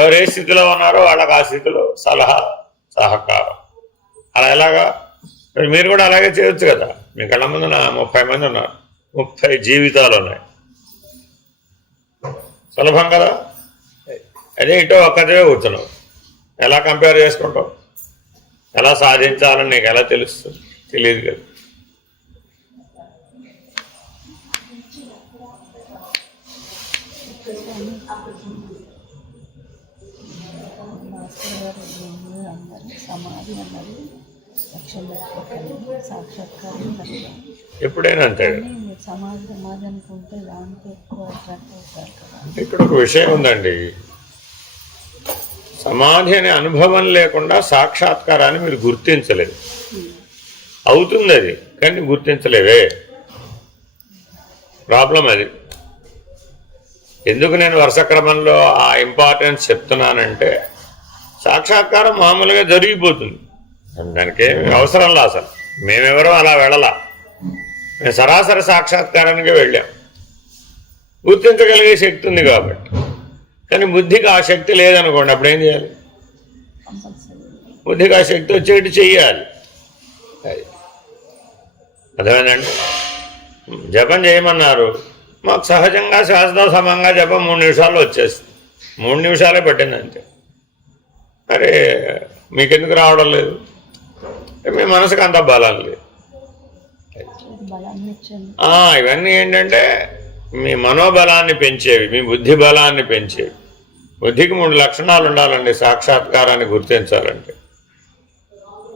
ఎవరు ఏ స్థితిలో ఉన్నారో వాళ్ళకి ఆ స్థితిలో సలహా సహకారం. అలా ఎలాగా మీరు కూడా అలాగే చేయొచ్చు కదా. మీ కళ్ళ ముందు 30 మంది ఉన్నారు, 30 జీవితాలు ఉన్నాయి, సులభం కదా. అదే ఇటో ఒక్కదే కూర్చున్నావు, ఎలా కంపేర్ చేసుకుంటావు? ఎలా సాధించాలని నీకు ఎలా తెలుస్తుంది? తెలియదు కదా. ఎప్పుడైనా అంతే. ఇక్కడ ఒక విషయం ఉందండి, సమాధి అనే అనుభవం లేకుండా సాక్షాత్కారాన్ని మీరు గుర్తించలేదు. అవుతుంది అది, కానీ గుర్తించలేవే. ప్రాబ్లం అది. ఎందుకు నేను వరుస క్రమంలో ఆ ఇంపార్టెన్స్ చెప్తున్నానంటే, సాక్షాత్కారం మామూలుగా జరిగిపోతుంది, దానికి అవసరం లా. అసలు మేమెవరో అలా వెళ్ళలా, మేము సరాసరి సాక్షాత్కారానికి వెళ్ళాం. గుర్తించగలిగే శక్తి ఉంది కాబట్టి. కానీ బుద్ధికి ఆ శక్తి లేదనుకోండి, అప్పుడు ఏం చేయాలి? బుద్ధికి ఆ శక్తి వచ్చేటి చెయ్యాలి. అది అర్థమైందండి. జపం చేయమన్నారు, మాకు సహజంగా శాస్త్ర సమంగా జపం 3 నిమిషాల్లో వచ్చేస్తుంది. 3 నిమిషాలే పట్టింది అంతే. మరి మీకెందుకు రావడం లేదు? మీ మనసుకు అంత బలం లేదు. ఇవన్నీ ఏంటంటే మీ మనోబలాన్ని పెంచేవి, మీ బుద్ధి బలాన్ని పెంచేవి. బుద్ధికి 3 లక్షణాలు ఉండాలండి సాక్షాత్కారాన్ని గుర్తించాలంటే.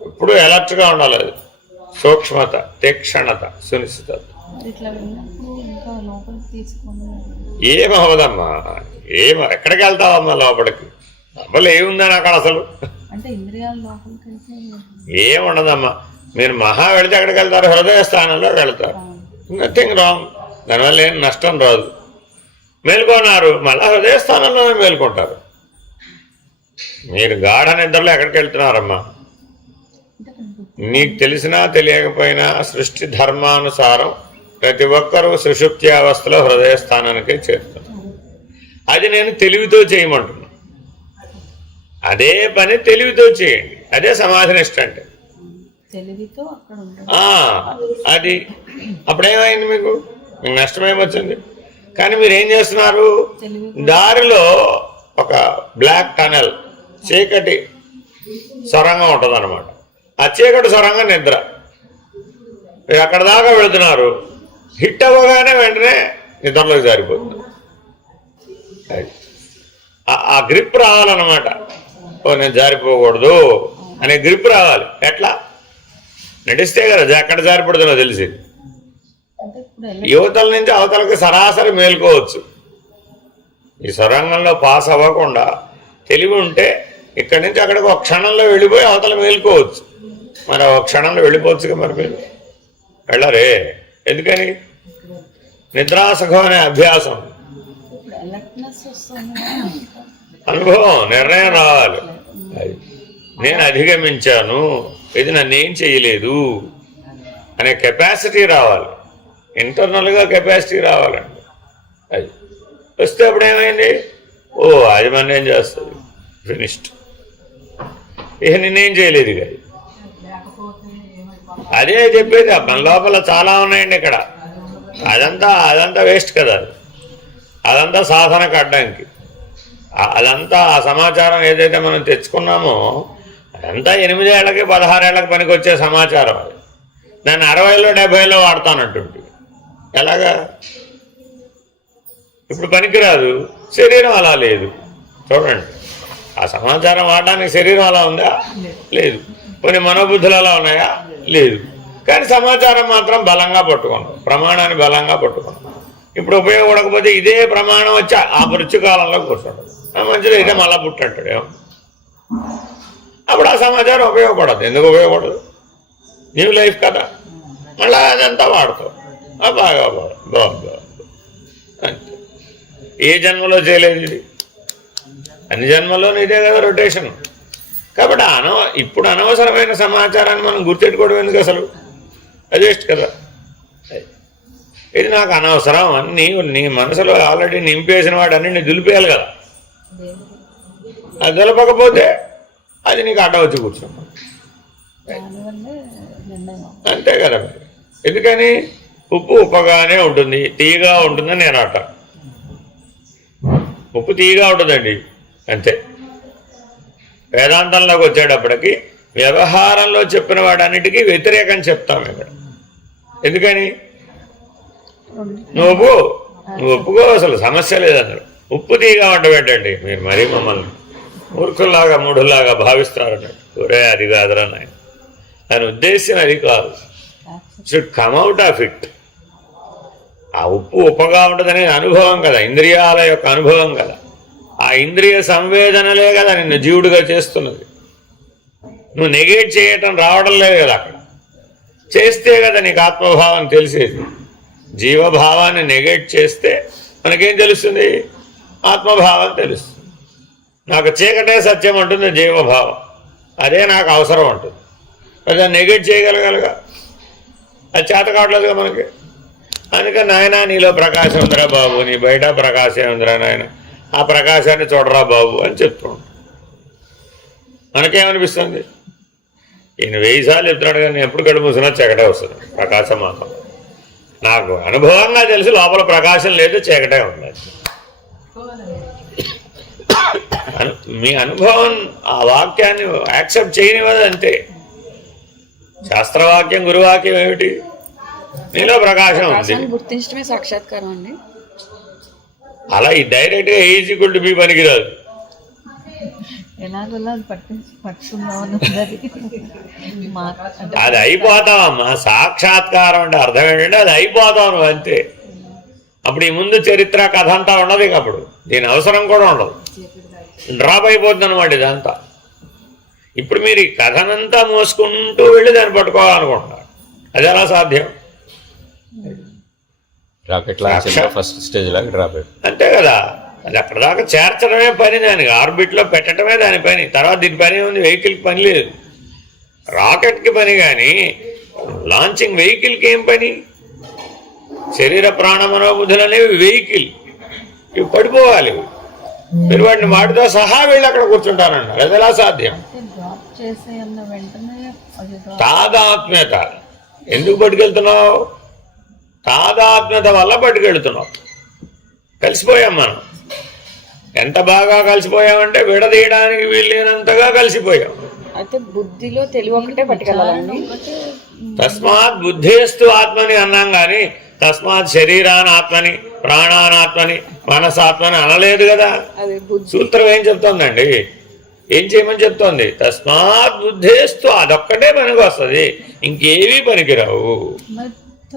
ఎప్పుడు అలర్ట్గా ఉండాలి. అది సూక్ష్మత, తీక్షణత, సునిశ్చితత. ఏమవదమ్మా, ఎక్కడికి వెళ్తావమ్మా లోపలికి? లోపల ఏముందని అక్కడ అసలు ఏముండదమ్మా. మీరు మహా వెళితే ఎక్కడికి వెళ్తారు? హృదయ స్థానంలో వెళ్తారు. నథింగ్ రాంగ్, దానివల్ల ఏం నష్టం రాదు. మేల్కొన్నారు, మళ్ళా హృదయ స్థానంలోనే మేల్కొంటారు. మీరు గాఢ నిద్రలో ఎక్కడికి వెళ్తున్నారమ్మా? నీకు తెలిసినా తెలియకపోయినా సృష్టి ధర్మానుసారం ప్రతి ఒక్కరూ సుషుప్తి అవస్థలో హృదయ స్థానానికే చేరుతారు. అది నేను తెలివితో చేయమంటున్నాను. అదే పని తెలివితో చేయండి. అదే సమాధినిష్ట అంటే. అది అప్పుడేమైంది? మీకు నష్టమేమొచ్చింది? కానీ మీరు ఏం చేస్తున్నారు? దారిలో ఒక బ్లాక్ టనల్, చీకటి సొరంగం ఉంటుంది అనమాట. ఆ చీకటి సొరంగం నిద్ర. మీరు అక్కడ దాకా వెళుతున్నారు, హిట్ అవ్వగానే వెంటనే నిద్రలోకి జారిపోతుంది. ఆ గ్రిప్ రావాలన్నమాట. నేను జారిపోకూడదు అనే గ్రిప్ రావాలి. ఎట్లా నడిస్తే కదా ఎక్కడ జారిపడుతుందో తెలిసి. యువతల నుంచి అవతలకి సరాసరి మేల్కోవచ్చు. ఈ సొరంగంలో పాస్ అవ్వకుండా తెలివి ఉంటే ఇక్కడి నుంచి అక్కడికి ఒక క్షణంలో వెళ్ళిపోయి అవతల మేల్కోవచ్చు. మరి ఒక క్షణంలో వెళ్ళిపోవచ్చుగా. మరి మీరు వెళ్ళరే, ఎందుకని? నిద్రాసుఖం అనే అభ్యాసం, అనుభవం, నిర్ణయం రావాలి. అది నేను అధిగమించాను, ఇది నన్నేం చేయలేదు అనే కెపాసిటీ రావాలి. ఇంటర్నల్గా కెపాసిటీ రావాలండి. అది వస్తే అప్పుడు ఏమైంది? ఓ అది మన ఏం చేస్తుంది, ఫినిష్డ్, ఇక నేనేం చేయలేదు. ఇక అదే చెప్పేది. మన లోపల చాలా ఉన్నాయండి ఇక్కడ. అదంతా వేస్ట్ కదా. అదంతా సాధనకు అడ్డానికి. అదంతా ఆ సమాచారం ఏదైతే మనం తెచ్చుకున్నామో అదంతా 8 ఏళ్ళకి 16 ఏళ్ళకి పనికి వచ్చే సమాచారం. అది దాన్ని 60లో 70లో వాడతానంటుంది. ఎలాగా? ఇప్పుడు పనికిరాదు. శరీరం అలా లేదు. చూడండి, ఆ సమాచారం వాడడానికి శరీరం అలా ఉందా? లేదు. కొన్ని మనోబుద్ధులు అలా ఉన్నాయా? లేదు. కానీ సమాచారం మాత్రం బలంగా పట్టుకున్నాం, ప్రమాణాన్ని బలంగా పట్టుకున్నాం. ఇప్పుడు ఉపయోగపడకపోతే ఇదే ప్రమాణం వచ్చి ఆ మృత్యుకాలంలో కూర్చుంటాడు. ఆ మధ్యలో ఇదే మళ్ళా పుట్టంటాడు. ఏమో అప్పుడు ఆ సమాచారం ఉపయోగపడదు. ఎందుకు ఉపయోగపడదు? న్యూ లైఫ్ కదా. మళ్ళీ అదంతా వాడతావు. బాగా బాగుంది అంతే. ఏ జన్మలో చేయలేదు ఇది? అన్ని జన్మల్లోనూ ఇదే కదా రొటేషన్. కాబట్టి ఇప్పుడు అనవసరమైన సమాచారాన్ని మనం గుర్తెట్టుకోవడం ఎందుకు అసలు? అది వేస్ట్ కదా. ఇది నాకు అనవసరం అని నీ మనసులో ఆల్రెడీ నింపేసిన వాడు అన్ని దులిపేయాలి కదా. అది తెలపకపోతే అది నీకు అడ్డ వచ్చి కూర్చున్నాం అంతే కదా మరి. ఎందుకని ఉప్పు ఉప్పగానే ఉంటుంది, తీయగా ఉంటుందని నేను అంట. ఉప్పు తీయగా ఉంటుందండి అంతే. వేదాంతంలోకి వచ్చేటప్పటికి వ్యవహారంలో చెప్పిన వాడన్నిటికీ వ్యతిరేకం చెప్తాం ఇక్కడ. ఎందుకని నువ్వు ఒప్పుకో, అసలు సమస్య లేదన్నారు. ఉప్పు తీయగా ఉండబెట్టండి మీరు మరీ మమ్మల్ని మూర్ఖుల్లాగా మూఢుల్లాగా భావిస్తారన్నాడు. ఒరే అది కాదురా నాయన, దాని ఉద్దేశం అది కాదు. Should come out of it. ఆ ఉప్పు ఉప్పగా ఉంటుందనేది అనుభవం కదా, ఇంద్రియాల యొక్క అనుభవం కదా. ఆ ఇంద్రియ సంవేదనలే కదా నిన్ను జీవుడిగా చేస్తున్నది. నువ్వు నెగేట్ చేయటం రావడం లేదు కదా. అక్కడ చేస్తే కదా నీకు ఆత్మభావం తెలిసేది. జీవభావాన్ని నెగేట్ చేస్తే మనకేం తెలుస్తుంది? ఆత్మభావం తెలుస్తుంది. నాకు చీకటే సత్యం అంటుంది జీవభావం, అదే నాకు అవసరం అంటుంది. అది నెగెట్ చేయగలగాలిగా, అది చేత కావట్లేదుగా మనకి. అందుకని నాయన నీలో ప్రకాశం ఉందిరా బాబు, నీ బయట ప్రకాశం ఉందిరా నాయన, ఆ ప్రకాశాన్ని చూడరా బాబు అని చెప్తున్నాడు. మనకేమనిపిస్తుంది? ఈయన 1000 సార్లు చెప్తున్నాడు కానీ ఎప్పుడు కళ్ళు మూసినా చీకటే వస్తుంది, ప్రకాశం మాత్రం. నాకు అనుభవంగా తెలిసి లోపల ప్రకాశం లేదు, చీకటే ఉంది. మీ అనుభవం ఆ వాక్యాన్ని యాక్సెప్ట్ చేయనివ్వదు అంతే. శాస్త్రవాక్యం గురువాక్యం ఏమిటి? నీలో ప్రకాశం ఉంది, గుర్తించడమే సాక్షాత్కారం అండి. అలా ఈ డైరెక్ట్గా ఈజీక్వల్ టు బి పనికిరాదు. అది అయిపోతావమ్మా. సాక్షాత్కారం అంటే అర్థం ఏంటంటే అది అయిపోతావు నువ్వు అంతే. అప్పుడు ఈ ముందు చరిత్ర కథ అంతా ఉండదు. ఇక అప్పుడు దీని అవసరం కూడా ఉండదు, డ్రాప్ అయిపోతుంది అనమాట ఇదంతా. ఇప్పుడు మీరు ఈ కథనంతా మోసుకుంటూ వెళ్ళి దాన్ని పట్టుకోవాలనుకుంటున్నారు, అది ఎలా సాధ్యం? ఫస్ట్ స్టేజ్ లాగా డ్రాప్ అంతే కదా. అది అక్కడ దాకా చేర్చడమే పని, దానికి ఆర్బిట్లో పెట్టడమే దాని పని. తర్వాత దీని పని ఉంది, వెహికల్కి పని లేదు. రాకెట్కి పని, కానీ లాంచింగ్ వెహికల్కి ఏం పని? శరీర ప్రాణ మనోబుద్ధులు అనేవి వెహికల్, ఇవి పడిపోవాలి. మీరు వాటిని వాటితో సహా వెళ్ళి అక్కడ కూర్చుంటారన్నారు, అది ఎలా సాధ్యం? తాదాత్మ్యత. ఎందుకు పట్టుకెళ్తున్నావు? తాదాత్మ్యత వల్ల పట్టుకెళ్తున్నావు. కలిసిపోయాం మనం. ఎంత బాగా కలిసిపోయామంటే విడదీయడానికి వీల్లేనంతగా కలిసిపోయాం. అయితే బుద్ధిలో తెలివి ఒకటే పట్టుకెళ్ళాలండి. తస్మాత్ బుద్ధేస్తు ఆత్మని అన్నాం కానీ తస్మాత్ శరీరాన్ని ఆత్మని, ప్రాణానాత్మని, మనసాత్మని అనలేదు కదా. సూత్రం ఏం చెప్తోందండి? ఏం చేయమని చెప్తోంది? తస్మాత్ బుద్ధేస్తూ, అదొక్కటే పనికి వస్తుంది, ఇంకేవీ పనికిరావు.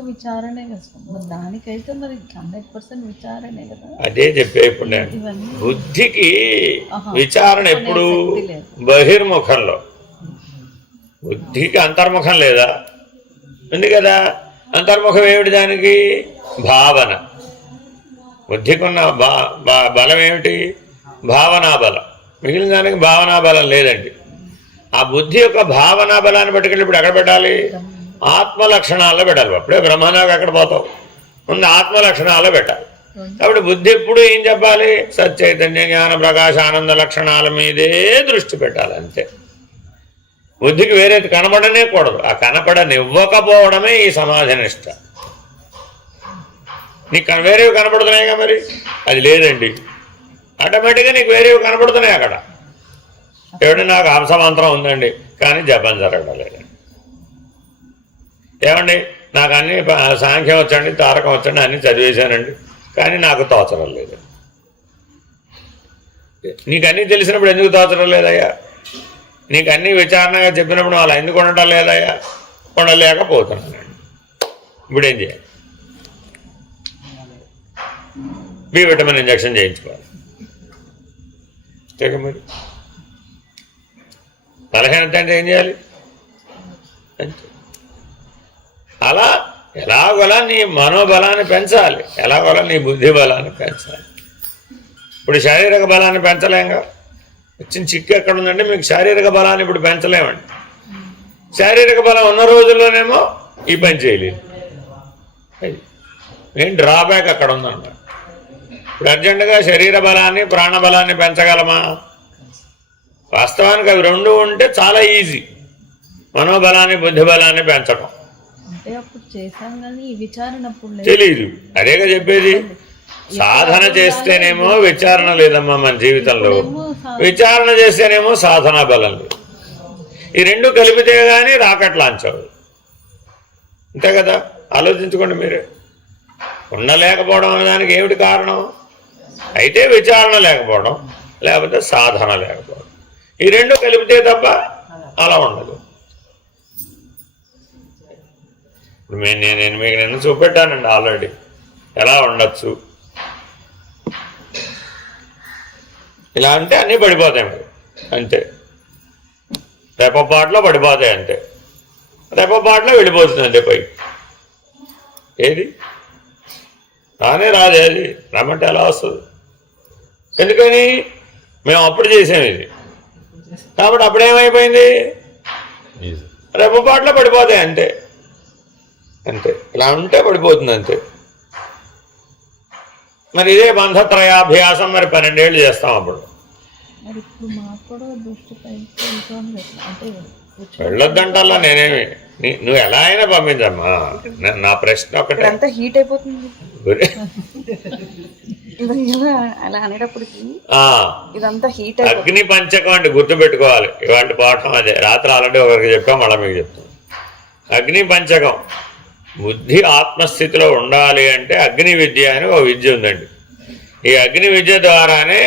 విచారణే కదా దానికైతే మరి 100% విచారణే కదా. అదే చెప్పే ఇప్పుడు నేను. బుద్ధికి విచారణ ఎప్పుడు? బహిర్ముఖంలో. బుద్ధికి అంతర్ముఖం లేదా? ఉంది కదా. అంతర్ముఖం ఏమిటి దానికి? భావన. బుద్ధికి ఉన్న బలం ఏమిటి? భావనా బలం. మిగిలిన దానికి భావనా బలం లేదండి. ఆ బుద్ధి యొక్క భావనా బలాన్ని పట్టుకెళ్ళి ఇప్పుడు ఎక్కడ పెట్టాలి? ఆత్మ లక్షణాల్లో పెట్టాలి. అప్పుడే బ్రహ్మాండంగా ఎక్కడ పోతావు? ముందు ఆత్మ లక్షణాల్లో పెట్టాలి. కాబట్టి బుద్ధి ఎప్పుడు ఏం చెప్పాలి? సచ్చైతన్య జ్ఞాన ప్రకాశ ఆనంద లక్షణాల మీదే దృష్టి పెట్టాలి అంతే. బుద్ధికి వేరేది కనపడనే కూడదు. ఆ కనపడనివ్వకపోవడమే ఈ సమాధి నిష్ట. నీకు వేరేవి కనపడుతున్నాయిగా, మరి అది లేదండి. ఆటోమేటిక్గా నీకు వేరేవి కనపడుతున్నాయి అక్కడ. ఏమిటి? నాకు హంసమంత్రం ఉందండి కానీ జపం జరగడం లేదండి. ఏమండి? నాకు అన్ని సాంఖ్యం వచ్చండి, తారకం వచ్చండి, అన్నీ చదివేశానండి కానీ నాకు తోచడం లేదు. నీకు అన్నీ తెలిసినప్పుడు ఎందుకు తోచడం లేదయ్యా? నీకు అన్నీ విచారణగా చెప్పినప్పుడు వాళ్ళు ఎందుకు ఉండటం లేదయ్యా? ఉండలేకపోతున్నానండి. ఇప్పుడు ఏం చేయాలి? బి విటమిన్ ఇంజక్షన్ చేయించుకోవాలి. మరి బలహీనత అంటే ఏం చేయాలి? అంతే. అలా ఎలాగోలా నీ మనోబలాన్ని పెంచాలి, ఎలాగోలా నీ బుద్ధి బలాన్ని పెంచాలి. ఇప్పుడు శారీరక బలాన్ని పెంచలేంగా. వచ్చిన చిక్కు ఎక్కడ ఉందంటే మీకు శారీరక బలాన్ని ఇప్పుడు పెంచలేమండి. శారీరక బలం ఉన్న రోజుల్లోనేమో ఈ పని చేయలేదు. మెయిన్ డ్రాబ్యాక్ అక్కడ ఉందన్నమాట. ఇప్పుడు అర్జెంటుగా శరీర బలాన్ని ప్రాణబలాన్ని పెంచగలమా? వాస్తవానికి అవి రెండు ఉంటే చాలా ఈజీ మనోబలాన్ని బుద్ధి బలాన్ని పెంచడం. అంటే అప్పుడు చేశాం కానీ ఈ విచారణ అప్పుడు లేదు. తెలీదు. అదేగా చెప్పేది. సాధన చేస్తేనేమో విచారణ లేదమ్మా మన జీవితంలో, విచారణ చేస్తేనేమో సాధనా బలం లేదు. ఈ రెండు కలిపితే గానీ రాకెట్ లాంచ్ అవ్వదు. అంతే కదా, ఆలోచించుకోండి మీరే. ఉండలేకపోవడం అనే దానికి ఏమిటి కారణం? అయితే విచారణ లేకపోవడం, లేకపోతే సాధన లేకపోవడం. ఈ రెండు కలిపితే తప్ప అలా ఉండదు. ఇప్పుడు నేను మీకు నిన్న చూపెట్టానండి ఆల్రెడీ ఎలా ఉండొచ్చు. ఇలా అంటే అన్నీ పడిపోతాయి మరి, అంతే. రెప్పపాట్లో పడిపోతాయి అంతే. రెప్పపాట్లో వెళ్ళిపోతుంది అంతే పైకి. ఏది రానే రాదే, అది రమ్మంటే ఎలా వస్తుంది? ఎందుకని? మేము అప్పుడు చేసాం ఇది కాబట్టి అప్పుడేమైపోయింది? రెప్పపాట్లో పడిపోతాయి అంతే. అంతే, ఇలా ఉంటే పడిపోతుంది అంతే. మరి ఇదే బంధత్రయాభ్యాసం మరి 12 ఏళ్ళు చేస్తాం. అప్పుడు మరి ఇప్పుడు మాకు కూడా దృష్టి అంటే వెళ్ళొద్దంటల్లా నేనేమి, నువ్వు ఎలా అయినా పంపించమ్మా. నా ప్రశ్న ఒకటే, అంతా హీట్ అయిపోతుంది అలా అనేటప్పటికి ఇదంతా హీట్ అగ్ని పంచకం అంటే గుర్తుపెట్టుకోవాలి. ఇవాళ పాఠం అదే. రాత్రి ఆల్రెడీ ఒకరికి చెప్పాం, మళ్ళీ మీకు చెప్తాం. అగ్ని పంచకం. బుద్ధి ఆత్మస్థితిలో ఉండాలి అంటే అగ్ని విద్య అని ఒక విద్య ఉందండి. ఈ అగ్ని విద్య ద్వారానే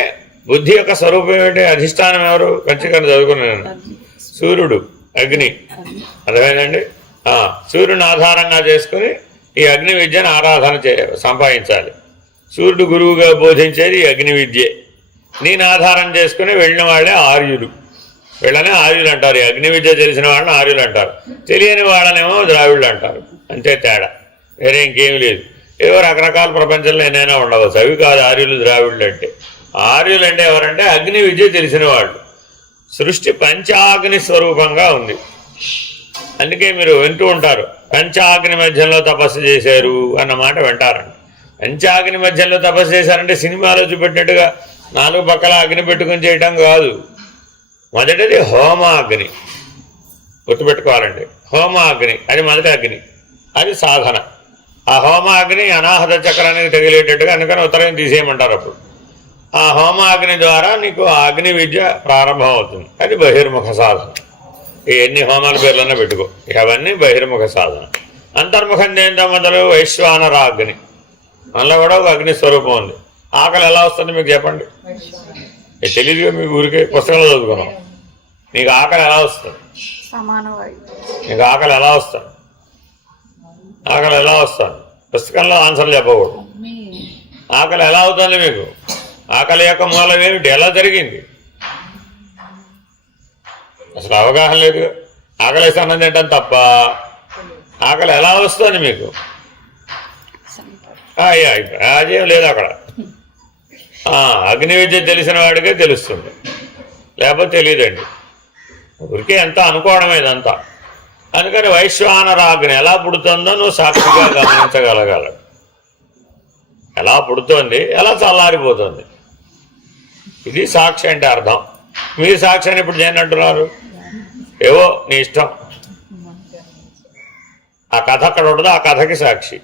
బుద్ధి యొక్క స్వరూపం ఏమిటి? అధిష్టానం ఎవరు? పంచకం చదువుకున్నాను. సూర్యుడు, అగ్ని. అర్థమైందండి? సూర్యుని ఆధారంగా చేసుకుని ఈ అగ్ని విద్యను ఆరాధన సంపాదించాలి. సూర్యుడు గురువుగా బోధించేది ఈ అగ్ని విద్యే. నేను ఆధారం చేసుకుని వెళ్ళిన వాళ్ళే ఆర్యులు. వీళ్ళనే ఆర్యులు అంటారు. ఈ అగ్ని విద్య తెలిసిన వాళ్ళని ఆర్యులు అంటారు. తెలియని వాళ్ళనేమో ద్రావిడులు అంటారు. అంతే తేడా, వేరే ఇంకేమీ లేదు. ఏవో రకరకాల ప్రపంచంలో ఏదైనా ఉండవచ్చు, అవి కాదు ఆర్యులు ద్రావిడులు అంటే. ఆర్యులు అంటే ఎవరంటే అగ్ని విద్య తెలిసిన వాళ్ళు. సృష్టి పంచాగ్ని స్వరూపంగా ఉంది. అందుకే మీరు వింటూ ఉంటారు, పంచాగ్ని మధ్యంలో తపస్సు చేశారు అన్నమాట వింటారండి. పంచాగ్ని మధ్యంలో తపస్సు చేశారంటే సినిమాలో చూపెట్టినట్టుగా 4 పక్కల అగ్ని పెట్టుకుని చేయటం కాదు. మొదటిది హోమాగ్ని, గుర్తుపెట్టుకోవాలండి. హోమాగ్ని అది మొదటి అగ్ని, అది సాధన. ఆ హోమాగ్ని అనాహత చక్రానికి తగిలేటట్టుగా, అందుకని ఉత్తరం తీసేయమంటారు. అప్పుడు ఆ హోమాగ్ని ద్వారా నీకు ఆ అగ్ని విద్య ప్రారంభం అవుతుంది. అది బహిర్ముఖ సాధన. ఎన్ని హోమాల పేర్లన్నా పెట్టుకో, అవన్నీ బహిర్ముఖ సాధన. అంతర్ముఖం దేంతో మొదలు వైశ్వానరాగ్ని. అందులో కూడా ఒక అగ్ని స్వరూపం ఉంది. ఆకలి ఎలా వస్తుంది మీకు చెప్పండి? తెలియదుగా మీకు, ఊరికే పుస్తకంలో చదువుకున్నాం. నీకు ఆకలి ఎలా వస్తుంది? నీకు ఆకలి ఎలా వస్తుంది? ఆకలి ఎలా వస్తుంది? పుస్తకంలో ఆన్సర్లు చెప్పకూడదు. ఆకలి ఎలా అవుతుంది మీకు? ఆకలి యొక్క మూలం ఏమిటి? ఎలా జరిగింది? అసలు అవగాహన లేదు. ఆకలి అన్నం తింటాం తప్ప ఆకలి ఎలా వస్తుంది మీకు? అదేం లేదు అక్కడ. అగ్ని విద్య తెలిసిన వాడికే తెలుస్తుంది, లేకపోతే తెలియదండి. ఊరికే ఎంత అనుకోవడమే ఇదంతా. అందుకని వైశ్వానరాగ్ని ఎలా పుడుతుందో నువ్వు సాక్షిగా గమనించగలగాలి. ఎలా పుడుతోంది, ఎలా చల్లారిపోతుంది, ఇది సాక్షి అంటే అర్థం. మీరు సాక్షి అని ఇప్పుడు చేయనంటున్నారు. ఏవో నీ ఇష్టం. ఆ కథ అక్కడ ఉండదు, ఆ కథకి సాక్షి.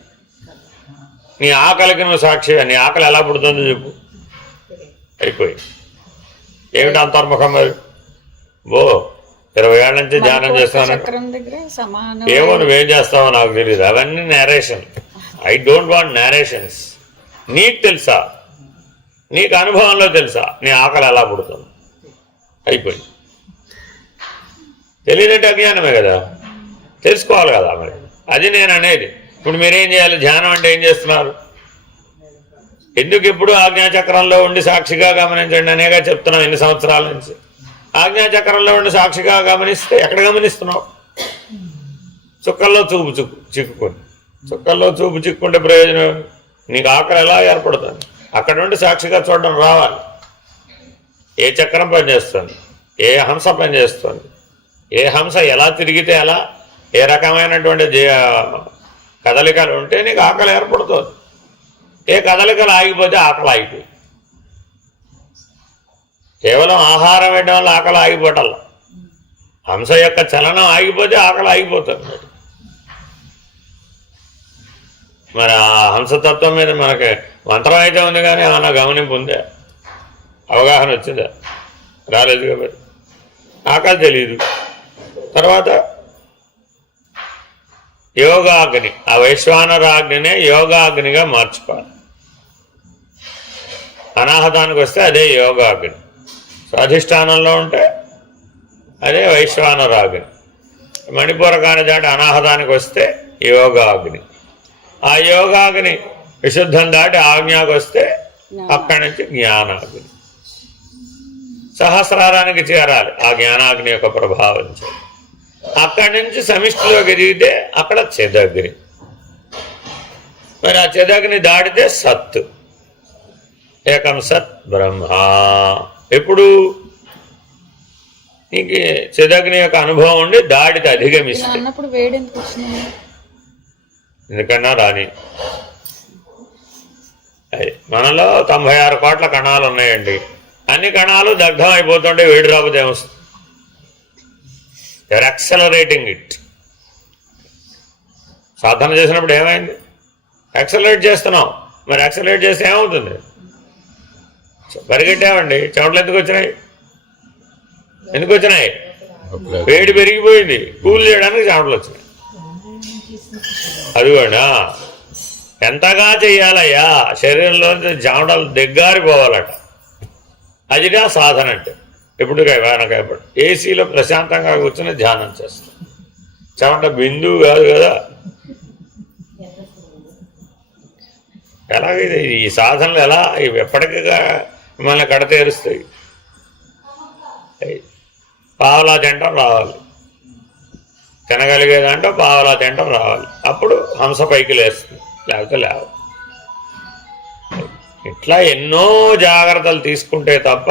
నీ ఆకలికి నువ్వు సాక్షి. నీ ఆకలి ఎలా పుడుతుందో చెప్పు. అయిపోయి ఏమిటి అంతర్ముఖం? మరి 20 ఏళ్ళ నుంచి ధ్యానం చేస్తాను. ఏమో నువ్వేం చేస్తావో నాకు తెలియదు. అవన్నీ narration. I don't want narrations. నీకు తెలుసా? నీకు అనుభవంలో తెలుసా నీ ఆకలి ఎలా పుడుతుంది? అయిపోయి తెలియదంటే అజ్ఞానమే కదా, తెలుసుకోవాలి కదా. మరి అది నేను అనేది. ఇప్పుడు మీరేం చేయాలి? ధ్యానం అంటే ఏం చేస్తున్నారు? ఎందుకు ఎప్పుడు ఆజ్ఞాచక్రంలో ఉండి సాక్షిగా గమనించండి అనేగా చెప్తున్నాం ఎన్ని సంవత్సరాల నుంచి. ఆజ్ఞాచక్రంలో ఉండి సాక్షిగా గమనిస్తే ఎక్కడ గమనిస్తున్నావు? చుక్కల్లో చూపు చిక్కుకొని. చుక్కల్లో చూపు చిక్కుంటే ప్రయోజనం? నీకు ఆకలి ఎలా ఏర్పడుతుంది? అక్కడ నుండి సాక్షిగా చూడడం రావాలి. ఏ చక్రం పనిచేస్తుంది, ఏ హంస పనిచేస్తుంది, ఏ హంస ఎలా తిరిగితే ఎలా, ఏ రకమైనటువంటి కదలికలు ఉంటే నీకు ఆకలి ఏర్పడుతుంది. ఏ కదలికలు ఆగిపోతే ఆకలి ఆగిపోయి, కేవలం ఆహారం వేయడం వల్ల ఆకలి ఆగిపోవటం, హంస యొక్క చలనం ఆగిపోతే ఆకలి ఆగిపోతుంది. మరి ఆ హంసతత్వం మీద మనకి మంత్రం అయితే ఉంది, కానీ ఏమన్నా గమనింపు ఉందా, అవగాహన వచ్చిందా? రాలేదు కాబట్టి ఆకలి తెలియదు. తర్వాత యోగాగ్ని, ఆ వైశ్వానరాగ్నినే యోగాగ్నిగా మార్చుకోవాలి. అనాహతానికి వస్తే అదే యోగాగ్ని, స్వాధిష్టానంలో ఉంటే అదే వైశ్వానరాగ్ని, మణిపూరకాన్ని దాటి అనాహతానికి వస్తే యోగాగ్ని, ఆ యోగాగ్ని విశుద్ధం దాటి ఆజ్ఞాకు వస్తే అక్కడి నుంచి జ్ఞానాగ్ని, సహస్రారానికి చేరాలి ఆ జ్ఞానాగ్ని యొక్క ప్రభావం. అక్కడి నుంచి సమిష్టిలోకి ఎదిగితే అక్కడ చిదగ్ని, మరి ఆ చిదగ్ని దాటితే సత్, ఏకం సత్ బ్రహ్మ. ఎప్పుడు నీకు చిదగ్ని యొక్క అనుభవం ఉండి దాడితే అధిగమిస్తే, అన్నప్పుడు వేడి ఎందుకు వచ్చింది? ఎందుకన్నా రాని, అది మనలో 96 కోట్ల కణాలు ఉన్నాయండి. అన్ని కణాలు దగ్ధం అయిపోతుంటే వేడి రాకపోతే ఏమొస్తుంది? You're accelerating it. సాధన చేసినప్పుడు ఏమైంది? యాక్సలరేట్ చేస్తున్నాం. మరి యాక్సలరేట్ చేస్తే ఏమవుతుంది? పరిగెట్టామండి, చెమటలు ఎందుకు వచ్చినాయి? ఎందుకు వచ్చినాయి? వేడి పెరిగిపోయింది, కూల్ చేయడానికి చెమటలు వచ్చినాయి. అదిగోండి, ఎంతగా చెయ్యాలయ్యా, శరీరంలో చెమటలు దగ్గారిపోవాలట. అదిగా సాధన అంటే. ఎప్పుడు వెనకప్పుడు ఏసీలో ప్రశాంతంగా కూర్చొని ధ్యానం చేస్తాం, చెమట బిందువు కాదు కదా. ఎలాగైతే ఈ సాధనలు ఎలా ఇవి ఎప్పటికీగా మిమ్మల్ని కడతేరుస్తాయి. పావలా తింటాం రావాలి, తినగలిగేదంటే పావలా తింటాం రావాలి, అప్పుడు హంస పైకి లేస్తుంది, లేకపోతే లేవు. ఇట్లా ఎన్నో జాగ్రత్తలు తీసుకుంటే తప్ప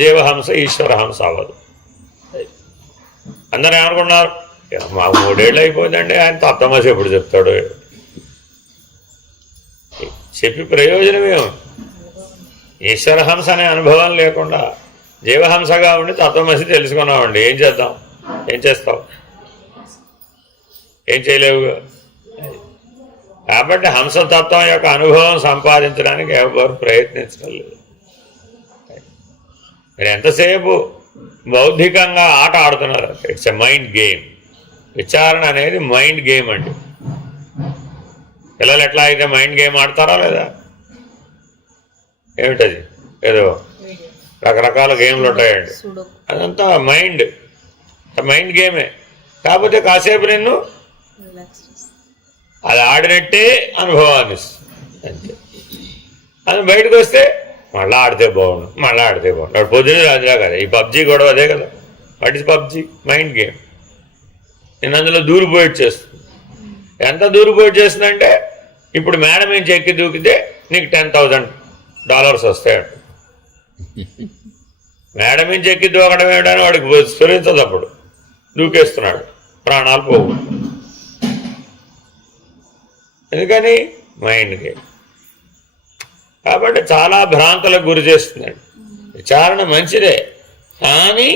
జీవహంస ఈశ్వరహంస అవ్వదు. అందరూ ఏమనుకున్నారు, మాకు 3 ఏళ్ళు అయిపోయిందండి, ఆయన తత్వమసి ఎప్పుడు చెప్తాడు? చెప్పి ప్రయోజనమేమో. ఈశ్వరహంస అనే అనుభవం లేకుండా జీవహంసగా ఉండి తత్వమసి తెలుసుకున్నామండి, ఏం చేద్దాం? ఏం చేస్తావు? ఏం చేయలేవుగా. కాబట్టి హంసతత్వం యొక్క అనుభవం సంపాదించడానికి ఎవరు ప్రయత్నించడం లేదు. మీరు ఎంతసేపు బౌద్ధికంగా ఆట ఆడుతున్నారు. It's a mind game. విచారణ అనేది మైండ్ గేమ్ అండి. పిల్లలు ఎట్లా అయితే మైండ్ గేమ్ ఆడతారా లేదా? ఏమిటది? ఏదో రకరకాల గేమ్లు ఉంటాయండి, అదంతా మైండ్ గేమే. కాకపోతే కాసేపు నిన్ను అది ఆడినట్టే అనుభవాన్ని ఇస్తుంది అంతే. అది బయటకు వస్తే మళ్ళీ ఆడితే బాగుండు, మళ్ళీ ఆడితే బాగుండు. అప్పుడు పొద్దునే రాదురా కదా. ఈ పబ్జీ గొడవ అదే కదా. What is PUBG? Mind game. నేను అందులో దూరిపోయి చేస్తుంది. ఎంత దూరిపోయి చేస్తుందంటే, ఇప్పుడు మేడం ఏం చెక్కి దూకితే నీకు $10,000 వస్తాయంట. మేడం ఏం చెక్కి దూకడం ఏమిటని వాడికి స్ఫురించదు. అప్పుడు దూకేస్తున్నాడు, ప్రాణాలు పోవు. ఎందుకని? Mind game. కాబట్టి చాలా భ్రాంతులకు గురి చేస్తుందండి. విచారణ మంచిదే, కానీ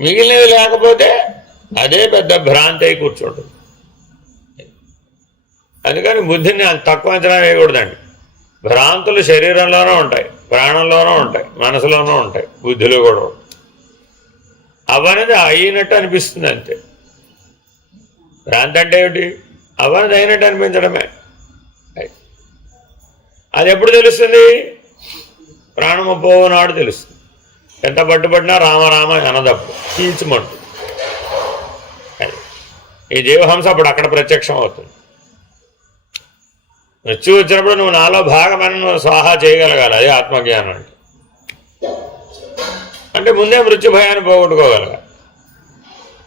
మిగిలినవి లేకపోతే అదే పెద్ద భ్రాంతి అయి కూర్చుంటుంది. అందుకని బుద్ధిని అంత తక్కువ అంచనా వేయకూడదండి. భ్రాంతులు శరీరంలోనూ ఉంటాయి, ప్రాణంలోనూ ఉంటాయి, మనసులోనూ ఉంటాయి, బుద్ధిలో కూడా ఉంటాయి. అవనేది అయినట్టు అనిపిస్తుంది అంతే. భ్రాంతి అంటే ఏమిటి? అవనేది అయినట్టు అనిపించడమే. అది ఎప్పుడు తెలుస్తుంది? ప్రాణము పోవునాడు తెలుస్తుంది. ఎంత పట్టుబడినా రామరామ అనదప్పుడు కీల్చుమంటు. ఈ జీవహంస అప్పుడు అక్కడ ప్రత్యక్షం అవుతుంది. మృత్యు వచ్చినప్పుడు నువ్వు నాలో భాగమని నువ్వు స్వాహా చేయగలగాలి. అదే ఆత్మజ్ఞానం అంటే. అంటే ముందే మృత్యు భయాన్ని పోగొట్టుకోగలగా.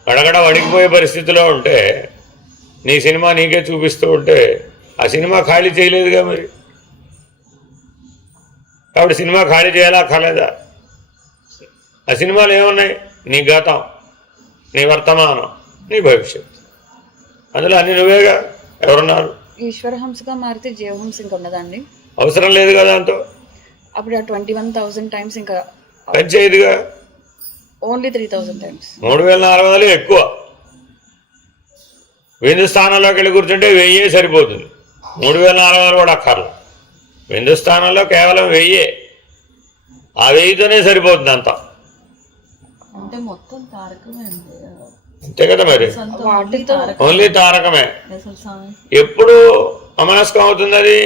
గడగడ వణికిపోయే పరిస్థితిలో ఉంటే, నీ సినిమా నీకే చూపిస్తూ ఉంటే ఆ సినిమా ఖాళీ చేయలేదుగా మరి. కాబట్టి సినిమా ఖాళీ చేయాలా కాలేదా? ఆ సినిమాలు ఏమున్నాయి? నీ గతం, నీ వర్తమానం, నీ భవిష్యత్తు. అందులో అన్ని నువ్వేగా. ఎవరున్నారు? ఈశ్వరహంసగా మారితే జీవహంస ఇంకా ఉండదండి. అవసరం లేదు కదా అంతో అప్పుడు 21,000 టైమ్స్ ఇంకా పెంచేదిగా. Only 3,000 times. 3,400 ఎక్కువ. విందు స్థానంలోకి వెళ్ళి కూర్చుంటే 1000 సరిపోతుంది. 3,400 కూడా అక్కర్ల. విందు స్థానంలో కేవలం 1000. ఆ 1000తోనే సరిపోతుంది అంతా. అంటే మొత్తం తారకమే అండి. అంతే కదా మరి. వాటితో ఓన్లీ తారకమే. అసలు ఎప్పుడు అమనస్కం అవుతుంది అది?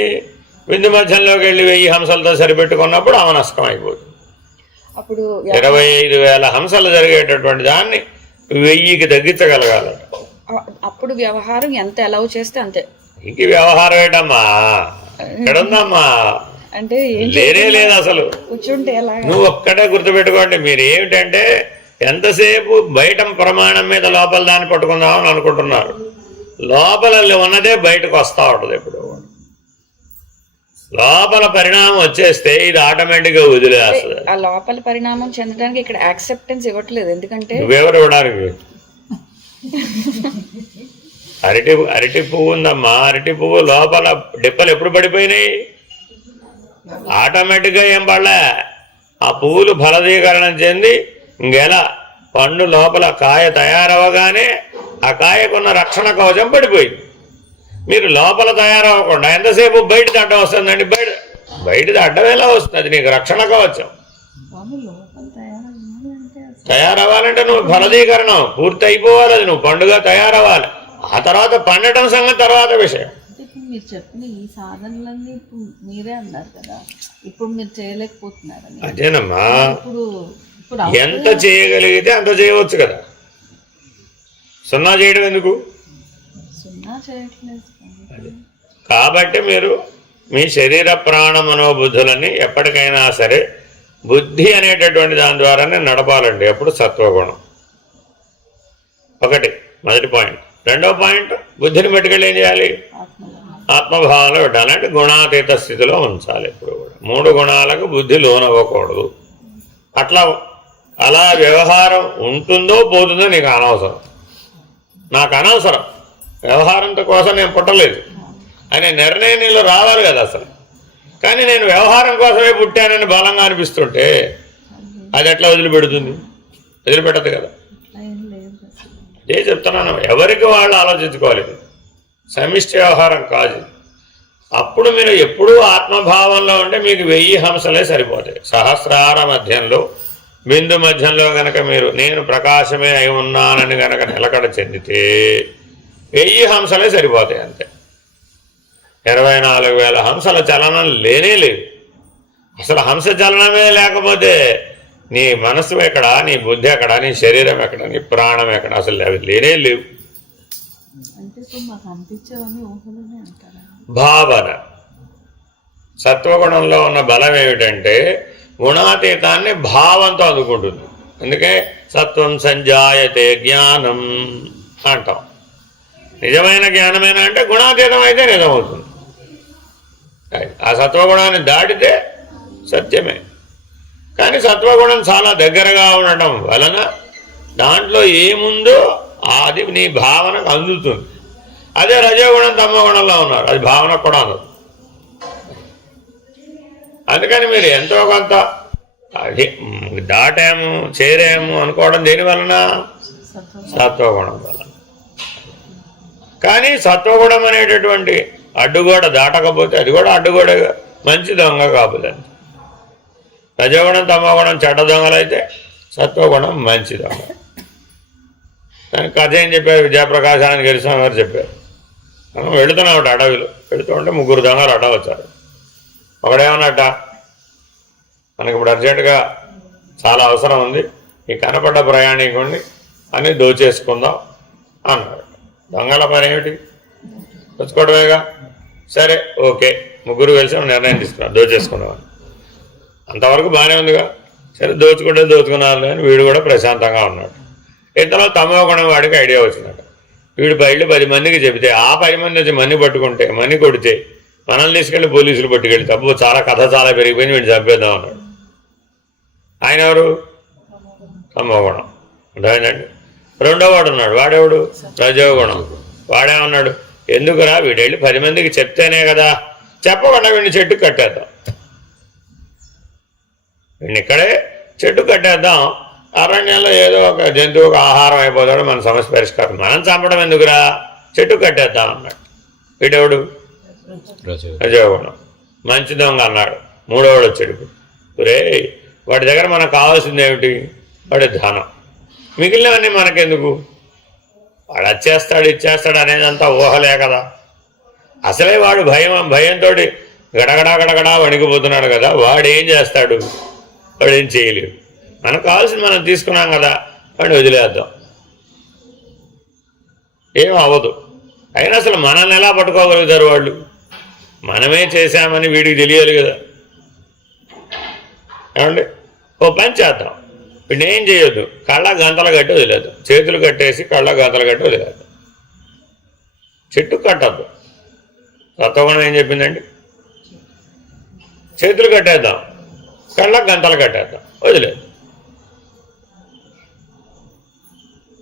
విందు మధ్యంలోకి వెళ్ళి 1000 హంసలతో సరిపెట్టుకున్నప్పుడు అమనస్కం అయిపోతుంది. అప్పుడు 25,000 హంసలు జరిగేటటువంటి దాన్ని 1000కి తగ్గించగలగాలి. అప్పుడు వ్యవహారం ఎంత అలౌ చేస్తే అంతే. ఇంక వ్యవహారం ఏంటమ్మా, ఎక్కడుందమ్మా, అంటే లేనే లేదు అసలు. కూర్చుంటే ఎలా? నువ్వు ఒక్కటే గుర్తుపెట్టుకోండి, మీరు ఏమిటంటే ఎంతసేపు బయట ప్రమాణం మీద లోపల దాన్ని పట్టుకుందామని అనుకుంటున్నారు. లోపల ఉన్నదే బయటకు వస్తూ ఉంటుంది. ఎప్పుడు లోపల పరిణామం వచ్చేస్తే ఇది ఆటోమేటిక్గా వదిలేస్తుంది. ఆ లోపల పరిణామం చెందడానికి ఇక్కడ యాక్సెప్టెన్స్ ఇవ్వట్లేదు. ఎందుకంటే నువ్వెవరు ఇవ్వడానికి? అరటి పువ్వు ఉందమ్మా, అరటి పువ్వు లోపల డిప్పలు ఎప్పుడు పడిపోయినాయి? ఆటోమేటిక్గా ఏం పడలే. ఆ పువ్వులు ఫలదీకరణం చెంది ఇంకెలా పండు లోపల కాయ తయారవగానే ఆ కాయకున్న రక్షణ కవచం పడిపోయింది. మీరు లోపల తయారవ్వకుండా ఎంతసేపు బయటది అడ్డం వస్తుందండి? బయటది అడ్డం ఎలా వస్తుంది? నీకు రక్షణ కవచం. తయారవ్వాలంటే నువ్వు ఫలదీకరణం పూర్తి అయిపోవాలి, అది నువ్వు పండుగ తయారవ్వాలి. ఆ తర్వాత పండటం సంగతి తర్వాత విషయం. మీరు చెప్పిన ఈ సాధనలన్నీ ఇప్పుడు మీరే అన్నారు కదా, ఇప్పుడు మీరు చేయలేకపోతున్నారు. అదేనమ్మా, ఇప్పుడు ఎంత చేయగలిగితే అంత చేయవచ్చు కదా. సున్నా చేయడం ఎందుకు? సున్నా చేయట్లేదు. కాబట్టి మీరు మీ శరీర ప్రాణ మనోబుద్ధులని ఎప్పటికైనా సరే బుద్ధి అనేటటువంటి దాని ద్వారానే నడపాలండి. అప్పుడు సత్వగుణం ఒకటి మొదటి పాయింట్. రెండో పాయింట్, బుద్ధిని పట్టుకెళ్ళి ఏం చేయాలి? ఆత్మభావంలో పెట్టాలి. అంటే గుణాతీత స్థితిలో ఉంచాలి ఎప్పుడు కూడా. 3 గుణాలకు బుద్ధి లోనవ్వకూడదు. అలా వ్యవహారం ఉంటుందో పోతుందో నీకు అనవసరం. నాకు అనవసరం, వ్యవహారంతో కోసం నేను పుట్టలేదు అనే నిర్ణయం నీళ్ళు రావాలి కదా అసలు. కానీ నేను వ్యవహారం కోసమే పుట్టానని బలంగా అనిపిస్తుంటే అది ఎట్లా వదిలిపెడుతుంది? వదిలిపెట్టదు కదా. అదే చెప్తున్నాను, ఎవరికి వాళ్ళు ఆలోచించుకోవాలి. సమిష్టి వ్యవహారం కాదు. అప్పుడు మీరు ఎప్పుడూ ఆత్మభావంలో ఉంటే మీకు 1000 హంసలే సరిపోతాయి. సహస్రార మధ్యంలో బిందు మధ్యంలో గనక మీరు నేను ప్రకాశమే అయి ఉన్నానని గనక నిలకడ చెందితే 1000 హంసలే సరిపోతాయి అంతే. 24,000 హంసల చలనం లేనే లేదు. అసలు హంస చలనమే లేకపోతే నీ మనసు ఎక్కడ, నీ బుద్ధి ఎక్కడ, నీ శరీరం ఎక్కడ, నీ ప్రాణం ఎక్కడ? అసలు అవి లేనే లేవు. భావన. సత్వగుణంలో ఉన్న బలం ఏమిటంటే గుణాతీతాన్ని భావంతో అందుకుంటుంది. అందుకే సత్వం సంజాయతే జ్ఞానం అంటాం. నిజమైన జ్ఞానమేనా అంటే గుణాతీతం అయితే నిజమవుతుంది. ఆ సత్వగుణాన్ని దాటితే సత్యమే. కానీ సత్వగుణం చాలా దగ్గరగా ఉండటం వలన దాంట్లో ఏముందో అది నీ భావనకు అందుతుంది. అదే రజోగుణం తమోగుణంలో ఉన్నారు, అది భావనకు కూడా అందదు. అందుకని మీరు ఎంతో కొంత అది దాటాము చేరాము అనుకోవడం దేని వలన? సత్వగుణం వలన. కానీ సత్వగుణం అనేటటువంటి అడ్డుగోడ దాటకపోతే అది కూడా అడ్డుగోడ, మంచి దొంగ కాపుతుంది. రజోగుణం తమోగుణం చెడ్డ దొంగలైతే సత్వగుణం మంచి దొంగ. దానికి కథ ఏం చెప్పారు? విద్యాప్రకాశానికి గెలిచిన వారు చెప్పారు. మనం వెళుతున్నామట అడవిలో, వెళుతూ ఉంటే 3 దొంగలు అడ్డ వచ్చారు. ఒకడేమన్నట్ట, మనకి ఇప్పుడు అర్జెంటుగా చాలా అవసరం ఉంది, ఈ కనపడ్డ ప్రయాణికుడిని అని దోచేసుకుందాం అన్నాడు. దొంగల పని ఏమిటి? తెచ్చుకోవడమేగా. సరే ఓకే, 3 కలిసి నిర్ణయం తీసుకున్నారు దోచేసుకుందామని. అంతవరకు బాగానే ఉందిగా. సరే దోచుకున్నారు అని వీడు కూడా ప్రశాంతంగా ఉన్నాడు. ఇంతలో తమో గుణం వాడికి ఐడియా వచ్చిందట. వీడు బయలు 10 మందికి చెబితే ఆ 10 మంది వచ్చి మన్ని పట్టుకుంటే, మన్ని కొడితే మనల్ని తీసుకెళ్ళి పోలీసులు పట్టుకెళ్ళి తప్పు చాలా పెరిగిపోయింది, వీడిని చంపేద్దాం అన్నాడు. ఆయన ఎవరు? తమోగుణం. అర్థమైందండి. రెండో వాడు ఉన్నాడు, వాడెవడు? రజోగుణం. వాడేమన్నాడు? ఎందుకురా వీడెళ్ళి 10 మందికి చెప్తేనే కదా చెప్పకుండా వీడిని చెట్టుకు కట్టేద్దాం, వీడిని ఇక్కడే చెట్టు కట్టేద్దాం, అరణ్యంలో ఏదో ఒక జంతువుకు ఆహారం అయిపోతాడు, మన సమస్య పరిష్కారం. మనం చంపడం ఎందుకురా, చెట్టు కట్టేద్దాం అన్నాడు. వీడెవడు? రజోగుణం. మంచి దొంగ అన్నాడు. మూడోవాడు వచ్చాడు. రే వాడి దగ్గర మనకు కావాల్సింది ఏమిటి? వాడి ధనం. మిగిలినవన్నీ మనకెందుకు? వాడు వచ్చేస్తాడు ఇచ్చేస్తాడు అనేదంతా ఊహలే కదా. అసలే వాడు భయంతో గడగడా వణికిపోతున్నాడు కదా. వాడు ఏం చేస్తాడు? వాడు ఏం చేయలేడు. మనకు కావాల్సింది మనం తీసుకున్నాం కదా, వాడిని వదిలేద్దాం, ఏం అవ్వదు. అయినా అసలు మనల్ని ఎలా పట్టుకోగలుగుతారు వాళ్ళు? మనమే చేశామని వీడికి తెలియాలి కదా. ఏమండి, ఓ పని చేద్దాం, వీడిని ఏం చేయొద్దు, కళ్ళ గంతలు కట్టి వదిలేద్దాం, చేతులు కట్టేసి కళ్ళ గంతలు కట్టి వదిలేద్దాం, చెట్టు కట్టద్దు. సత్వగుణం ఏం చెప్పిందండి? చేతులు కట్టేద్దాం, కళ్ళ గంతలు కట్టేద్దాం, వదిలేదు.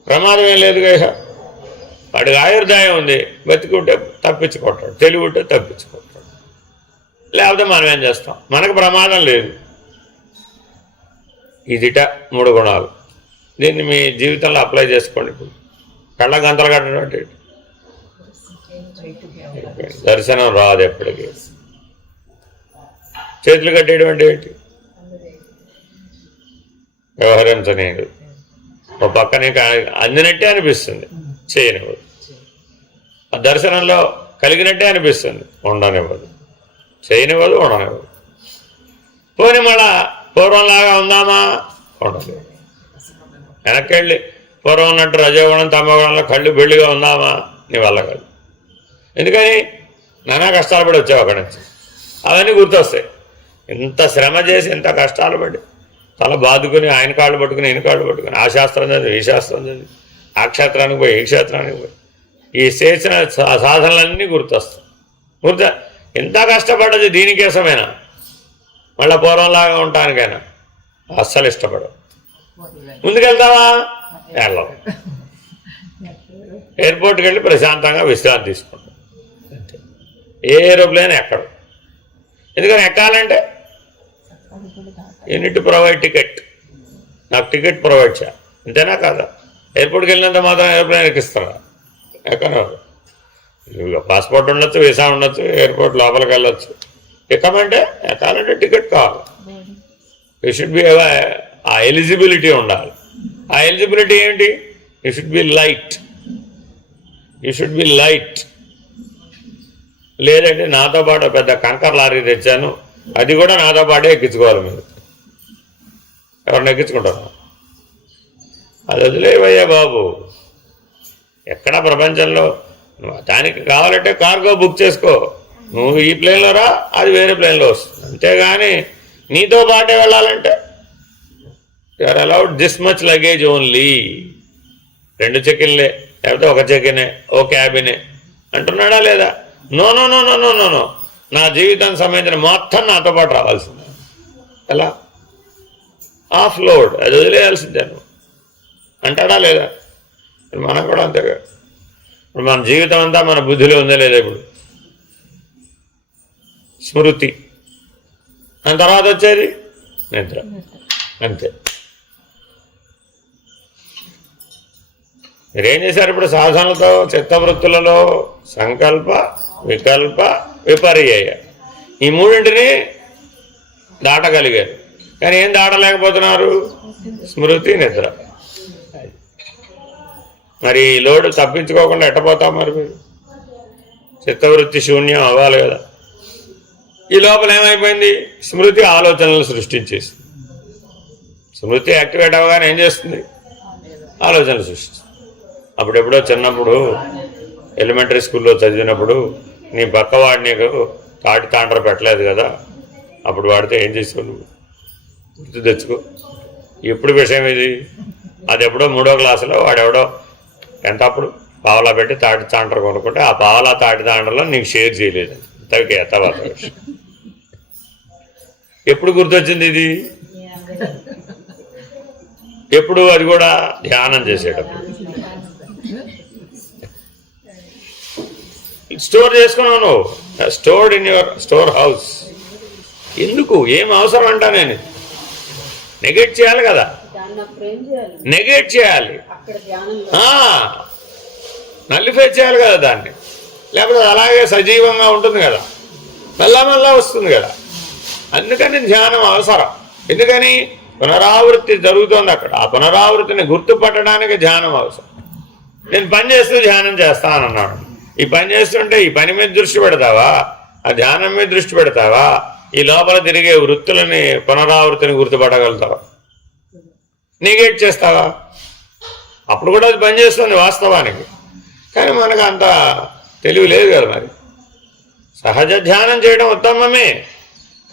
ప్రమాదం ఏం లేదు కదా. వాడికి ఆయుర్దాయం ఉంది, బతికుంటే తప్పించుకుంటాడు, తెలివి ఉంటే తప్పించుకుంటాడు, లేకపోతే మనం ఏం చేస్తాం? మనకు ప్రమాదం లేదు. ఇదిట 3 గుణాలు. దీన్ని మీ జీవితంలో అప్లై చేసుకోండి. ఇప్పుడు కళ్ళ గంతలు కట్టడం అంటే దర్శనం రాదు ఎప్పటికీ. చేతులు కట్టేయడం అంటే ఏంటి? వ్యవహరించనేది. ఒక పక్క నీకు అందినట్టే అనిపిస్తుంది, చేయనివ్వదు. ఆ దర్శనంలో కలిగినట్టే అనిపిస్తుంది, ఉండనివ్వదు, చేయనివ్వదు, ఉండనివ్వదు. పోనీ మళ్ళా పూర్వంలాగా ఉందామా? ఉండదు. వెనక్కి వెళ్ళి పూర్వం ఉన్నట్టు రజోగుణం తమోగుణంలో కళ్ళు బెళ్ళిగా ఉందామా? నీ వల్ల కాదు. ఎందుకని? నానా కష్టాలు పడి వచ్చావు అక్కడి నుంచి. అవన్నీ గుర్తొస్తాయి. ఇంత శ్రమ చేసి ఇంత కష్టాలు పడి తల బాదుకుని ఆయన కాళ్ళు పట్టుకుని ఈయన కాళ్ళు పట్టుకుని ఆ శాస్త్రం చదివి ఈ శాస్త్రం చదివి ఆ క్షేత్రానికి పోయి ఈ క్షేత్రానికి పోయి ఈ చేసిన సాధనలన్నీ గుర్తొస్తాయి. ఎంత కష్టపడ్డది దీనికోసమైనా, మళ్ళీ పూర్వంలాగా ఉండటానికైనా అస్సలు ఇష్టపడవు. ముందుకెళ్తావా? వెళ్ళవు. ఎయిర్పోర్ట్కి వెళ్ళి ప్రశాంతంగా విశ్రాంతి తీసుకుంటాం, అంతే. ఏ ఏరోప్లేన్ ఎక్కడు. ఎందుకని ఎక్కాలంటే యూనిట్ ప్రొవైడ్ టికెట్. నాకు టికెట్ ప్రొవైడ్ చేయాలి, అంతేనా కాదా? ఎయిర్పోర్ట్కి వెళ్ళినంత మాత్రం ఎయిర్ప్లేన్ ఎక్కిస్తారా? ఎక్కనవరు. పాస్పోర్ట్ ఉండొచ్చు, వీసా ఉండొచ్చు, ఎయిర్పోర్ట్ లోపలికి వెళ్ళొచ్చు. ఎక్కమంటే ఎక్కాలంటే టికెట్ కావాలి. యూ షుడ్ బి ఆ ఎలిజిబిలిటీ ఉండాలి. ఆ ఎలిజిబిలిటీ ఏంటి? You should be light. You should be light. లేదంటే నాతో పాటు పెద్ద కంకర్ లారీ తెచ్చాను, అది కూడా నాతో పాటే ఎక్కించుకోవాలి. మీరు ఎవరిని ఎక్కించుకుంటారు? అది వదిలేవయ్యా బాబు. ఎక్కడ ప్రపంచంలో దానికి కావాలంటే కార్గో బుక్ చేసుకో. నువ్వు ఈ ప్లేన్లో రా, అది వేరే ప్లేన్లో వస్తుంది. అంతేగాని నీతో పాటే వెళ్ళాలంటే you are allowed this much luggage only. 2 చెకిన్లే, లేకపోతే 1 చెకినే, ఓ క్యాబినే అంటున్నాడా లేదా? No no no no no no no నా జీవితానికి సంబంధించిన మొత్తం నాతో పాటు రావాల్సిందే. ఎలా? ఆఫ్ లోడ్, అది వదిలేయాల్సిందే నువ్వు అంటాడా లేదా? మనం కూడా అంతేగా. ఇప్పుడు మన జీవితం అంతా మన బుద్ధిలో ఉందా లేదా? ఇప్పుడు స్మృతి, దాని తర్వాత వచ్చేది నిద్ర, అంతే. మీరేం చేశారు? ఇప్పుడు సాధనలతో చిత్తవృత్తులలో సంకల్ప, వికల్ప, విపర్యయ ఈ 3ంటిని దాటగలిగారు. కానీ ఏం దాటలేకపోతున్నారు? స్మృతి, నిద్ర. మరి ఈ లోడు తప్పించుకోకుండా ఎట్టపోతాం మరి? మీరు చిత్తవృత్తి శూన్యం అవ్వాలి కదా. ఈ లోపల ఏమైపోయింది? స్మృతి ఆలోచనలు సృష్టించేసి, స్మృతి యాక్టివేట్ అవ్వగానే ఏం చేస్తుంది? ఆలోచనలు సృష్టిస్తుంది. అప్పుడెప్పుడో చిన్నప్పుడు ఎలిమెంటరీ స్కూల్లో చదివినప్పుడు నీ పక్కవాడు నీకు తాటి తాండ్ర పెట్టలేదు కదా, అప్పుడు వాడితే ఏం చేసావు? నువ్వు గుర్తు తెచ్చుకో. ఎప్పుడు విషయం ఇది? అది ఎప్పుడో 3వ క్లాసులో వాడెవడో ఎంతప్పుడు పావలా పెట్టి తాటి తాండ్ర కొనుక్కుంటే ఆ పావలా తాటి తాండ్రలో నీకు షేర్ చేయలేదు. తగ్గే తర్వాత విషయం. ఎప్పుడు గుర్తొచ్చింది ఇది? ఎప్పుడు? అది కూడా ధ్యానం చేసేటప్పుడు. స్టోర్ చేసుకున్నావు నువ్వు. Stored in your store house. ఎందుకు, ఏం అవసరం అంటా నేను నెగెట్ చేయాలి కదా, నెగెట్ చేయాలి, నల్లిఫై చేయాలి కదా దాన్ని, లేకపోతే అలాగే సజీవంగా ఉంటుంది కదా, మెల్లమెల్లా వస్తుంది కదా. అందుకని ధ్యానం అవసరం. ఎందుకని పునరావృత్తి జరుగుతోంది అక్కడ. ఆ పునరావృత్తిని గుర్తుపట్టడానికి ధ్యానం అవసరం. నేను పని చేస్తూ ధ్యానం చేస్తానన్నాడు. ఈ పని చేస్తుంటే ఈ పని మీద దృష్టి పెడతావా, ఆ ధ్యానం మీద దృష్టి పెడతావా, ఈ లోపల తిరిగే వృత్తులని పునరావృత్తిని గుర్తుపట్టగలుగుతావా, నెగెట్ చేస్తావా? అప్పుడు కూడా అది పనిచేస్తుంది వాస్తవానికి. కానీ మనకు అంత తెలివి లేదు కదా. మరి సహజ ధ్యానం చేయడం ఉత్తమమే,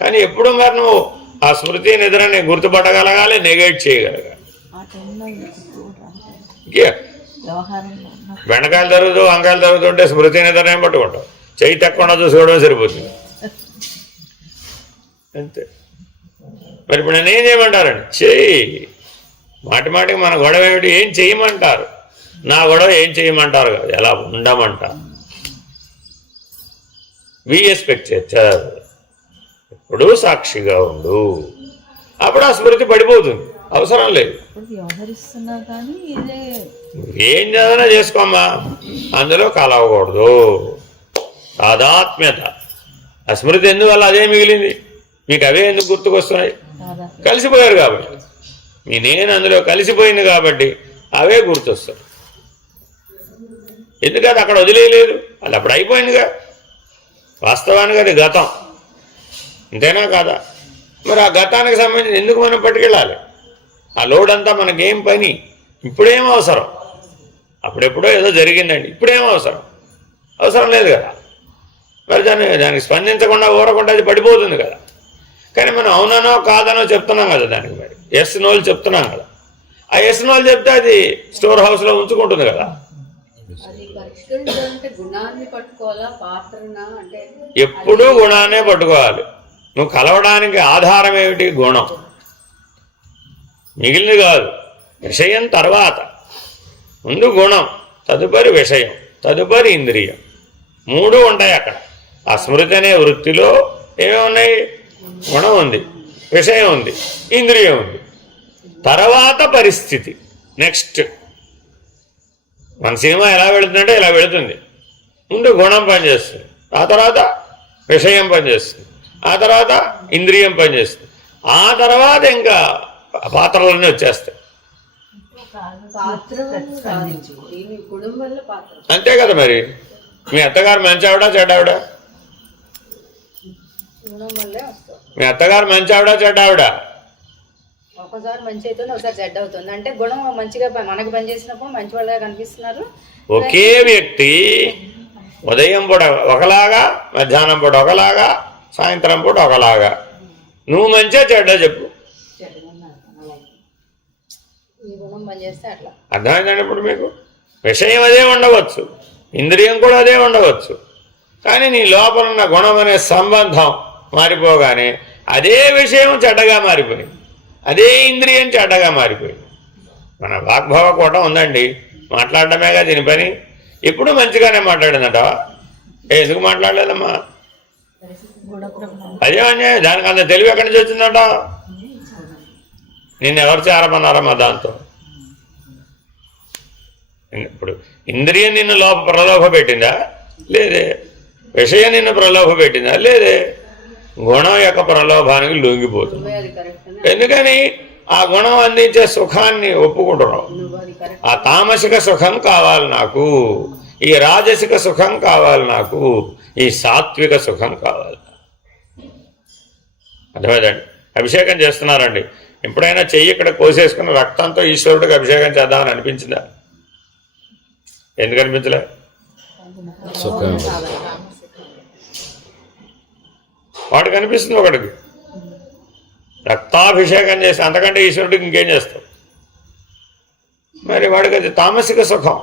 కానీ ఎప్పుడు మరి నువ్వు ఆ స్మృతి నిద్రని గుర్తుపట్టగలగాలి, నెగెట్ చేయగలగాలి. బెండకాయలు జరుగుతూ వంకాయలు జరుగుతుంటే స్మృతి నిద్రనే పట్టుకుంటావు, చెయ్యి తక్కువ చూసుకోవడం సరిపోతుంది అంతే. మరి ఇప్పుడు నేనేం చేయమంటారండి, చెయ్యి. మాటి మాటికి మన గొడవ ఏమిటి, ఏం చేయమంటారు? నా గొడవ ఏం చేయమంటారు కాదు, ఎలా ఉండమంటారు. వి ఎక్స్పెక్టేచర్, ఎప్పుడూ సాక్షిగా ఉండు, అప్పుడు ఆ స్మృతి పడిపోతుంది, అవసరం లేదు. ఏం చదవనా చేసుకోమ్మా, అందులో కలవకూడదు. తాదాత్మ్యత, ఆ స్మృతి ఎందువల్ల అదే మిగిలింది, మీకు అవే ఎందుకు గుర్తుకొస్తున్నాయి? కలిసిపోయారు కాబట్టి, మీ నేను అందులో కలిసిపోయింది కాబట్టి అవే గుర్తొస్తాయి. ఎందుకది అక్కడ వదిలేయలేదు, అది అప్పుడు అయిపోయిందిగా. వాస్తవానికి అది గతం, అంతేనా కాదా? మరి ఆ గతానికి సంబంధించి ఎందుకు మనం పట్టుకెళ్ళాలి? ఆ లోడ్ అంతా మనకేం పని? ఇప్పుడేం అవసరం? అప్పుడెప్పుడో ఏదో జరిగిందండి, ఇప్పుడేం అవసరం? అవసరం లేదు కదా. మరి దానికి స్పందించకుండా ఊరకుండా అది పడిపోతుంది కదా. కానీ మనం అవుననో కాదనో చెప్తున్నాం కదా దానికి. మరి ఎస్ నోలు చెప్తున్నాం కదా. ఆ ఎస్ నోలు చెప్తే అది స్టోర్ హౌస్లో ఉంచుకుంటుంది కదా. ఎప్పుడూ గుణాన్నే పట్టుకోవాలి. నువ్వు కలవడానికి ఆధారం ఏమిటి? గుణం. మిగిలినది కాదు. విషయం తర్వాత, ముందు గుణం, తదుపరి విషయం, తదుపరి ఇంద్రియం. మూడు ఉంటాయి అక్కడ. ఆ స్మృతి అనే వృత్తిలో ఏమేమి ఉన్నాయి? గుణం ఉంది, విషయం ఉంది, ఇంద్రియం ఉంది, తర్వాత పరిస్థితి. నెక్స్ట్ మన సినిమా ఎలా వెళుతుందంటే ఇలా వెళుతుంది. ముందు గుణం పనిచేస్తుంది, ఆ తర్వాత విషయం పనిచేస్తుంది, ఆ తర్వాత ఇంద్రియం పనిచేస్తుంది, ఆ తర్వాత ఇంకా పాత్రలన్నీ వచ్చేస్తాయి. అంతే కదా. మరి మీ అత్తగారు మంచి ఆవిడ చెడ్డ ఆవిడ? మీ అత్తగారు మంచి ఆవిడ చెడ్డ ఆవిడ? ఒకసారి మంచి అవుతుంది, ఒకసారి చెడ్డ అవుతుంది. అంటే గుణం మంచిగా మనకు పనిచేసినప్పుడు మంచి వాళ్ళగా కనిపిస్తున్నారు. ఒకే వ్యక్తి ఉదయం పూట ఒకలాగా, మధ్యాహ్నం పూట ఒకలాగా, సాయంత్రం పూట ఒకలాగా. నువ్వు మంచిగా చెడ్డ చెప్పు. అర్థమైందండి? ఇప్పుడు మీకు విషయం అదే ఉండవచ్చు, ఇంద్రియం కూడా అదే ఉండవచ్చు, కానీ నీ లోపల ఉన్న గుణం అనే సంబంధం మారిపోగానే అదే విషయం చెడ్డగా మారిపోయింది, అదే ఇంద్రియం చెడ్డగా మారిపోయింది. మన వాగ్భవ కూట ఉందండి, మాట్లాడటమేగా దీని పని. ఎప్పుడు మంచిగానే మాట్లాడిందట. ఎందుకు మాట్లాడలేదమ్మా? అదే అన్యాయం. దానికి అంత తెలివి ఎక్కడి నుంచి వచ్చిందట? నిన్ను ఎవరు చేరమన్నారమ్మా దాంతో? ఇప్పుడు ఇంద్రియం నిన్ను ప్రలోభ పెట్టిందా? లేదే. విషయం నిన్ను ప్రలోభ పెట్టిందా? లేదే. గుణం యొక్క ప్రలోభానికి లొంగిపోతుంది. ఎందుకని? ఆ గుణం అందించే సుఖాన్ని ఒప్పుకుంటున్నావు. ఆ తామసిక సుఖం కావాలి నాకు, ఈ రాజసిక సుఖం కావాలి నాకు, ఈ సాత్విక సుఖం కావాలి. అర్థమైందండి? అభిషేకం చేస్తున్నారండి. ఎప్పుడైనా చెయ్యి ఇక్కడ కోసేసుకున్న రక్తంతో ఈశ్వరుడికి అభిషేకం చేద్దామని అనిపించిందా? ఎందుకు అనిపించలే? వాడికి అనిపిస్తుంది, ఒకడికి రక్తాభిషేకం చేసి అంతకంటే ఈశ్వరుడికి ఇంకేం చేస్తావు? మరి వాడికి అది తామసిక సుఖం.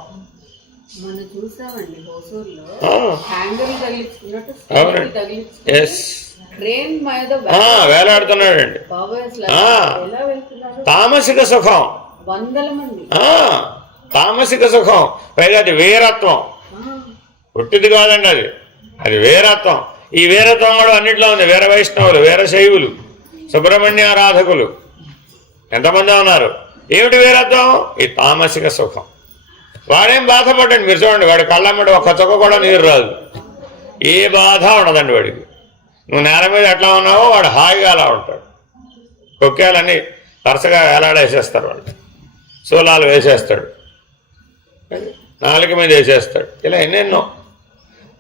అవునండి, ఎస్, వేలాడుతున్నాడండి. తామసిక సుఖం, తామసిక సుఖం. పైగా అది వీరత్వం, పుట్టిది కాదండి. అది అది వేరత్వం. ఈ వేరత్వం కూడా అన్నింటిలో ఉంది. వీర వైష్ణవులు, వీర శైవులు, సుబ్రహ్మణ్యారాధకులు ఎంతమంది ఉన్నారు. ఏమిటి వీరత్వం? ఈ తామసిక సుఖం. వాడేం బాధపడండి, మీరు చూడండి, వాడి కళ్ళమ్మడి ఒక్క చుక్క కూడా నీరు రాదు, ఏ బాధ ఉండదండి వాడికి. నువ్వు నేల మీద ఎట్లా ఉన్నావో వాడు హాయిగా అలా ఉంటాడు. కొక్కేలన్నీ వరుసగా వేలాడేసేస్తారు వాళ్ళు, శూలాలు వేసేస్తాడు, నాలుక మీద వేసేస్తాడు, ఇలా ఎన్నెన్నో.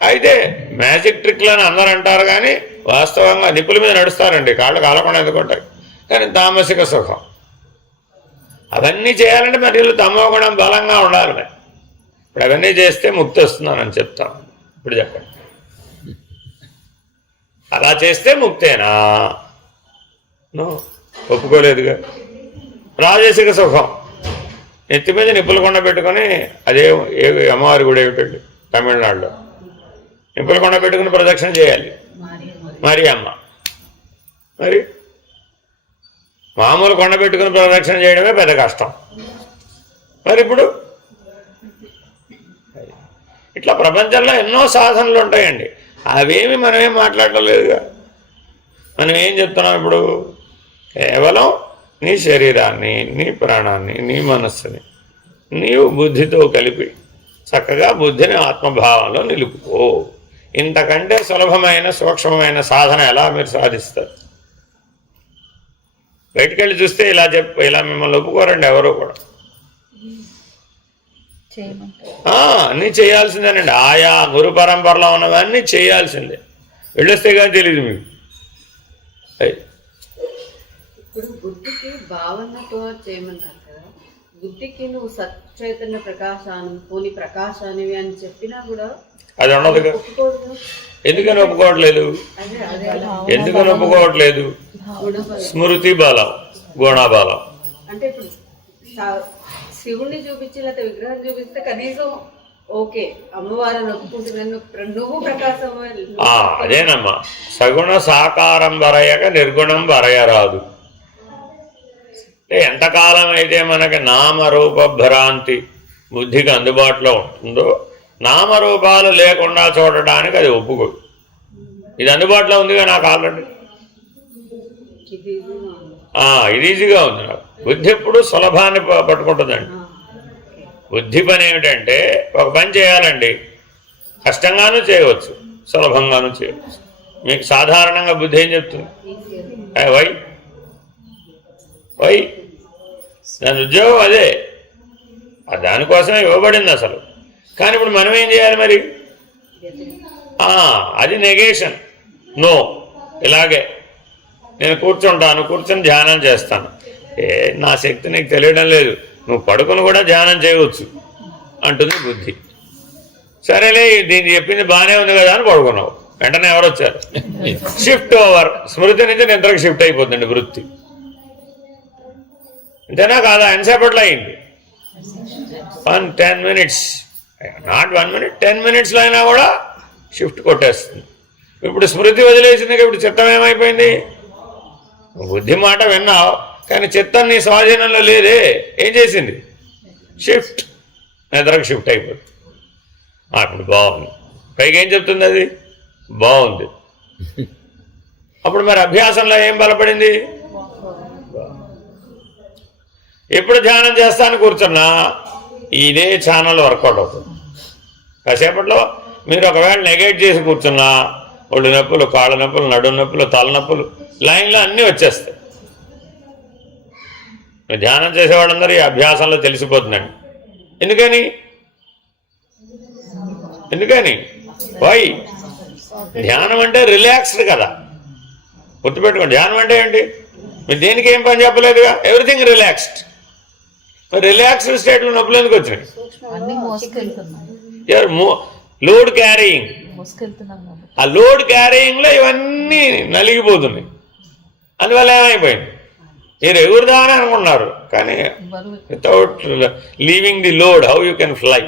అయితే మ్యాజిక్ ట్రిక్లు అని అందరూ అంటారు, కానీ వాస్తవంగా నిప్పుల మీద నడుస్తారండి, కాళ్ళు కాలకుండా ఎందుకుంటాయి. కానీ తామసిక సుఖం అవన్నీ చేయాలంటే మరి వీళ్ళు తమోగుణం బలంగా ఉండాలి. మరి ఇప్పుడు అవన్నీ చేస్తే ముక్తి వస్తుందని చెప్తాం. ఇప్పుడు చెప్పండి, అలా చేస్తే ముక్తేనా? ఒప్పుకోలేదుగా. రాజసిక సుఖం, నెత్తి మీద నిప్పులు కొండ పెట్టుకొని, అదే అమ్మవారి గుడి ఏమిటండి తమిళనాడులో, నిప్పులు కొండ పెట్టుకుని ప్రదక్షిణ చేయాలి మరి అమ్మ. మరి మామూలు కొండ పెట్టుకుని ప్రదక్షిణ చేయడమే పెద్ద కష్టం. మరి ఇప్పుడు ఇట్లా ప్రపంచంలో ఎన్నో సాధనలు ఉంటాయండి, అవేమి మనమేం మాట్లాడటం లేదుగా. మనం ఏం చెప్తున్నాం ఇప్పుడు? కేవలం నీ శరీరాన్ని, నీ ప్రాణాన్ని, నీ మనస్సుని నీవు బుద్ధితో కలిపి చక్కగా బుద్ధిని ఆత్మభావంలో నిలుపుకో. ఇంతకంటే సులభమైన సూక్ష్మమైన సాధన ఎలా మీరు సాధిస్తారు? బయటికి వెళ్ళి చూస్తే ఇలా మిమ్మల్ని ఒప్పుకోరండి ఎవరో కూడా. అన్నీ చేయాల్సిందేనండి, ఆయా గురు పరంపరలో ఉన్నవన్నీ చేయాల్సిందే. వెళ్ళొస్తే కానీ తెలియదు మీకు. ఇప్పుడు బుద్ధికి భావనతో చేయమంటారు కదా, బుద్ధికి నువ్వు సచైతన్య ప్రకాశాన్ని పోని ప్రకాశానివి అని చెప్పినా కూడా అది ఉండదుగా. ఎందుకని ఒప్పుకోవట్లేదు? ఎందుకని ఒప్పుకోవట్లేదు? స్మృతి బలం, గుణబలం. అంటే ఇప్పుడు శివుణ్ణి చూపించి లేకపోతే విగ్రహం చూపిస్తే కనీసం ఓకే, అమ్మవారిని ఒప్పుకుంటున్నాను, నువ్వు ప్రకాశం. అదేనమ్మా, సగుణ సాకారం వరయక నిర్గుణం వరయరాదు. ఎంతకాలం అయితే మనకి నామరూప భ్రాంతి బుద్ధికి అందుబాటులో ఉంటుందో, నామరూపాలు లేకుండా చూడటానికి అది ఒప్పుకోదు. ఇది అందుబాటులో ఉందిగా నాకు ఆల్రెడీ, ఇది ఈజీగా ఉంది నాకు. బుద్ధి ఎప్పుడు సులభాన్ని పట్టుకుంటుందండి. బుద్ధి పని ఏమిటంటే, ఒక పని చేయాలండి, కష్టంగానూ చేయవచ్చు, సులభంగానూ చేయవచ్చు. మీకు సాధారణంగా బుద్ధి ఏం చెప్తుంది? వై దాని ఉద్యోగం అదే, దానికోసమే ఇవ్వబడింది అసలు. కానీ ఇప్పుడు మనం ఏం చేయాలి మరి? అది నెగేషన్. నో, ఇలాగే నేను కూర్చొని ధ్యానం చేస్తాను. నా శక్తి నీకు తెలియడం లేదు, నువ్వు పడుకుని కూడా ధ్యానం చేయవచ్చు అంటుంది బుద్ధి. సరేలే, దీన్ని చెప్పింది బాగానే ఉంది కదా అని పడుకున్నావు. వెంటనే ఎవరు వచ్చారు? Shift over. స్మృతి నుంచి నిద్రకు షిఫ్ట్ అయిపోతుంది వృత్తి. అంతేనా కాదా? ఎంతసేపట్లో అయింది? 10 minutes, నాట్ 1 minute, 10 minutesలో అయినా కూడా షిఫ్ట్ కొట్టేస్తుంది. ఇప్పుడు స్మృతి వదిలేసింది, ఇప్పుడు చిత్తం ఏమైపోయింది? బుద్ధి మాట విన్నావు, కానీ చిత్తం నీ స్వాధీనంలో లేదే. ఏం చేసింది? షిఫ్ట్, నిద్రకు షిఫ్ట్ అయిపోతుంది. ఇప్పుడు బాగుంది, పైకి ఏం చెప్తుంది? అది బాగుంది. అప్పుడు మరి అభ్యాసంలో ఏం బలపడింది? ఎప్పుడు ధ్యానం చేస్తాను కూర్చున్నా ఇదే ఛానల్ వర్కౌట్ అవుతుంది. కాసేపట్లో మీరు ఒకవేళ నెగెక్ట్ చేసి కూర్చున్నా ఒళ్ళు నొప్పులు, కాళ్ళ నొప్పులు, నడుము నొప్పులు, తలనొప్పులు లైన్లో అన్నీ వచ్చేస్తాయి. ధ్యానం చేసేవాళ్ళందరూ ఈ అభ్యాసంలో తెలిసిపోతుందండి. ఎందుకని వై? ధ్యానం అంటే రిలాక్స్డ్ కదా, గుర్తుపెట్టుకోండి. ధ్యానం అంటే ఏంటి? మీరు దేనికి ఏం పని చెప్పలేదుగా, ఎవ్రీథింగ్ రిలాక్స్డ్. మరి రిలాక్స్డ్ స్టేట్లో నొప్పులు ఎందుకు వచ్చినాయి? Load carrying. ఆ లోడ్ క్యారీయింగ్లో ఇవన్నీ నలిగిపోతున్నాయి. అందువల్ల ఏమైపోయింది? మీరు ఎగురుదామని అనుకున్నారు, కానీ without leaving the load how you can fly.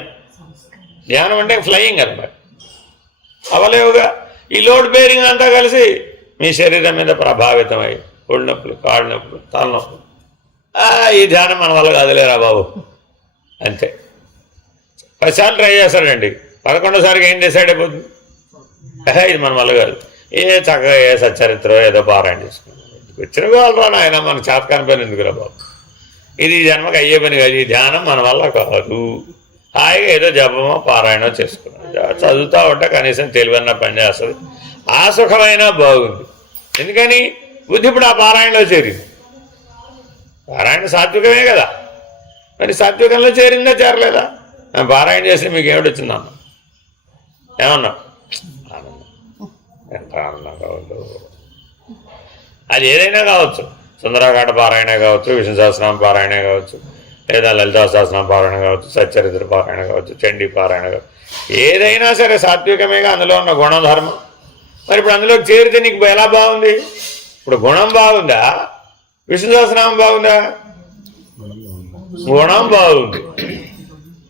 ధ్యానం అంటే ఫ్లయింగ్ కదా, మరి అవలేవుగా. ఈ లోడ్ బేరింగ్ అంతా కలిసి మీ శరీరం మీద ప్రభావితమై ఒళ్ళు నొప్పులు, కాళ్ళు నొప్పులు, తలనొప్పులు. ఈ ధ్యానం మన వల్ల కాదులేరా బాబు, అంతే. 10 సార్లు ట్రై చేస్తాడండి, 11వ సారికి ఏం డిసైడ్ అయిపోతుంది? ఇది మన వల్ల కాదు, ఏ చక్కగా ఏ సచ్చరిత్ర ఏదో పారాయణ చేసుకున్నాం, వచ్చిన వాళ్ళు ఆయన మన చేతకాని పని ఎందుకురా బాబు, ఇది జన్మకి అయ్యే పని కాదు, ఈ ధ్యానం మన వల్ల కాదు. హాయిగా ఏదో జపమో పారాయణో చేసుకున్నాం, చదువుతూ ఉంటే కనీసం తెలివన్నా పని చేస్తుంది, ఆ సుఖమైనా బాగుంది. ఎందుకని బుద్ధి ఇప్పుడు ఆ పారాయణలో చేరింది. పారాయణ సాత్వికమే కదా, మరి సాత్వికంలో చేరిందా చేరలేదా? పారాయణ చేసి మీకు ఏమిటొచ్చిందన్న, ఏమన్నా ఆనందం, ఎంత ఆనందంగా ఉందో. అది ఏదైనా కావచ్చు, సుందరకాండ పారాయణ కావచ్చు, విష్ణు సహస్రనామ పారాయణ కావచ్చు, లేదా లలితా సహస్రనామ పారాయణ కావచ్చు, సచ్చరిత్ర పారాయణ కావచ్చు, చండీ పారాయణ కావచ్చు, ఏదైనా సరే సాత్వికమేగా అందులో ఉన్న గుణధర్మం. మరి ఇప్పుడు అందులోకి చేరితే నీకు ఎలా బాగుంది? ఇప్పుడు గుణం బాగుందా, విష్ణు సహస్రనామం బాగుందా? గుణం బాగుంది.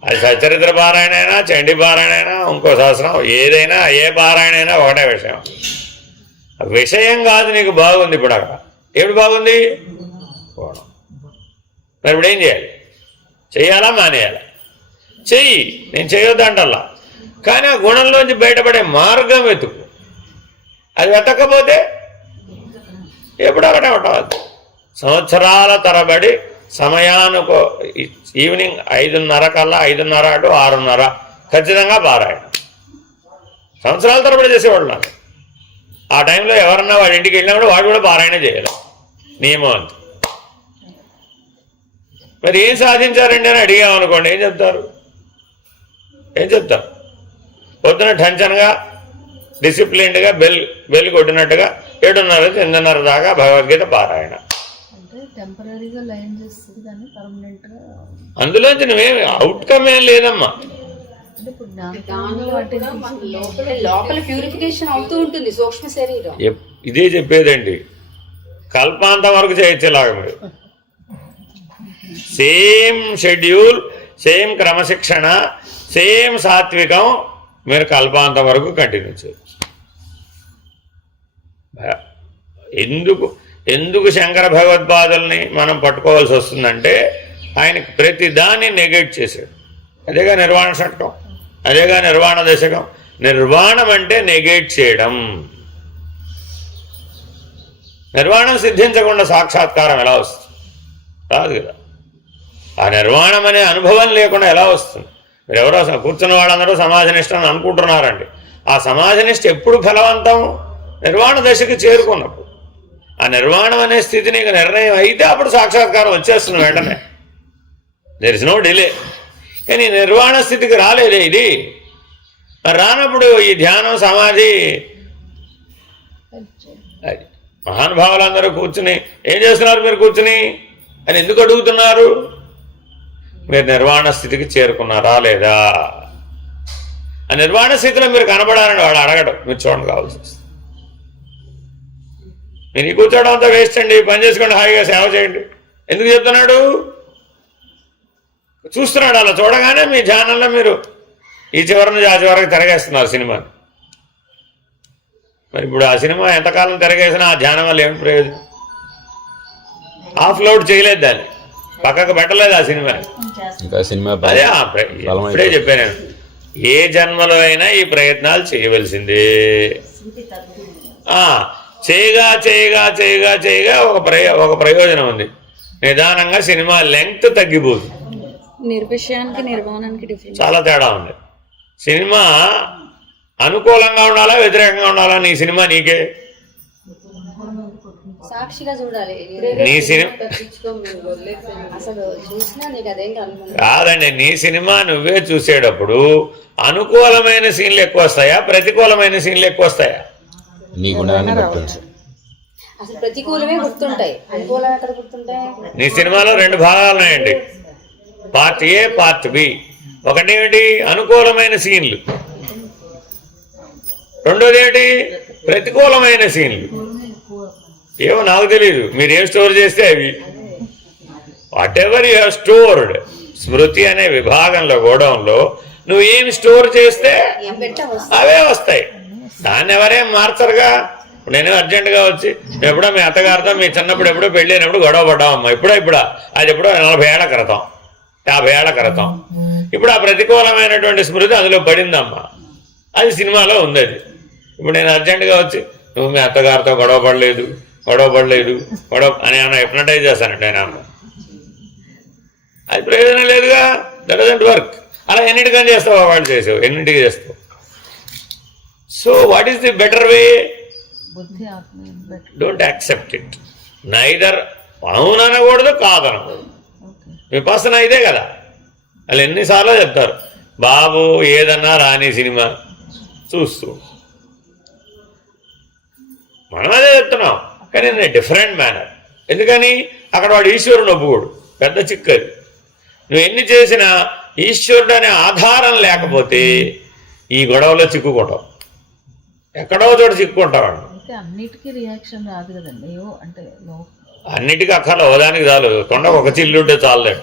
అది సచ్చరిత్ర పారాయణ అయినా, చండీ పారాయణ అయినా, ఇంకో సహస్రం ఏదైనా, ఏ పారాయణ అయినా ఒకటే విషయం. విషయం కాదు నీకు బాగుంది. ఇప్పుడు అక్కడ ఏమిటి బాగుంది? గుణం. మరి ఇప్పుడు ఏం చేయాలి? చెయ్యాలా మానేయాలా? చెయ్యి, నేను చేయొద్దంటల్లా, కానీ ఆ గుణంలోంచి బయటపడే మార్గం వెతుకు. అది వెతకపోతే ఎప్పుడు ఒకటే ఉంటుంది. సంవత్సరాల తరబడి సమయానుకో ఈవినింగ్ 5:30 కల్లా 5:30 టు 6:30 ఖచ్చితంగా పారాయణ సంవత్సరాల తరబడి చేసేవాళ్ళు. నాకు ఆ టైంలో ఎవరన్నా వాడి ఇంటికి వెళ్ళినా కూడా వాడు కూడా పారాయణ చేయాలి, నియమం అంత. మరి ఏం సాధించారండి అని అడిగామనుకోండి, ఏం చెప్తారు? పొద్దున టెన్షన్గా డిసిప్లిన్డ్గా బెల్ కొట్టినట్టుగా 7:30 నుంచి 8:30 దాకా భగవద్గీత పారాయణ. టెంపరీగా లైన్ చేస్తుంది కానీ పర్మనెంట్ గా అందులోంచి నువ్వేమి అవుట్కమ్ ఏం లేదమ్మా. లోపల ప్యూరిఫికేషన్ అవుతూ ఉంటుంది సూక్ష్మ శరీరం. ఇదే చెప్పేదండి, కల్పాంతం వరకు చేయొచ్చేలాగా మీరు సేమ్ షెడ్యూల్, సేమ్ క్రమశిక్షణ, సేమ్ సాత్వికం మీరు కల్పాంతం వరకు కంటిన్యూ చేయొచ్చు. ఎందుకు శంకర భగవత్పాదుల్ని మనం పట్టుకోవాల్సి వస్తుందంటే ఆయన ప్రతి దాన్ని నెగెట్ చేశాడు. అదేగా నిర్వాణ షట్కం, అదేగా నిర్వాణ దశకం. నిర్వాణం అంటే నెగెట్ చేయడం. నిర్వాణం సిద్ధించకుండా సాక్షాత్కారం ఎలా వస్తుంది? రాదు కదా. ఆ నిర్వాణం అనే అనుభవం లేకుండా ఎలా వస్తుంది? మీరు ఎవరో కూర్చున్న వాళ్ళందరూ సమాజనిష్ట అని అనుకుంటున్నారండి. ఆ సమాజనిష్ట ఎప్పుడు ఫలవంతం? నిర్వాణ దశకి చేరుకున్నప్పుడు. ఆ నిర్వాణం అనే స్థితి నీకు నిర్ణయం అయితే అప్పుడు సాక్షాత్కారం వచ్చేస్తుంది వెంటనే, దెర్ ఇస్ నో డిలే. కానీ నిర్వాణ స్థితికి రాలేదే ఇది. రానప్పుడు ఈ ధ్యానం సమాధి అది మహానుభావులందరూ కూర్చుని ఏం చేస్తున్నారు మీరు కూర్చుని అని ఎందుకు అడుగుతున్నారు? మీరు నిర్వాణ స్థితికి చేరుకున్నారా లేదా? ఆ నిర్వాణ స్థితిలో మీరు కనబడాలని వాడు అడగడం, మీరు చూడండి కావాల్సి వస్తుంది. మీరు ఈ కూర్చోవడం అంతా వేస్ట్ అండి, పని చేసుకోండి, హాయిగా సేవ చేయండి. ఎందుకు చెప్తున్నాడు? చూస్తున్నాడు. అలా చూడగానే మీ ధ్యానంలో మీరు ఈ చివరి నుంచి ఆ చివరికి తిరగేస్తున్నారు సినిమాని. మరి ఇప్పుడు ఆ సినిమా ఎంతకాలం తిరగేసినా ఆ ధ్యానం వల్ల ఏమిటి ప్రయోజనం? ఆఫ్లోడ్ చేయలేదు, దాన్ని పక్కకు పెట్టలేదు ఆ సినిమా. అదే ఇప్పుడే చెప్పాను, ఏ జన్మలో అయినా ఈ ప్రయత్నాలు చేయవలసిందే. చేయగా చేయగా చేయగా చేయగా ఒక ప్రయోజనం ఉంది. నిదానంగా సినిమా లెంగ్త్ తగ్గిపోతుంది. నిర్విషయానికి నిర్వాణానికి డిఫరెన్స్ చాలా తేడా ఉంది. సినిమా అనుకూలంగా ఉండాలా వ్యతిరేకంగా ఉండాలా? నీ సినిమా నీకే సాక్షిగా చూడాలి. నీ సినిమా అసలు చూసినా నీకు అదేంటి అనుకున్నా కాదండి. నీ సినిమా నువ్వే చూసేటప్పుడు అనుకూలమైన సీన్లు ఎక్కువ వస్తాయా, ప్రతికూలమైన సీన్లు ఎక్కువ వస్తాయా? నీ గుణాన్ని బట్టి అసలు ప్రతికూలమే గుర్తుంటాయి, అనుకూలం ఎక్కడ గుర్తుంటాయి? నీ సినిమాలో 2 భాగాలు ఉన్నాయండి, పార్ట్ ఏ, పార్ట్ బి. ఒకటేమిటి? అనుకూలమైన సీన్లు. రెండోది ఏంటి? ప్రతికూలమైన సీన్లు. ఏమో నాకు తెలియదు, మీరు ఏం స్టోర్ చేస్తే అవి. Whatever you have stored, స్మృతి అనే విభాగంలో గోడౌన్లో నువ్వు ఏమి స్టోర్ చేస్తే అవే వస్తాయి. దాన్ని ఎవరేం మార్చరుగా. ఇప్పుడు నేను అర్జెంటుగా వచ్చి ఎప్పుడో మీ అత్తగారితో మీ చిన్నప్పుడు ఎప్పుడో పెళ్ళైనప్పుడు గొడవ పడ్డామమ్మా, ఇప్పుడా అది ఎప్పుడో 40 ఏళ్ల క్రితం, 50 ఏళ్ల క్రితం. ఇప్పుడు ఆ ప్రతికూలమైనటువంటి స్మృతి అందులో పడిందమ్మా, అది సినిమాలో ఉంది. అది ఇప్పుడు నేను అర్జెంటుగా వచ్చి నువ్వు మీ అత్తగారితో గొడవ పడలేదు అని ఏమన్నా హిప్నటైజ్ చేస్తానండి ఆయన అది ప్రయోజనం లేదుగా. That doesn't work. అలా ఎన్నింటికని చేస్తావు వాళ్ళు చేసావు ఎన్నింటికి చేస్తావు. So what is the better way? బుద్ధి ఆత్మ డోంట్ యాక్సెప్ట్ ఇట్. నైదర్ అవుననకూడదు కాదనకూడదు. విపස්සన ఇదే కదా. వాళ్ళు ఎన్నిసార్లు చెప్తారు బాబు ఏదన్నా రాని సినిమా చూస్తూ. మనం అదే చెప్తున్నాం కానీ డిఫరెంట్ మేనర్. ఎందుకని అక్కడ వాడు ఈశ్వరుని ఒప్పుకోడు. పెద్ద చిక్కది. నువ్వు ఎన్ని చేసినా ఈశ్వరుడు అనే ఆధారం లేకపోతే ఈ గొడవలో చిక్కుకుంటావు. ఎక్కడో చోట చిక్కుకుంటావు. అయితే అన్నిటికీ రియాక్షన్ రాదు కదండి. అంటే అన్నిటికీ అక్కర్లో ఓదానికి చాలు. కొండకు ఒక చిల్లు ఉంటే చాలు.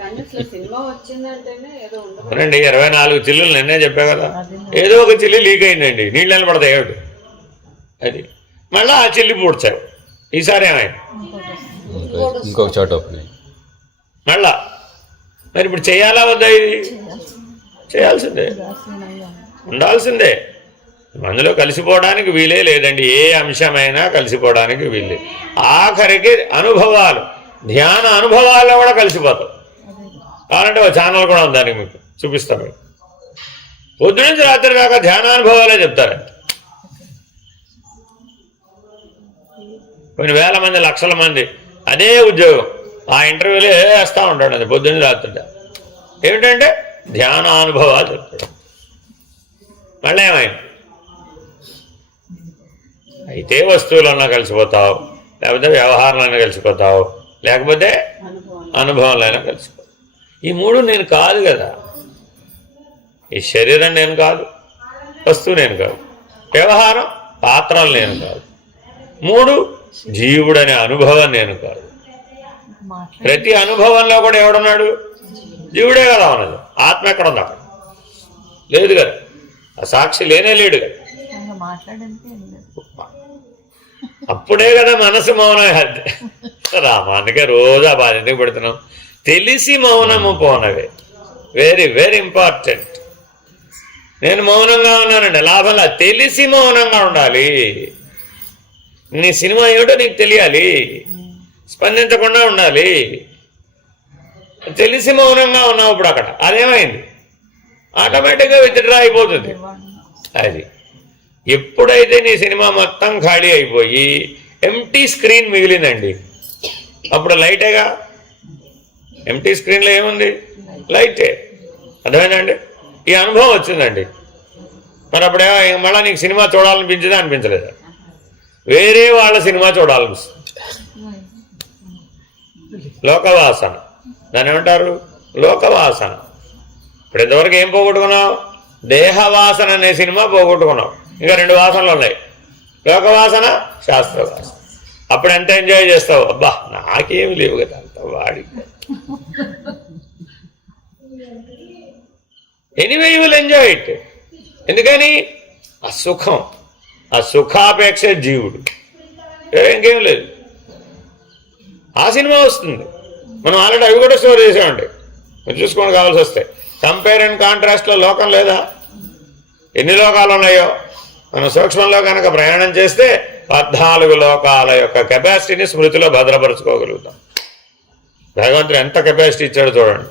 కానీ అసలు సినిమా వచ్చిందంటేనే ఏదో ఉండదు. అవునండి 24 చిల్లులు నిన్నే చెప్పా కదా. ఏదో ఒక చిల్లి లీక్ అయిందండి. నీళ్ళు నిలబడతాయి ఏమిటి అది. మళ్ళీ ఆ చిల్లి పూడ్చావు. ఈసారి ఏమైంది? ఇంకొక చోట ఓపెన్ అయింది మళ్ళా. మరి ఇప్పుడు చేయాలా వద్దా? ఇది చేయాల్సిందే, ఉండాల్సిందే. అందులో కలిసిపోవడానికి వీలే లేదండి. ఏ అంశమైనా కలిసిపోవడానికి వీలే. ఆఖరికి అనుభవాలు, ధ్యాన అనుభవాల్లో కూడా కలిసిపోతాం. కావాలంటే ఒక ఛానల్ కూడా ఉంది, దానికి మీకు చూపిస్తాను. పొద్దు నుంచి రాత్రి దాకా ధ్యానానుభవాలే చెప్తారండి. కొన్ని వేల మంది, లక్షల మంది అదే ఉద్యోగం. ఆ ఇంటర్వ్యూలో వేస్తూ ఉంటాడు. అది పొద్దున్న రాత్రి ఏమిటంటే ధ్యానానుభవాలు చెప్తాడు. మళ్ళీ ఏమైంది? అయితే వస్తువులన్నా కలిసిపోతావు, లేకపోతే వ్యవహారాలైనా కలిసిపోతావు, లేకపోతే అనుభవాలైనా కలిసిపోతావు. ఈ మూడు నేను కాదు కదా. ఈ శరీరం నేను కాదు, వస్తువు నేను కాదు, వ్యవహారం పాత్రలు నేను కాదు, మూడు జీవుడనే అనుభవం నేను కాదు. ప్రతి అనుభవంలో కూడా ఎవడున్నాడు? జీవుడే కదా ఉన్నది. ఆత్మ ఎక్కడ ఉంది? అక్కడ లేదు కదా. ఆ సాక్షి లేనే లేడు కదా. అప్పుడే కదా మనసు మౌనం. రామానికే రోజు ఆ బాధ ఎందుకు పెడుతున్నాం? తెలిసి మౌనము పోనవే. Very very important. నేను మౌనంగా ఉన్నానండి, లాభంలా. తెలిసి మౌనంగా ఉండాలి. నీ సినిమా ఏమిటో నీకు తెలియాలి. స్పందించకుండా ఉండాలి. తెలిసి మౌనంగా ఉన్నావు. ఇప్పుడు అక్కడ అదేమైంది? ఆటోమేటిక్గా విత్డ్రా అయిపోతుంది. అది ఎప్పుడైతే నీ సినిమా మొత్తం ఖాళీ అయిపోయి ఎంటీ స్క్రీన్ మిగిలిందండి, అప్పుడు లైటేగా. ఎంటీ స్క్రీన్లో ఏముంది? లైటే. అర్థమైందండి? ఈ అనుభవం వచ్చిందండి. మరి అప్పుడే మళ్ళీ నీకు సినిమా చూడాలనిపించిందా? అనిపించలేదా? వేరే వాళ్ళ సినిమా చూడాలనిపిస్తుంది. లోకవాసన, దాన్ని ఏమంటారు? లోకవాసన. ఇప్పుడు ఇంతవరకు ఏం పోగొట్టుకున్నావు? దేహవాసన అనే సినిమా పోగొట్టుకున్నావు. ఇంకా 2 వాసనలు ఉన్నాయి, లోకవాసన, శాస్త్రవాసన. అప్పుడు ఎంత ఎంజాయ్ చేస్తావు? అబ్బా నాకేమి లేవు కదా అంత వాడి. Anyway you will enjoy it. ఎందుకని? ఆ సుఖం, ఆ సుఖాపేక్ష జీవుడు, ఇంకేం లేదు. ఆ సినిమా వస్తుంది. మనం ఆల్రెడీ అవి కూడా స్టోర్ చేసామండి. మీరు చూసుకోండి కావాల్సి వస్తే. కంపేర్ అండ్ కాంట్రాస్ట్లో లోకం లేదా? ఎన్ని లోకాలు ఉన్నాయో. మనం సూక్ష్మంలో కనుక ప్రయాణం చేస్తే 14 లోకాల యొక్క కెపాసిటీని స్మృతిలో భద్రపరచుకోగలుగుతాం. భగవంతుడు ఎంత కెపాసిటీ ఇచ్చాడో చూడండి.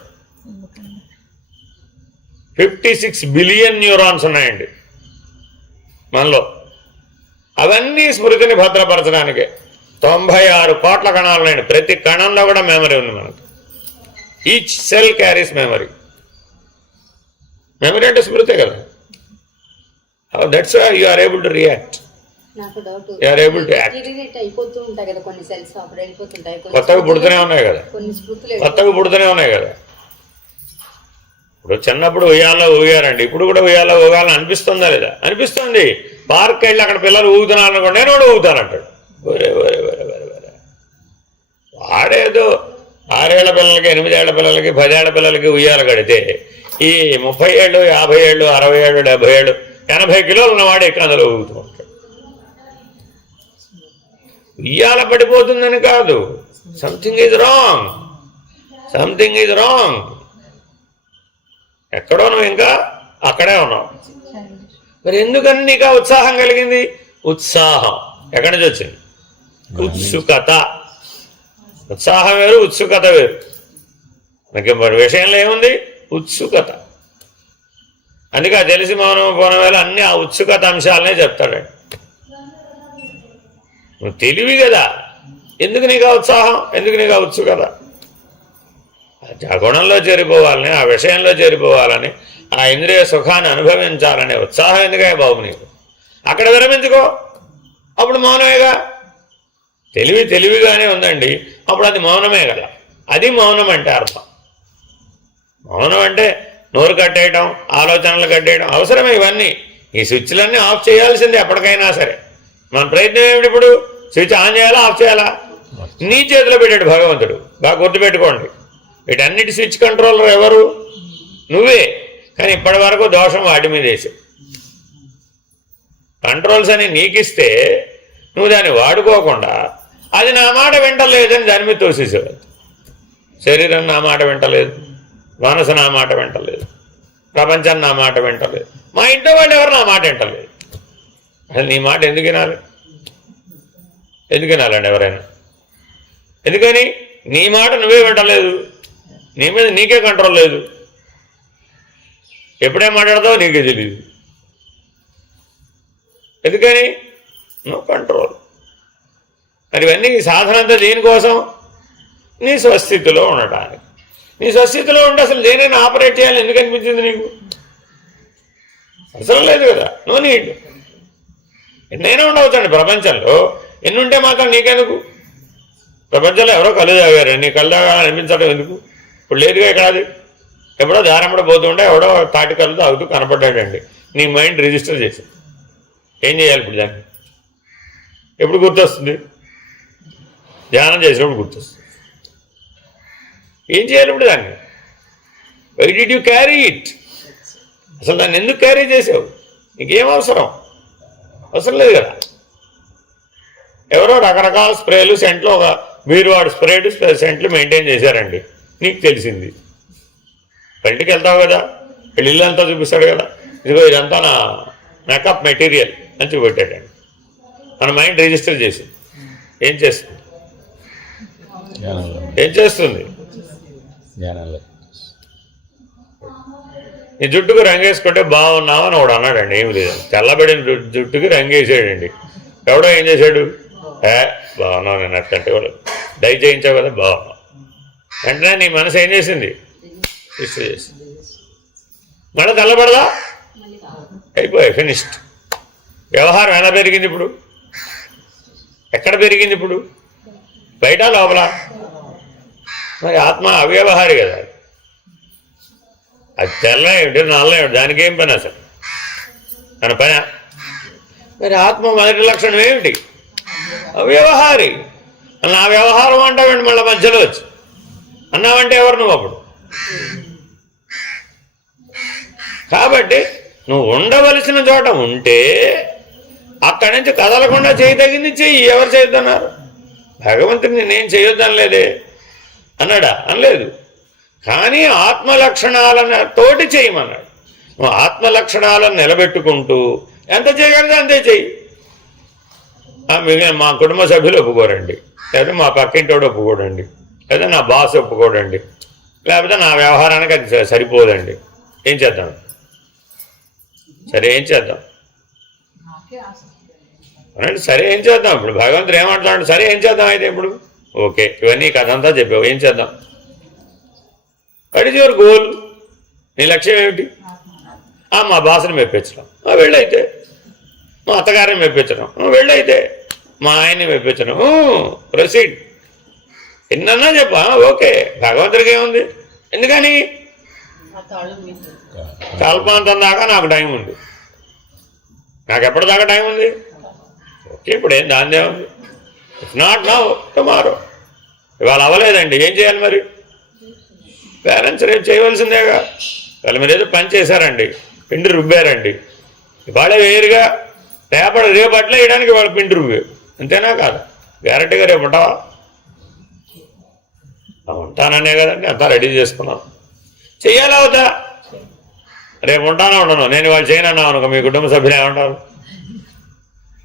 56 బిలియన్ న్యూరాన్స్ ఉన్నాయండి మనలో. అవన్నీ స్మృతిని భద్రపరచడానికే 96 కోట్ల కణాలు ఉన్నాయండి. ప్రతి కణంలో కూడా మెమరీ ఉంది మనకు. Each cell carries memory. Memory అంటే స్మృతే కదా. That's why you are able to react. నాకు doubt, you are able to act. Delete అయిపోతూ ఉంటాయి కదా కొన్ని సెల్స్, అప్పుడు వెళ్ళిపోతుంటాయి. కొత్తగా పుడుతూనే ఉన్నాయి కదా. కొన్ని స్మృతులు కొత్తగా పుడుతూనే ఉన్నాయి కదా. ఇప్పుడు చిన్నప్పుడు ఉయ్యాలో ఊగారండి, ఇప్పుడు కూడా ఉయ్యాలో ఊగాలని అనిపిస్తుందా లేదా? అనిపిస్తుంది. పార్క్ వెళ్ళి అక్కడ పిల్లలు ఊగుతున్నారు అనుకోండి, నేను కూడా ఊగుతానంటాడు. వేరే వేరే వేరే వేరే వేరే వాడేదో 6 ఏళ్ల పిల్లలకి, 8 ఏళ్ల పిల్లలకి, 10 ఏళ్ల పిల్లలకి ఉయ్యాల కడితే ఈ 30 ఏళ్ళు, 50 ఏళ్ళు, 60 ఏళ్ళు, 70 ఏళ్ళు, 80 కిలోలు ఉన్నవాడు ఎక్కడ అందులో ఊగుతూ ఉంటాడు. ఉయ్యాల పడిపోతుందని కాదు. Something is wrong, something is wrong. ఎక్కడో నువ్వు ఇంకా అక్కడే ఉన్నావు. మరి ఎందుకని నీకు ఆ ఉత్సాహం కలిగింది? ఉత్సాహం ఎక్కడి నుంచి వచ్చింది? ఉత్సుకత. ఉత్సాహం వేరు, ఉత్సుకత వేరు. నాకు మరి విషయంలో ఏముంది? ఉత్సుకత. అందుకే తెలిసి మౌనం పోన వేళ అన్ని ఆ ఉత్సుకత అంశాలనే చెప్తాడండి. నువ్వు తెలివి కదా, ఎందుకు నీకు ఆ ఉత్సాహం, ఎందుకు నీకు ఆ ఉత్సుకత? ఆ గుణంలో చేరిపోవాలని, ఆ విషయంలో చేరిపోవాలని, ఆ ఇంద్రియ సుఖాన్ని అనుభవించాలనే ఉత్సాహం ఎందుకే బాబు నీకు? అక్కడ విరమించుకో, అప్పుడు మౌనమేగా. తెలివిగానే ఉందండి, అప్పుడు అది మౌనమే కదా. అది మౌనం అంటే అర్థం. మౌనం అంటే నోరు కట్టేయటం, ఆలోచనలు కట్టేయడం అవసరమే. ఇవన్నీ ఈ స్విచ్లన్నీ ఆఫ్ చేయాల్సిందే ఎప్పటికైనా సరే. మన ప్రయత్నం ఏమిటి? ఇప్పుడు స్విచ్ ఆన్ చేయాలా, ఆఫ్ చేయాలా? నీ చేతిలో పెట్టాడు భగవంతుడు. బాగా గుర్తుపెట్టుకోండి, వీటన్నిటి స్విచ్ కంట్రోలర్ ఎవరు? నువ్వే. కానీ ఇప్పటి వరకు దోషం వాటి మీద వేసావు. కంట్రోల్స్ అని నీకిస్తే నువ్వు దాన్ని వాడుకోకుండా అది నా మాట వింటలేదని దాని మీద తోసేసేవాడు. శరీరం నా మాట వింటలేదు, మనసు నా మాట వింటలేదు, ప్రపంచం నా మాట వింటలేదు, మా ఇంట్లో వాళ్ళు ఎవరు నా మాట వింటలేదు. అసలు నీ మాట ఎందుకు వినాలి? ఎందుకు వినాలండి ఎవరైనా? ఎందుకని? నీ మాట నువ్వే వింటలేదు, నీ మీద నీకే కంట్రోల్ లేదు. ఎప్పుడేం మాట్లాడతావో నీకే తెలియదు. ఎందుకని? నువ్వు కంట్రోల్. మరి ఇవన్నీ సాధనంతా దేనికోసం? నీ స్వస్థితిలో ఉండటానికి. నీ స్వస్థితిలో ఉంటే అసలు దేనైనా ఆపరేట్ చేయాలని ఎందుకు అనిపించింది నీకు? అవసరం లేదు కదా, నో నీడ్. ఎన్నైనా ఉండవచ్చండి ప్రపంచంలో, ఎన్ని ఉంటే మాత్రం నీకెందుకు? ప్రపంచంలో ఎవరో కళ్ళు తాగారు, నీ కళ్ళు తాగాలని అనిపించడం ఎందుకు? ఇప్పుడు లేదుగా ఇక్కడ. అది ఎప్పుడో దారంపడ పోతుంటే ఎవడో తాటి కళ్ళు తాగుతూ కనపడ్డాడండి, నీ మైండ్ రిజిస్టర్ చేసి ఏం చేయాలి ఇప్పుడు? దాన్ని ఎప్పుడు గుర్తొస్తుంది? ధ్యానం చేసినప్పుడు గుర్తొస్తుంది. ఏం చేయాలి ఇప్పుడు దాన్ని? Why did you carry it? అసలు దాన్ని ఎందుకు క్యారీ చేసావు? నీకేం అవసరం? అవసరం లేదు కదా. ఎవరో రకరకాల స్ప్రేలు, సెంట్లు, ఒక మీరు వాడు స్ప్రేలు సెంట్లు మెయింటైన్ చేశారండి, నీకు తెలిసింది. బయటికి వెళ్తావు కదా, ఇల్లు అంతా చూపిస్తాడు కదా, ఇదిగో ఇదంతా నా మేకప్ మెటీరియల్ అని చూపెట్టాడండి. మన మైండ్ రిజిస్టర్ చేసింది. ఏం చేస్తుంది? ఏం చేస్తుంది? నీ జుట్టుకు రంగేసుకుంటే బాగున్నావు అని ఒకడు అన్నాడండి. ఏమి లేదు, తెల్లబడిన జుట్టుకి రంగేసాడండి. ఎవడో ఏం చేశాడు? బాగున్నావు నేను అట్టంటే వాడు డై చేయించావు కదా, బాగున్నావు. వెంటనే నీ మనసు ఏం చేసింది? రిజిస్టర్ చేసింది. మళ్ళీ తెల్లబడదా? అయిపోయాయి, ఫినిష్డ్. వ్యవహారం ఎలా పెరిగింది ఇప్పుడు? ఎక్కడ పెరిగింది ఇప్పుడు? బయట లోపల? మరి ఆత్మ అవ్యవహారి కదా. అది తెల్ల ఏమిటి, నల్ల ఏమిటి, దానికి ఏం పని అసలు? మన పని. మరి ఆత్మ మొదటి లక్షణం ఏమిటి? అవ్యవహారి. నా వ్యవహారం అంటావండి మళ్ళీ మధ్యలో వచ్చి. అన్నావంటే ఎవరు నువ్వు అప్పుడు? కాబట్టి నువ్వు ఉండవలసిన చోట ఉంటే అక్కడి నుంచి కదలకుండా చేయదగింది చెయ్యి. ఎవరు చేయొద్దన్నారు? భగవంతుని నేనేం చేయొద్దని లేదే అన్నాడా? అనలేదు. కానీ ఆత్మలక్షణాలను తోటి చేయమన్నాడు. నువ్వు ఆత్మలక్షణాలను నిలబెట్టుకుంటూ ఎంత చేయగలిగితే అంతే చెయ్యి. మిగిలిన మా కుటుంబ సభ్యులు ఒప్పుకోరండి, లేదా మా పక్కింటోడు ఒప్పుకోడండి, లేదా నా బాస్ ఒప్పుకోడండి, లేకపోతే నా వ్యవహారానికి అది సరిపోదండి. ఏం చేద్దాం? సరే ఏం చేద్దాం? అనండి, సరే ఏం చేద్దాం? ఇప్పుడు భగవంతుడు ఏమంటున్నాడు? సరే ఏం చేద్దాం అయితే ఇప్పుడు? ఓకే, ఇవన్నీ కథ అంతా చెప్పావు, ఏం చేద్దాం? What is your goal? నీ లక్ష్యం ఏమిటి? మా బాస్ని మెప్పించడం, వెళ్ళైతే. మా అత్తగారిని మెప్పించడం, వెళ్ళైతే. మా ఆయన్ని మెప్పించడం, ప్రొసీడ్. ఎన్నన్నా చెప్పా, ఓకే. భగవంతుడికి ఏముంది? ఎందుకని? కల్పాంతం దాకా నాకు టైం ఉంది. నాకు ఎప్పటిదాకా టైం ఉంది? ఓకే, ఇప్పుడు ఏం దాందే ఉంది. If not now tomorrow. ఇవాళ అవ్వలేదండి, ఏం చేయాలి మరి? బ్యాలెన్స్ రేపు చేయవలసిందేగా. వాళ్ళ మీరు ఏదో పని చేశారండి, పిండి రుబ్బారండి, ఇవాళ వేరుగా రేపు అట్లా వేయడానికి వాళ్ళు పిండి రుబ్బారు, అంతేనా కాదు? గ్యారెంటీగా రేపు ఉంటావా? ఉంటాననే కదండి అంతా రెడీ చేసుకున్నాం. చెయ్యాలా అవుతా? రేపు ఉంటానో ఉండను, నేను వాళ్ళు చేయనన్నావు అనుకో, మీ కుటుంబ సభ్యులు ఏమంటారు?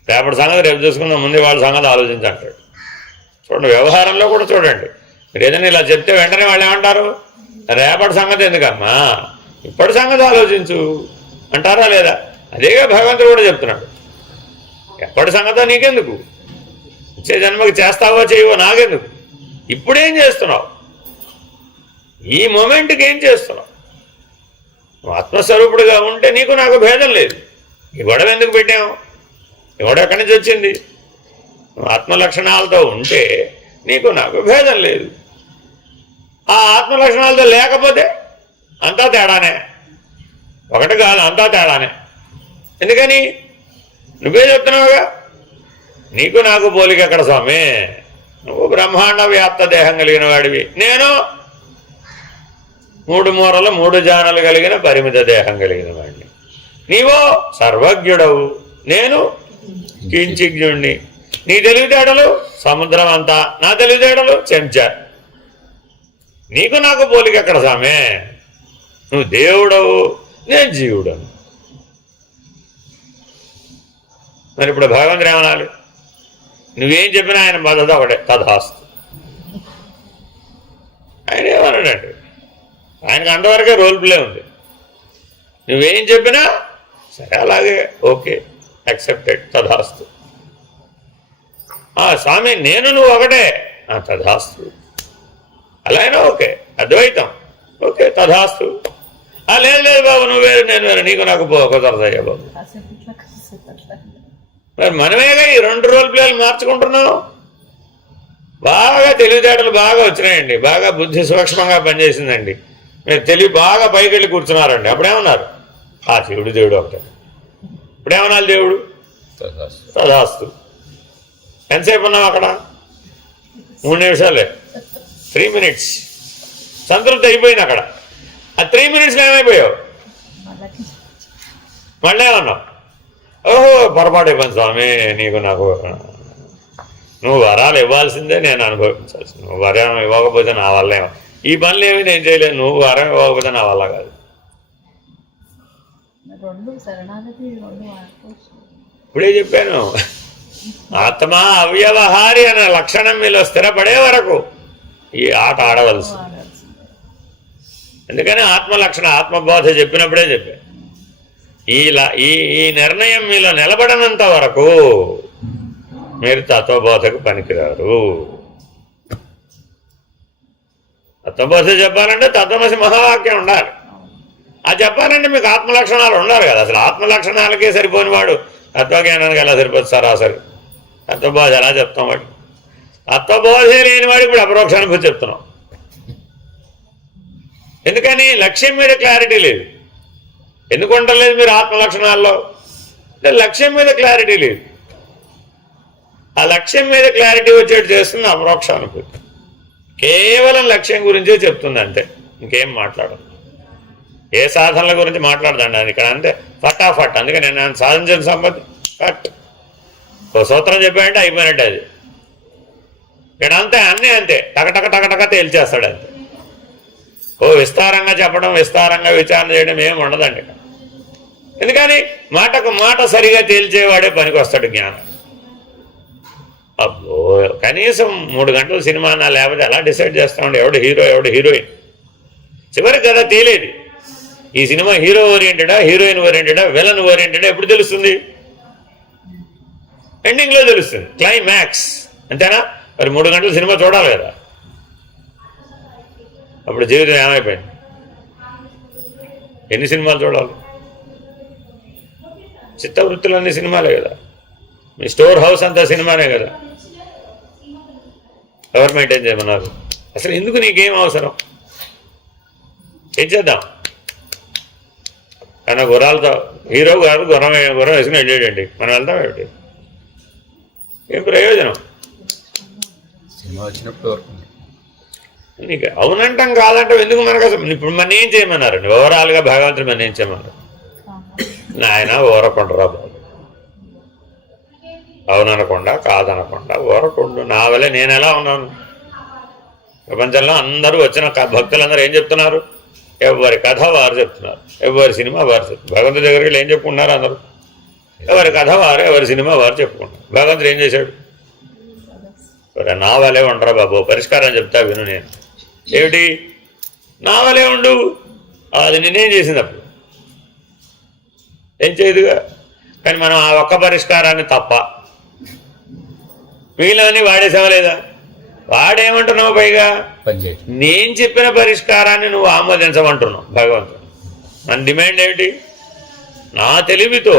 రేపటి సంగతి రేపు చూసుకుందాం, ముందు వాళ్ళ సంగతి ఆలోచించంటాడు. చూడండి, వ్యవహారంలో కూడా చూడండి, మీరు ఏదైనా ఇలా చెప్తే వెంటనే వాళ్ళు ఏమంటారు? రేపటి సంగతి ఎందుకమ్మా, ఇప్పటి సంగతి ఆలోచించు అంటారా లేదా? అదేగా భగవంతుడు కూడా చెప్తున్నాడు. ఎప్పటి సంగతో నీకెందుకు, వచ్చే జన్మకి చేస్తావో చేయవో నాకెందుకు, ఇప్పుడేం చేస్తున్నావు, ఈ మూమెంట్కి ఏం చేస్తున్నావు? నువ్వు ఆత్మస్వరూపుడుగా ఉంటే నీకు నాకు భేదం లేదు. ఈ గొడవ ఎందుకు పెట్టాము? ఈ గొడవ ఎక్కడి నుంచి వచ్చింది? నువ్వు ఆత్మలక్షణాలతో ఉంటే నీకు నాకు భేదం లేదు. ఆ ఆత్మలక్షణాలతో లేకపోతే అంతా తేడానే, ఒకటి కాదు, అంతా తేడానే. ఎందుకని? నువ్వే చెప్తున్నావుగా, నీకు నాకు పోలిక ఎక్కడ స్వామి? నువ్వు బ్రహ్మాండ వ్యాప్త దేహం కలిగిన వాడివి, నేను 3 మూరలు 3 జానలు కలిగిన పరిమిత దేహం కలిగిన వాడిని. నీవో సర్వజ్ఞుడవు, నేను కించిజ్ఞుణ్ణి. నీ తెలివితేటలు సముద్రం అంతా, నా తెలివితేటలు చెంచా. నీకు నాకు పోలిక ఎక్కడ స్వామి? నువ్వు దేవుడవు, నేను జీవుడను. మరి ఇప్పుడు భగవంతుడు ఏమనాలి? నువ్వేం చెప్పినా ఆయన మద్దతు ఒకటే, తథాస్తు. ఆయన ఏమన్నాడంటే, ఆయనకు అంతవరకే రోల్ ప్లే ఉంది. నువ్వేం చెప్పినా సరే, అలాగే, ఓకే, యాక్సెప్టెడ్, తథాస్తు. స్వామి నేను నువ్వు ఒకటే, తథాస్తు. అలా అయినా ఓకే, అద్వైతం, ఓకే, తథాస్తు. లేదు లేదు బాబు, నువ్వు వేరు నేను వేరు, నీకు నాకు కుదరదయ్యా బాబు. మరి మనమేగా ఈ 2 రోల్ ప్లేలు మార్చుకుంటున్నాం. బాగా తెలివితేటలు బాగా వచ్చినాయండి, బాగా బుద్ధి సూక్ష్మంగా పనిచేసిందండి, మీరు తెలివి బాగా పైకి వెళ్ళి కూర్చున్నారండి. అప్పుడేమన్నారు? శివుడు దేవుడు ఒకటే. ఇప్పుడేమన్నారు? దేవుడు తథాస్తు. ఎంతసేపు ఉన్నాం అక్కడ? 3 నిమిషాలే, 3 minutes. సంతృప్తి అయిపోయింది అక్కడ. ఆ 3 minutesలో ఏమైపోయావు? మళ్ళీ ఏమన్నావు? ఓహో, పొరపాటు అయిపోయింది స్వామి, నీకు నాకు, నువ్వు వరాలు ఇవ్వాల్సిందే, నేను అనుభవించాల్సింది. నువ్వు వరం ఇవ్వకపోతే నా వల్ల ఈ పనులు ఏమి నేను చేయలేను, నువ్వు వరం ఇవ్వకపోతే నా వల్ల కాదు. ఇప్పుడే చెప్పాను, ఆత్మ అవ్యవహారి అనే లక్షణం మీలో స్థిరపడే వరకు ఈ ఆట ఆడవలసి. ఎందుకని ఆత్మలక్షణ, ఆత్మబోధ చెప్పినప్పుడే చెప్పాను. ఈ నిర్ణయం మీలో నిలబడనంత వరకు మీరు తత్వబోధకు పనికిరారు. తత్వబోధ చెప్పాలంటే తత్వమసి మహావాక్యం ఉండాలి. అది చెప్పాలంటే మీకు ఆత్మలక్షణాలు ఉండాలి కదా. అసలు ఆత్మలక్షణాలకే సరిపోని వాడు తత్వజ్ఞానానికి ఎలా సరిపోతుంది? సరాసరి తత్వబోధ ఎలా చెప్తాం? వాడు తత్వబోధే లేని వాడు ఇప్పుడు అపరోక్షానుభూతి చెప్తున్నాం. ఎందుకని? లక్ష్యం మీద క్లారిటీ లేదు. ఎందుకు ఉండలేదు మీరు ఆత్మలక్షణాల్లో? అంటే లక్ష్యం మీద క్లారిటీ లేదు. ఆ లక్ష్యం మీద క్లారిటీ వచ్చేట్టు చేస్తుంది అపరోక్షానుభూతి. కేవలం లక్ష్యం గురించే చెప్తుంది అంతే, ఇంకేం మాట్లాడదు. ఏ సాధనల గురించి మాట్లాడదండి అది ఇక్కడ, అంతే ఫటాఫట్. అందుకే నేను సాధించిన సంపత్తి కట్, ఓ సూత్రం చెప్పాడంటే అయిపోయినట్టు. అది ఇక్కడ అంతే, అన్నీ అంతే, టకటక టకటక తేల్చేస్తాడు అంతే. ఓ విస్తారంగా చెప్పడం, విస్తారంగా విచారణ చేయడం ఏమి ఉండదండి ఇక్కడ. ఎందుకని? మాటకు మాట సరిగా తేల్చేవాడే పనికి వస్తాడు జ్ఞానం. అబ్బో, కనీసం 3 గంటల సినిమా నా లేకపోతే ఎలా డిసైడ్ చేస్తామండి ఎవడు హీరో ఎవడు హీరోయిన్? చివరికి కదా తేలేది. ఈ సినిమా హీరో ఓరియంటెడా, హీరోయిన్ ఓరియంటెడా, విలన్ ఓరియంటెడా ఎప్పుడు తెలుస్తుంది? ఎండింగ్లో తెలుస్తుంది, క్లైమాక్స్. అంతేనా? మరి 3 గంటల సినిమా చూడాలి కదా. అప్పుడు జీవితం ఏమైపోయింది? ఎన్ని సినిమాలు చూడాలి? చిత్తవృత్తులన్నీ సినిమాలే కదా. మీ స్టోర్ హౌస్ అంతా సినిమానే కదా. ఎవరు మెయింటైన్ చేయమన్నారు? అసలు ఎందుకు నీకేం అవసరం? ఏం చేద్దాం? కానీ గుర్రాలతో హీరో గారు గుర్రం వేసుకుని వెళ్ళాడండి, మనం వెళ్తాం ఏమిటి? ఏం ప్రయోజనం? సినిమా వచ్చినప్పుడు నీకు అవునంటాం కాదంటాం ఎందుకు? మనకు అసలు ఇప్పుడు మన ఏం చేయమన్నారండి? ఓవరాల్గా భగవంతుడు మన ఏం చేయమన్నారు? నాయన ఊరకుండరా బాబు, అవుననకుండా కాదనకుండా ఊరకుండు. నా వల్లే నేను ఎలా ఉన్నాను? ప్రపంచంలో అందరూ వచ్చిన భక్తులందరూ ఏం చెప్తున్నారు? ఎవరి కథ వారు చెప్తున్నారు, ఎవరి సినిమా వారు చెప్తున్నారు. భగవంతుడి దగ్గరికి ఏం చెప్పుకుంటున్నారు అందరూ? ఎవరి కథ వారు, ఎవరి సినిమా వారు చెప్పుకుంటారు. భగవంతుడు ఏం చేశాడు? నా వలే ఉండరా బాబు, పరిష్కారం చెప్తా విను. నేను ఏమిటి? నా వలే ఉండు, అది నేనేం చేసినప్పుడు ఏం చేయదుగా. కానీ మనం ఆ ఒక్క పరిష్కారాన్ని తప్ప మిగిలినవన్నీ వాడేసావా లేదా? వాడేమంటున్నావు? పైగా నేను చెప్పిన పరిష్కారాన్ని నువ్వు ఆమోదించమంటున్నావు భగవంతుడు. మన డిమాండ్ ఏమిటి? నా తెలివితో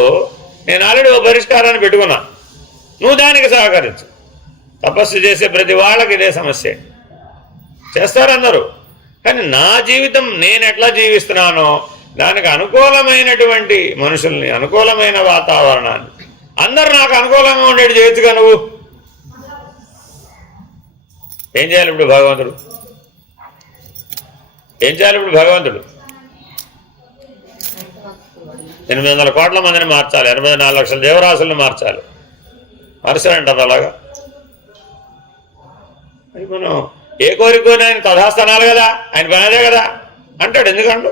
నేను ఆల్రెడీ ఓ పరిష్కారాన్ని పెట్టుకున్నా, నువ్వు దానికి సహకరించు. తపస్సు చేసే ప్రతి వాళ్ళకి ఇదే సమస్య. చేస్తారు అందరూ, కానీ నా జీవితం నేను ఎట్లా జీవిస్తున్నానో దానికి అనుకూలమైనటువంటి మనుషుల్ని, అనుకూలమైన వాతావరణాన్ని, అందరూ నాకు అనుకూలంగా ఉండేది చేయొచ్చుగా. నువ్వు ఏం చేయాలి ఇప్పుడు భగవంతుడు? ఏం చేయాలి ఇప్పుడు భగవంతుడు? 800 కోట్ల మందిని మార్చాలి, 84 లక్షల జీవరాశుల్ని మార్చాలి. మార్చాలంటారు అలాగా. అది మనం ఏ కోరికో ఆయన తథాస్థానాలు కదా, ఆయన పని అదే కదా అంటాడు. ఎందుకంటూ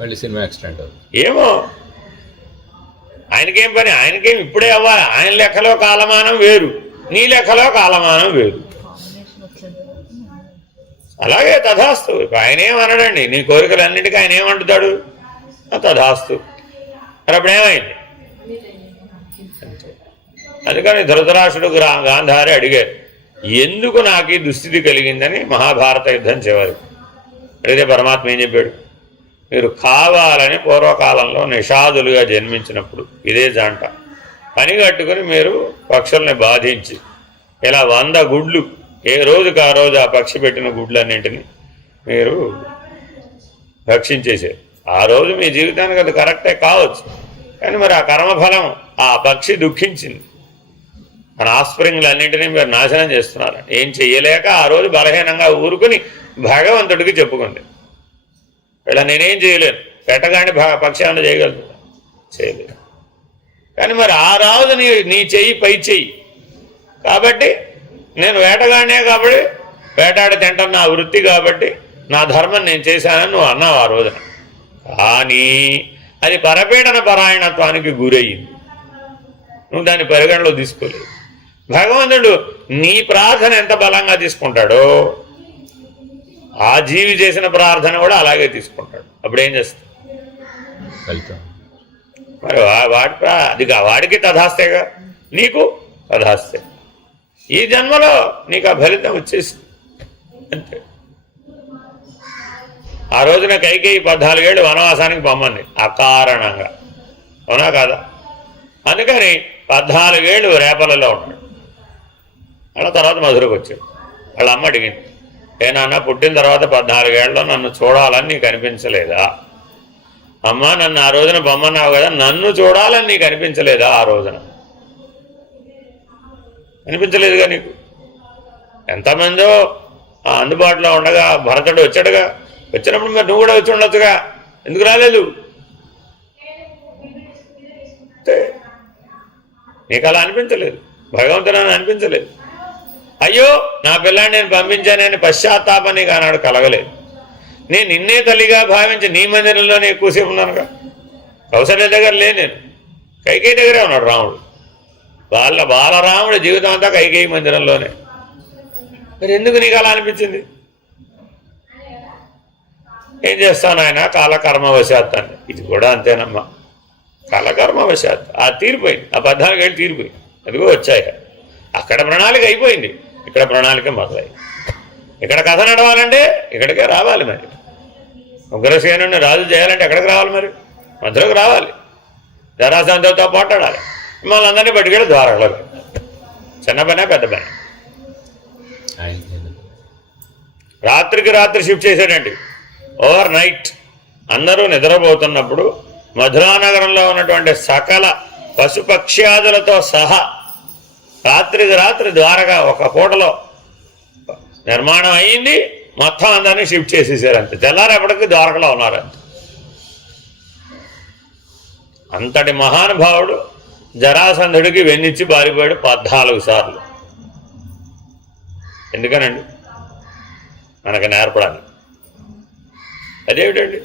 మళ్ళీ సినిమా యాక్సిడెంట్ ఏమో ఆయనకేం పని? ఆయనకేం ఇప్పుడే అవ్వాలి. ఆయన లెక్కలో కాలమానం వేరు, నీ లెక్కలో కాలమానం వేరు. అలాగే తథాస్తు. ఆయన ఏమనడండి, నీ కోరికలన్నిటికీ ఆయన ఏమంటుతాడు? తథాస్తు. మరి అప్పుడేమైంది? అందుకని ధృతరాష్ట్రుడు గాంధారి అడిగారు, ఎందుకు నాకు ఈ దుస్థితి కలిగిందని మహాభారత యుద్ధం చివరికి. అడిగితే పరమాత్మ ఏం చెప్పాడు? మీరు కావాలని పూర్వకాలంలో నిషాదులుగా జన్మించినప్పుడు ఇదే జంట పని కట్టుకుని మీరు పక్షుల్ని బాధించి ఇలా 100 గుడ్లు ఏ రోజుకి ఆ రోజు ఆ పక్షి పెట్టిన గుడ్లన్నింటినీ మీరు భక్షించేశారు. ఆ రోజు మీ జీవితానికి అది కరెక్టే కావచ్చు, కానీ మరి ఆ కర్మఫలం ఆ పక్షి దుఃఖించింది. మన ఆస్ప్రింగ్లన్నింటినీ మీరు నాశనం చేస్తున్నారు. ఏం చెయ్యలేక ఆ రోజు బలహీనంగా ఊరుకుని భగవంతుడికి చెప్పుకుంది, ఇలా నేనేం చేయలేను, పెట్టగానే పక్షి ఏమన్నా చేయగలదు? చేయలేదు. కానీ మరి ఆ రాజు నీ చెయ్యి పై చెయ్యి కాబట్టి నేను వేటగానే కాబట్టి వేటాడి తింటాను, నా వృత్తి కాబట్టి నా ధర్మం నేను చేశానని నువ్వు అన్నావు ఆ రోజున. కానీ అది పరపీడన పరాయణత్వానికి గురయ్యింది, నువ్వు దాన్ని పరిగణలో తీసుకోలేదు. భగవంతుడు నీ ప్రార్థన ఎంత బలంగా తీసుకుంటాడో ఆ జీవి చేసిన ప్రార్థన కూడా అలాగే తీసుకుంటాడు. అప్పుడు ఏం చేస్తాడు? మరి వాడికి తథాస్తేగా, నీకు తథాస్తే. ఈ జన్మలో నీకు ఆ ఫలితం వచ్చేసింది అంతే. ఆ రోజున కైకేయి 14 ఏళ్ళు వనవాసానికి పొమ్మంది అకారణంగా, అవునా కాదా? అందుకని 14 ఏళ్ళు రేపలలో ఉన్నాడు. అలా తర్వాత మధురకు వచ్చాడు. వాళ్ళ అమ్మ అడిగింది, నాన్న పుట్టిన తర్వాత 14 ఏళ్ళలో నన్ను చూడాలని నీకు అనిపించలేదా? అమ్మ నన్ను ఆ రోజున బొమ్మన్నావు కదా, నన్ను చూడాలని నీకు అనిపించలేదా? ఆ రోజున అనిపించలేదుగా నీకు. ఎంతమందో అందుబాటులో ఉండగా భరతుడు వచ్చాడుగా, వచ్చినప్పుడు మరి నువ్వు కూడా వచ్చి ఉండొచ్చుగా, ఎందుకు రాలేదు? నీకు అలా అనిపించలేదు, భగవంతుడు అని అనిపించలేదు. అయ్యో నా పిల్లాన్ని నేను పంపించానని పశ్చాత్తాపం నీకు ఆనాడు కలగలేదు. నేను నిన్నే తల్లిగా భావించి నీ మందిరంలోనే ఎక్కువసేపు ఉన్నానుగా. కౌసల్య దగ్గర లేదు, నేను కైకేయి దగ్గరే ఉన్నాడు రాముడు. బాలరాముడి జీవితం అంతా కైకేయి మందిరంలోనే. మరి ఎందుకు నీకు అలా అనిపించింది? ఏం చేస్తాను ఆయన కాలకర్మవశాత్ అని. ఇది కూడా అంతేనమ్మా, కాలకర్మవశాత్. ఆ తీరిపోయింది, ఆ 14 ఏళ్ళు తీరిపోయింది, అదిగో వచ్చాయి. అక్కడ ప్రణాళిక అయిపోయింది, ఇక్కడ ప్రణాళిక మొదలైంది. ఇక్కడ కథ నడవాలంటే ఇక్కడికే రావాలి. మరి ఉగ్రసేనుని రాజు చేయాలంటే ఎక్కడికి రావాలి? మరి మధ్యలోకి రావాలి, జరాసంధతో పోట్లాడాలి, మిమ్మల్ని అందరినీ పట్టుకెళ్ళి ద్వారకలో పెట్టాలి. చిన్న పనే పెద్ద పనే. రాత్రికి రాత్రి షిఫ్ట్ చేశాడండి. ఓవర్ నైట్ అందరూ నిద్రపోతున్నప్పుడు మధురానగరంలో ఉన్నటువంటి సకల పశుపక్ష్యాదులతో సహా రాత్రికి రాత్రి ద్వారక ఒక పూటలో నిర్మాణం అయ్యింది. మొత్తం అందరినీ షిఫ్ట్ చేసేసారు అంతే. తెల్లారేపటికి ద్వారకలో ఉన్నారంతే. అంతటి మహానుభావుడు జరాసంధుడికి వెన్నిచ్చి పారిపోయాడు 14 సార్లు. ఎందుకనండి? మనకు నేర్పడానికి. అదేమిటండి?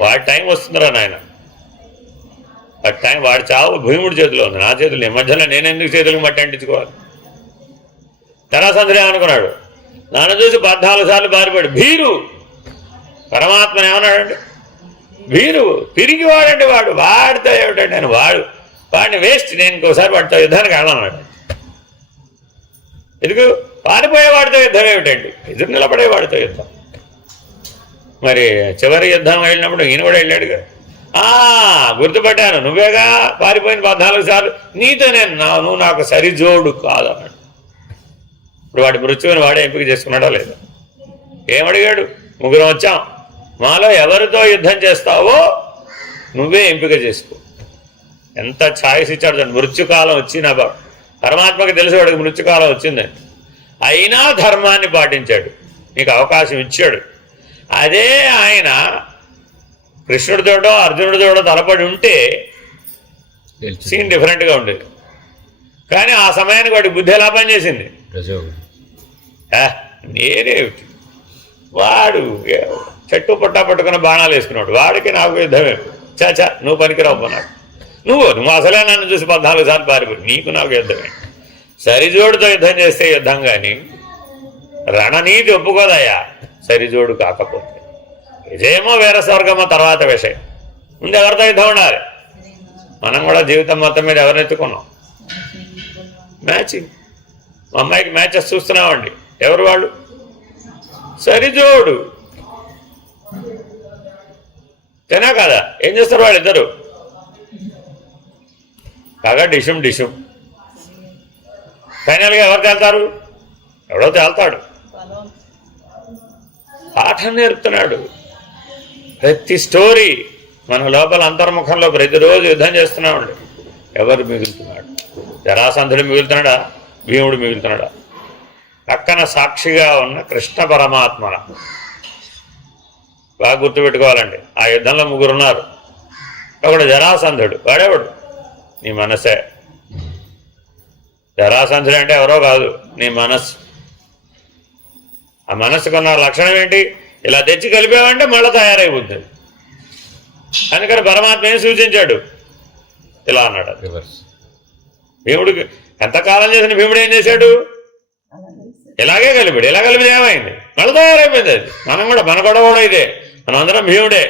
వాడి టైం వస్తుందిరా నాయన, వాడి టైం, వాడి చావు భీముడి చేతిలో ఉంది, నా చేతులు ఈ మధ్యలో నేను ఎందుకు చేతులకు మట్టి అంటించుకోవాలి. జరాసంధుడు ఏమనుకున్నాడు, నన్ను చూసి 14 సార్లు పారిపోయాడు. భీరు పరమాత్మను ఏమన్నాడండి, భీరు తిరిగి వాడండి, వాడితో ఏమిటండి అని వాడిని వేస్ట్, నేను ఇంకోసారి వాడితో యుద్ధానికి వెళ్ళన్నాడు. ఎందుకు పారిపోయేవాడితో యుద్ధం ఏమిటండి, ఎదురు నిలబడేవాడితో యుద్ధం. మరి చివరి యుద్ధం వెళ్ళినప్పుడు ఈయన కూడా వెళ్ళాడుగా. గుర్తుపట్టాను, నువ్వేగా పారిపోయిన 14 సార్లు, నీతో నువ్వు నాకు సరిజోడు కాదన్నాడు. ఇప్పుడు వాడి మృత్యువుని వాడే ఎంపిక చేసుకున్నాడా లేదా? ఏమడిగాడు, ముగ్గురం వచ్చాం, మాలో ఎవరితో యుద్ధం చేస్తావో నువ్వే ఎంపిక చేసుకో. ఎంత ఛాయిస్ ఇచ్చాడు దాన్ని. మృత్యుకాలం వచ్చినా పరమాత్మకి తెలిసి వాడికి మృత్యుకాలం వచ్చిందని, అయినా ధర్మాన్ని పాటించాడు, నీకు అవకాశం ఇచ్చాడు. అదే ఆయన కృష్ణుడితోటో అర్జునుడితోటో తలపడి ఉంటే సీన్ డిఫరెంట్గా ఉండేది. కానీ ఆ సమయానికి వాడి బుద్ధి ఎలా పనిచేసింది, నేనేమిటి, వాడు చెట్టు పుట్టా పట్టుకున్న బాణాలు వేసుకున్నాడు, వాడికి నాకు యుద్ధమే, చాచా నువ్వు పనికిరావు పోన్నాడు, నువ్వు అసలే నన్ను చూసి 14 సార్లు పారిపోయి, నీకు నాకు యుద్ధమే. సరిజోడుతో యుద్ధం చేస్తే యుద్ధం, కానీ రణనీతి ఒప్పుకోదయ్యా సరిజోడు కాకపోతే. విజయమో వేరే స్వర్గమో తర్వాత విషయం, ముందు ఎవరితో యుద్ధం ఉండాలి. మనం కూడా జీవితం మొత్తం మీద ఎవరిని ఎత్తుకున్నాం, మ్యాచింగ్. మా అమ్మాయికి మ్యాచెస్ చూస్తున్నామండి, ఎవరు వాళ్ళు, సరిజోడు. తినా కదా, ఏం చేస్తారు వాళ్ళిద్దరు, కాగా డిషుమ్ ఫైనల్గా ఎవరు తేల్తారు, ఎవడో తేల్తాడు. పాఠం నేర్పుతున్నాడు. ప్రతి స్టోరీ మన లోపల అంతర్ముఖంలో ప్రతిరోజు యుద్ధం చేస్తున్నామండి. ఎవరు మిగులుతున్నాడు, జరాసంధుడు మిగులుతున్నాడా, భీముడు మిగులుతున్నాడా? పక్కన సాక్షిగా ఉన్న కృష్ణ పరమాత్మన బాగా గుర్తుపెట్టుకోవాలండి. ఆ యుద్ధంలో 3 ఉన్నారు. ఒకడు జరాసంధుడు, వాడేవాడు నీ మనసే. జరాసంధుడు అంటే ఎవరో కాదు, నీ మనస్సు. ఆ మనస్సుకున్న లక్షణం ఏంటి, ఇలా తెచ్చి కలిపావంటే మళ్ళీ తయారైపోతుంది. అందుకని పరమాత్మ ఏం సూచించాడు, ఇలా అన్నాడు. భీముడికి ఎంతకాలం చేసిన భీముడు ఏం చేశాడు, ఇలాగే కలిపాడు. ఇలా కలిపితే ఏమైంది, మళ్ళీ తయారైపోయింది. అది మనం కూడా, మన గొడవ కూడా ఇదే. మనం అందరం భీముడే.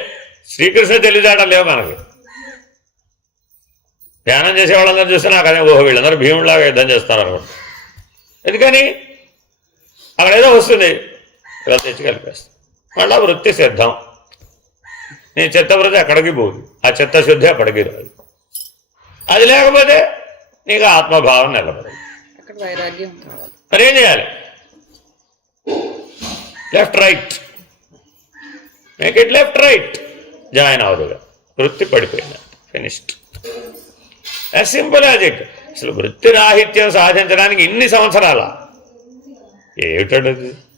శ్రీకృష్ణ తెలివితేటలు లేవు మనకి. ధ్యానం చేసే వాళ్ళందరూ చూస్తే నాకు అదే, ఓహో వీళ్ళందరూ భీముడిలాగా యుద్ధం చేస్తారు అనుకుంటా. ఎందుకని అక్కడ ఏదో వస్తుంది, ఇలా తెచ్చి కలిపేస్తాం. మళ్ళీ వృత్తి సిద్ధం. నీ చిత్తవృత్తి ఎక్కడికి పోదు, ఆ చిత్తశుద్ధి అప్పటికి రాదు. అది లేకపోతే నీకు ఆత్మభావం నిలబడదు. అక్కడ వైరాగ్యం కావాలి. మరేం చేయాలి, left right, make it left right, join అవదుగా. వృత్తి పడిపోయింది, finished. As simple as it. అసలు వృత్తి రాహిత్యం సాధించడానికి ఇన్ని సంవత్సరాల ఏమిటది,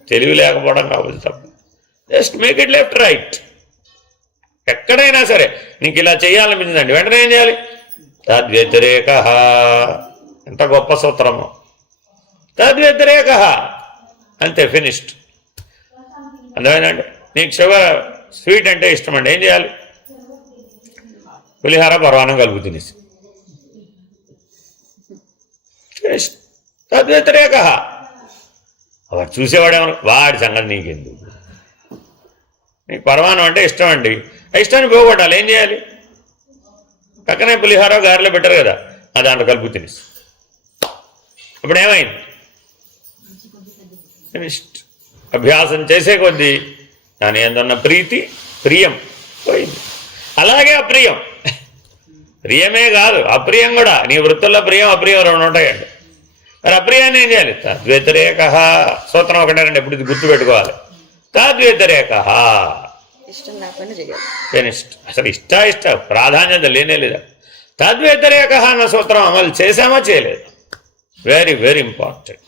తెలివి లేకపోవడం కావచ్చు తప్ప. Just make it left right. ఎక్కడైనా సరే నీకు ఇలా చేయాలనిపించిందండి, వెంటనే ఏం చేయాలి, తద్వ్యతిరేక. ఎంత గొప్ప సూత్రము, తద్వ్యతిరేక అంతే, ఫినిష్డ్. అర్థమైందండి. నీకు షుగర్ స్వీట్ అంటే ఇష్టం అండి, ఏం చేయాలి, పులిహార పరవానం కలుపు తినేసి, ఫినిష్డ్. తద్వ్యతిరేక. వాడు చూసేవాడేమన్నా, వాడి సంగతి నీకెందుకు, నీకు పరమాణం అంటే ఇష్టం అండి, ఇష్టాన్ని పోగొట్టాలి. ఏం చేయాలి, పక్కనే పులిహార గారెలో పెట్టారు కదా, ఆ దాంట్లో కలుపు తినేసి. ఇప్పుడు ఏమైంది, ఫినిష్డ్. అభ్యాసం చేసే కొద్దీ దాని ఏదన్నా ప్రియం పోయింది. అలాగే అప్రియం, ప్రియమే కాదు అప్రియం కూడా. నీ వృత్తుల్లో ప్రియం అప్రియం 2 ఉంటాయండి. మరి అప్రియాన్ని ఏం చేయాలి, తద్వ్యతిరేక. సూత్రం ఒకటేనండి, ఎప్పుడు ఇది గుర్తుపెట్టుకోవాలి. తద్వ్యతిరేక, ఇష్టం లేకుండా చేయాలి, ఫినిష్డ్. అసలు ఇష్ట ప్రాధాన్యత లేనే లేదా. తద్వ్యతిరేక అన్న సూత్రం అమలు చేసామా చేయలేదు, వెరీ వెరీ ఇంపార్టెంట్.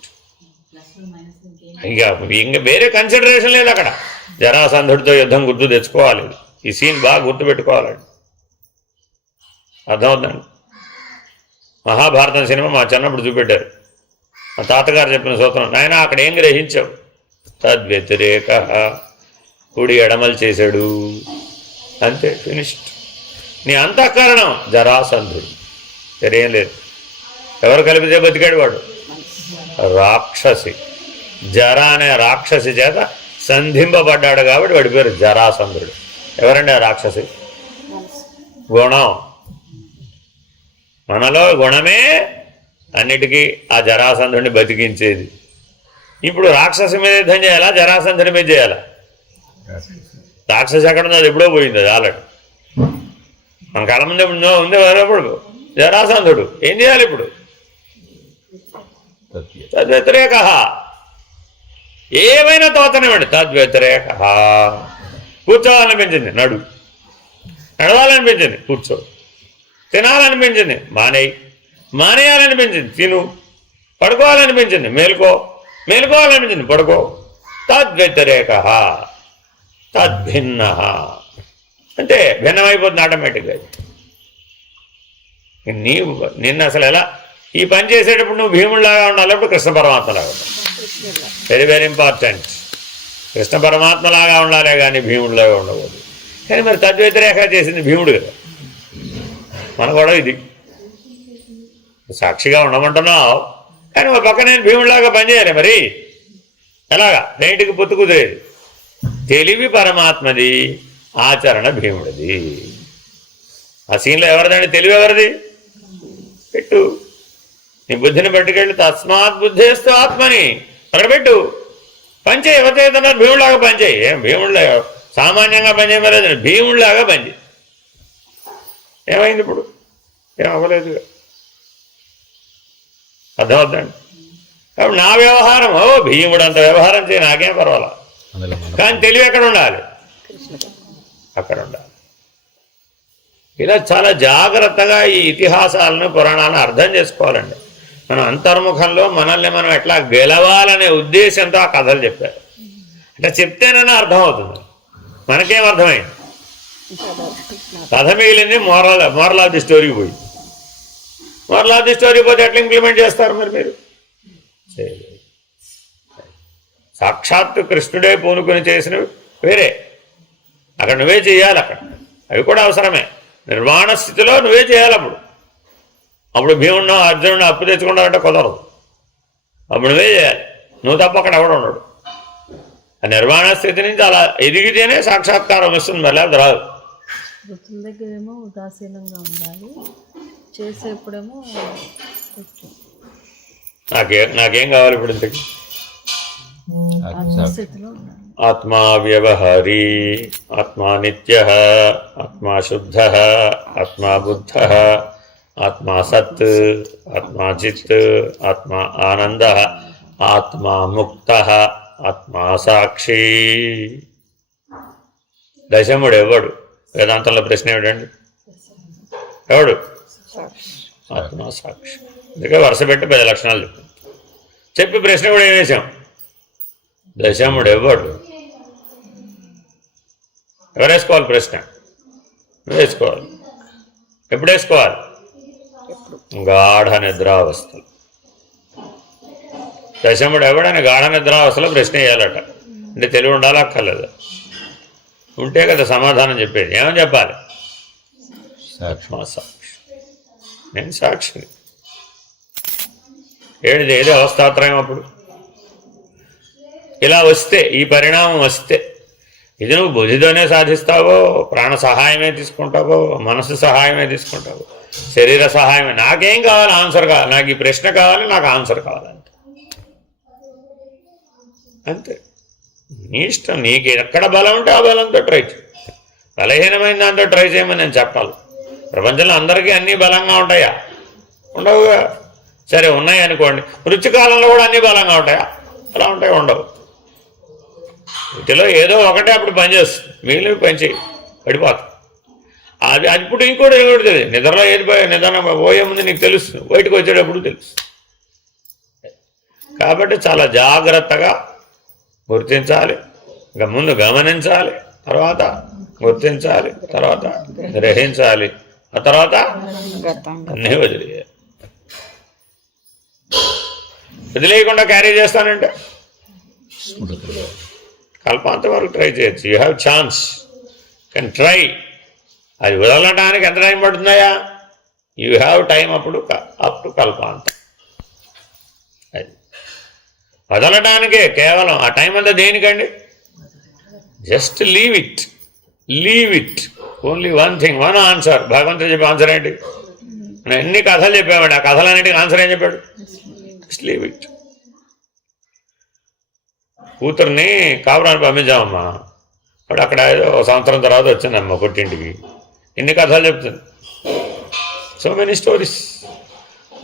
ఇంకా వేరే కన్సిడరేషన్ లేదు అక్కడ. జరాసంధుడితో యుద్ధం గుర్తు తెచ్చుకోవాలి. ఈ సీన్ బాగా గుర్తుపెట్టుకోవాలండి. అర్థమవుతుందండి. మహాభారతం సినిమా మా చిన్నప్పుడు చూపెట్టారు. మా తాతగారు చెప్పిన సూత్రం, నాయన అక్కడ ఏం గ్రహించావు, తద్వ్యతిరేక. కుడి ఎడమలు చేశాడు, అంతే, ఫినిష్డ్. నీ అంతఃకరణం జరాసంధుడు, సరేం లేదు. ఎవరు కలిపితే బతికాడు వాడు? రాక్షసి. జర అనే రాక్షసి చేత సంధింపబడ్డాడు కాబట్టి వాడి పేరు జరాసంధుడు. ఎవరండి ఆ రాక్షసి? గుణం. మనలో గుణమే అన్నిటికీ ఆ జరాసంధుడిని బతికించేది. ఇప్పుడు రాక్షసి మీద యుద్ధం చేయాలా, జరాసంధుడి మీద చేయాలా? రాక్షసి ఎక్కడ ఉందో అది ఎప్పుడో పోయింది, అది ఆల్రెడీ మన కళ్ళ ముందే ఉంది. వేరేప్పుడు జరాసంధుడు ఏం చేయాలి ఇప్పుడు? తద్వ్యతిరేక. ఏమైనా తోతనివ్వండి, తద్వ్యతిరేక. కూర్చోవాలనిపించింది నడు, నడవాలనిపించింది కూర్చో, తినాలనిపించింది మానేయి, మానేయాలనిపించింది తిను, పడుకోవాలనిపించింది మేలుకో, మేలుకోవాలనిపించింది పడుకో. తద్వ్యతిరేక తద్భిన్న. అంటే భిన్నమైపోతుంది ఆటోమేటిక్గా. నిన్ను అసలు ఎలా ఈ పని చేసేటప్పుడు నువ్వు భీముడిలాగా ఉండాలి, అప్పుడు కృష్ణ పరమాత్మలాగా ఉండాలి. Very very important. కృష్ణ పరమాత్మలాగా ఉండాలే కానీ భీముడిలాగా ఉండకూడదు. కానీ మరి తద్వ్యతిరేక చేసింది భీముడు కదా. మన కూడా ఇది సాక్షిగా ఉండమంటున్నావు, కానీ ఒక పక్క నేను భీముడిలాగా పనిచేయాలి. మరి ఎలాగా? రెంటికి పొత్తు కుదిరేది. తెలివి పరమాత్మది, ఆచరణ భీముడిది. ఆ సీన్లో ఎవరిదండి తెలివి? ఎవరిది? పెట్టు. నీ బుద్ధిని పట్టుకెళ్ళి తస్మాత్ బుద్ధేస్తూ ఆత్మని అక్కడ పెట్టు. పనిచేయి. ఎవరిచేతున్నారు? భీముడిలాగా పనిచేయి. ఏం భీముడిలాగా సామాన్యంగా పనిచేయలేదు, భీముడిలాగా పనిచేయి. ఏమైంది ఇప్పుడు? ఏం అవ్వలేదు. అర్థమవుతుందండి. కాబట్టి నా వ్యవహారం భీముడు అంత వ్యవహారం చేయి, నాకేం పర్వాలా. కానీ తెలివి ఎక్కడ ఉండాలి? అక్కడ ఉండాలి. ఇలా చాలా జాగ్రత్తగా ఈ ఇతిహాసాలను పురాణాలను అర్థం చేసుకోవాలండి. మనం అంతర్ముఖంలో మనల్ని మనం ఎట్లా గెలవాలనే ఉద్దేశంతో ఆ కథలు చెప్పారు. అంటే చెప్తేనైనా అర్థమవుతుంది. మనకేం అర్థమైంది? కథ మిగిలింది మోరల్ ఆఫ్ ది స్టోరీ పోయి. మోరల్ ఆఫ్ ది స్టోరీ పోతే ఎట్లా ఇంప్లిమెంట్ చేస్తారు మరి మీరు? సాక్షాత్తు కృష్ణుడే పూనుకొని చేసినవి వేరే, అక్కడ నువ్వే చేయాలి. అక్కడ అవి కూడా అవసరమే. నిర్మాణ స్థితిలో నువ్వే చేయాలి. అప్పుడు భీముడినో అర్జునుడిని అప్పు తెచ్చుకుంటారంటే కుదరదు. అప్పుడు నువ్వే చేయాలి. నువ్వు తప్ప అక్కడ ఎవడు ఉండడు. ఆ నిర్మాణ స్థితి నుంచి అలా ఎదిగితేనే సాక్షాత్కారం వస్తుంది, మళ్ళీ అది రాదు. వృత్తుల దగ్గరేమో ఉదాసీనంగా ఉండాలి, చేసేప్పుడేమో నాకేం కావాలి ఇప్పుడు ఇంతకీ? ఆత్మస్థితిలో ఉండాలి. ఆత్మా వ్యవహారీ, ఆత్మా నిత్య, ఆత్మా శుద్ధ, ఆత్మా బుద్ధ, ఆత్మా సత్, ఆత్మా చిత్, ఆత్మా ఆనంద, ఆత్మా ముక్త, ఆత్మా సాక్షి. దశముడు ఎవడు? వేదాంతంలో ప్రశ్న ఏమిటండి? ఎవడు? ఆత్మా సాక్షి. అందుకే వరుస పెట్టి 10 లక్షణాలు చెప్పి ప్రశ్న కూడా ఏం వేసాం? దశముడు ఎవడు? ఎవరు వేసుకోవాలి ప్రశ్న? నువ్వు వేసుకోవాలి. ఎప్పుడు వేసుకోవాలి? గాఢ నిద్రావస్థలు. దశముడు ఎవడని గాఢ నిద్రావస్థలో ప్రశ్న వేయాలట. అంటే తెలివి ఉండాలా అక్కర్లేదు? ఉంటే కదా సమాధానం చెప్పేది. ఏమని చెప్పాలి? ఆత్మా సాక్షి. నేను సాక్షిని. ఏది అవస్థాత్రయం? అప్పుడు ఇలా వస్తే, ఈ పరిణామం వస్తే, ఇది నువ్వు బుద్ధితోనే సాధిస్తావో, ప్రాణ సహాయమే తీసుకుంటావో, మనసు సహాయమే తీసుకుంటావో, శరీర సహాయమే. నాకేం కావాలి? ఆన్సర్ కావాలి. నాకు ఈ ప్రశ్న కావాలి, నాకు ఆన్సర్ కావాలంటే అంతే. నీ ఇష్టం. నీకు ఎక్కడ బలం ఉంటే ఆ బలంతో ట్రై చేయి. బలహీనమైన దాంతో ట్రై చేయమని నేను చెప్పాలి. ప్రపంచంలో అందరికీ అన్నీ బలంగా ఉంటాయా? ఉండవుగా. సరే ఉన్నాయి అనుకోండి, రుచికాలంలో కూడా అన్నీ బలంగా ఉంటాయా? అలా ఉంటాయి? ఉండవు. వీటిలో ఏదో ఒకటే అప్పుడు పనిచేస్తుంది, మిగిలినవి పనిచేయి, పడిపోతాయి. అది ఇప్పుడు ఇంకోటి తెలియదు. నిద్రలో ఏది నిద్ర పోయే ముందు నీకు తెలుస్తుంది, బయటకు వచ్చేటప్పుడు తెలుస్తుంది. కాబట్టి చాలా జాగ్రత్తగా గుర్తించాలి. ఇంకా ముందు గమనించాలి, తర్వాత గుర్తించాలి, తర్వాత గ్రహించాలి, ఆ తర్వాత అన్నీ వదిలేయాలి. వదిలేయకుండా క్యారీ చేస్తానంటే కల్పాంత వరకు ట్రై చేయొచ్చు. You have chance, can try అది వదలటానికి ఎంత టైం పడుతుందయా? You have time up to కల్పాంతం. అది వదలటానికే కేవలం ఆ టైం అంతా దేనికండి? Just leave it only one thing, one answer. భగవంతుడు చెప్పే ఆన్సర్ ఏంటి? మనం ఎన్ని కథలు చెప్పామండి, ఆ కథలన్నిటికీ ఆన్సర్ ఏం చెప్పాడు? Just leave it. కూతుర్ని కాపురాన్ని పంపించామమ్మా, వాడు అక్కడ ఏదో సంవత్సరం తర్వాత వచ్చిందమ్మ పుట్టింటికి. ఇన్ని కథలు చెప్తుంది, సో మెనీ స్టోరీస్.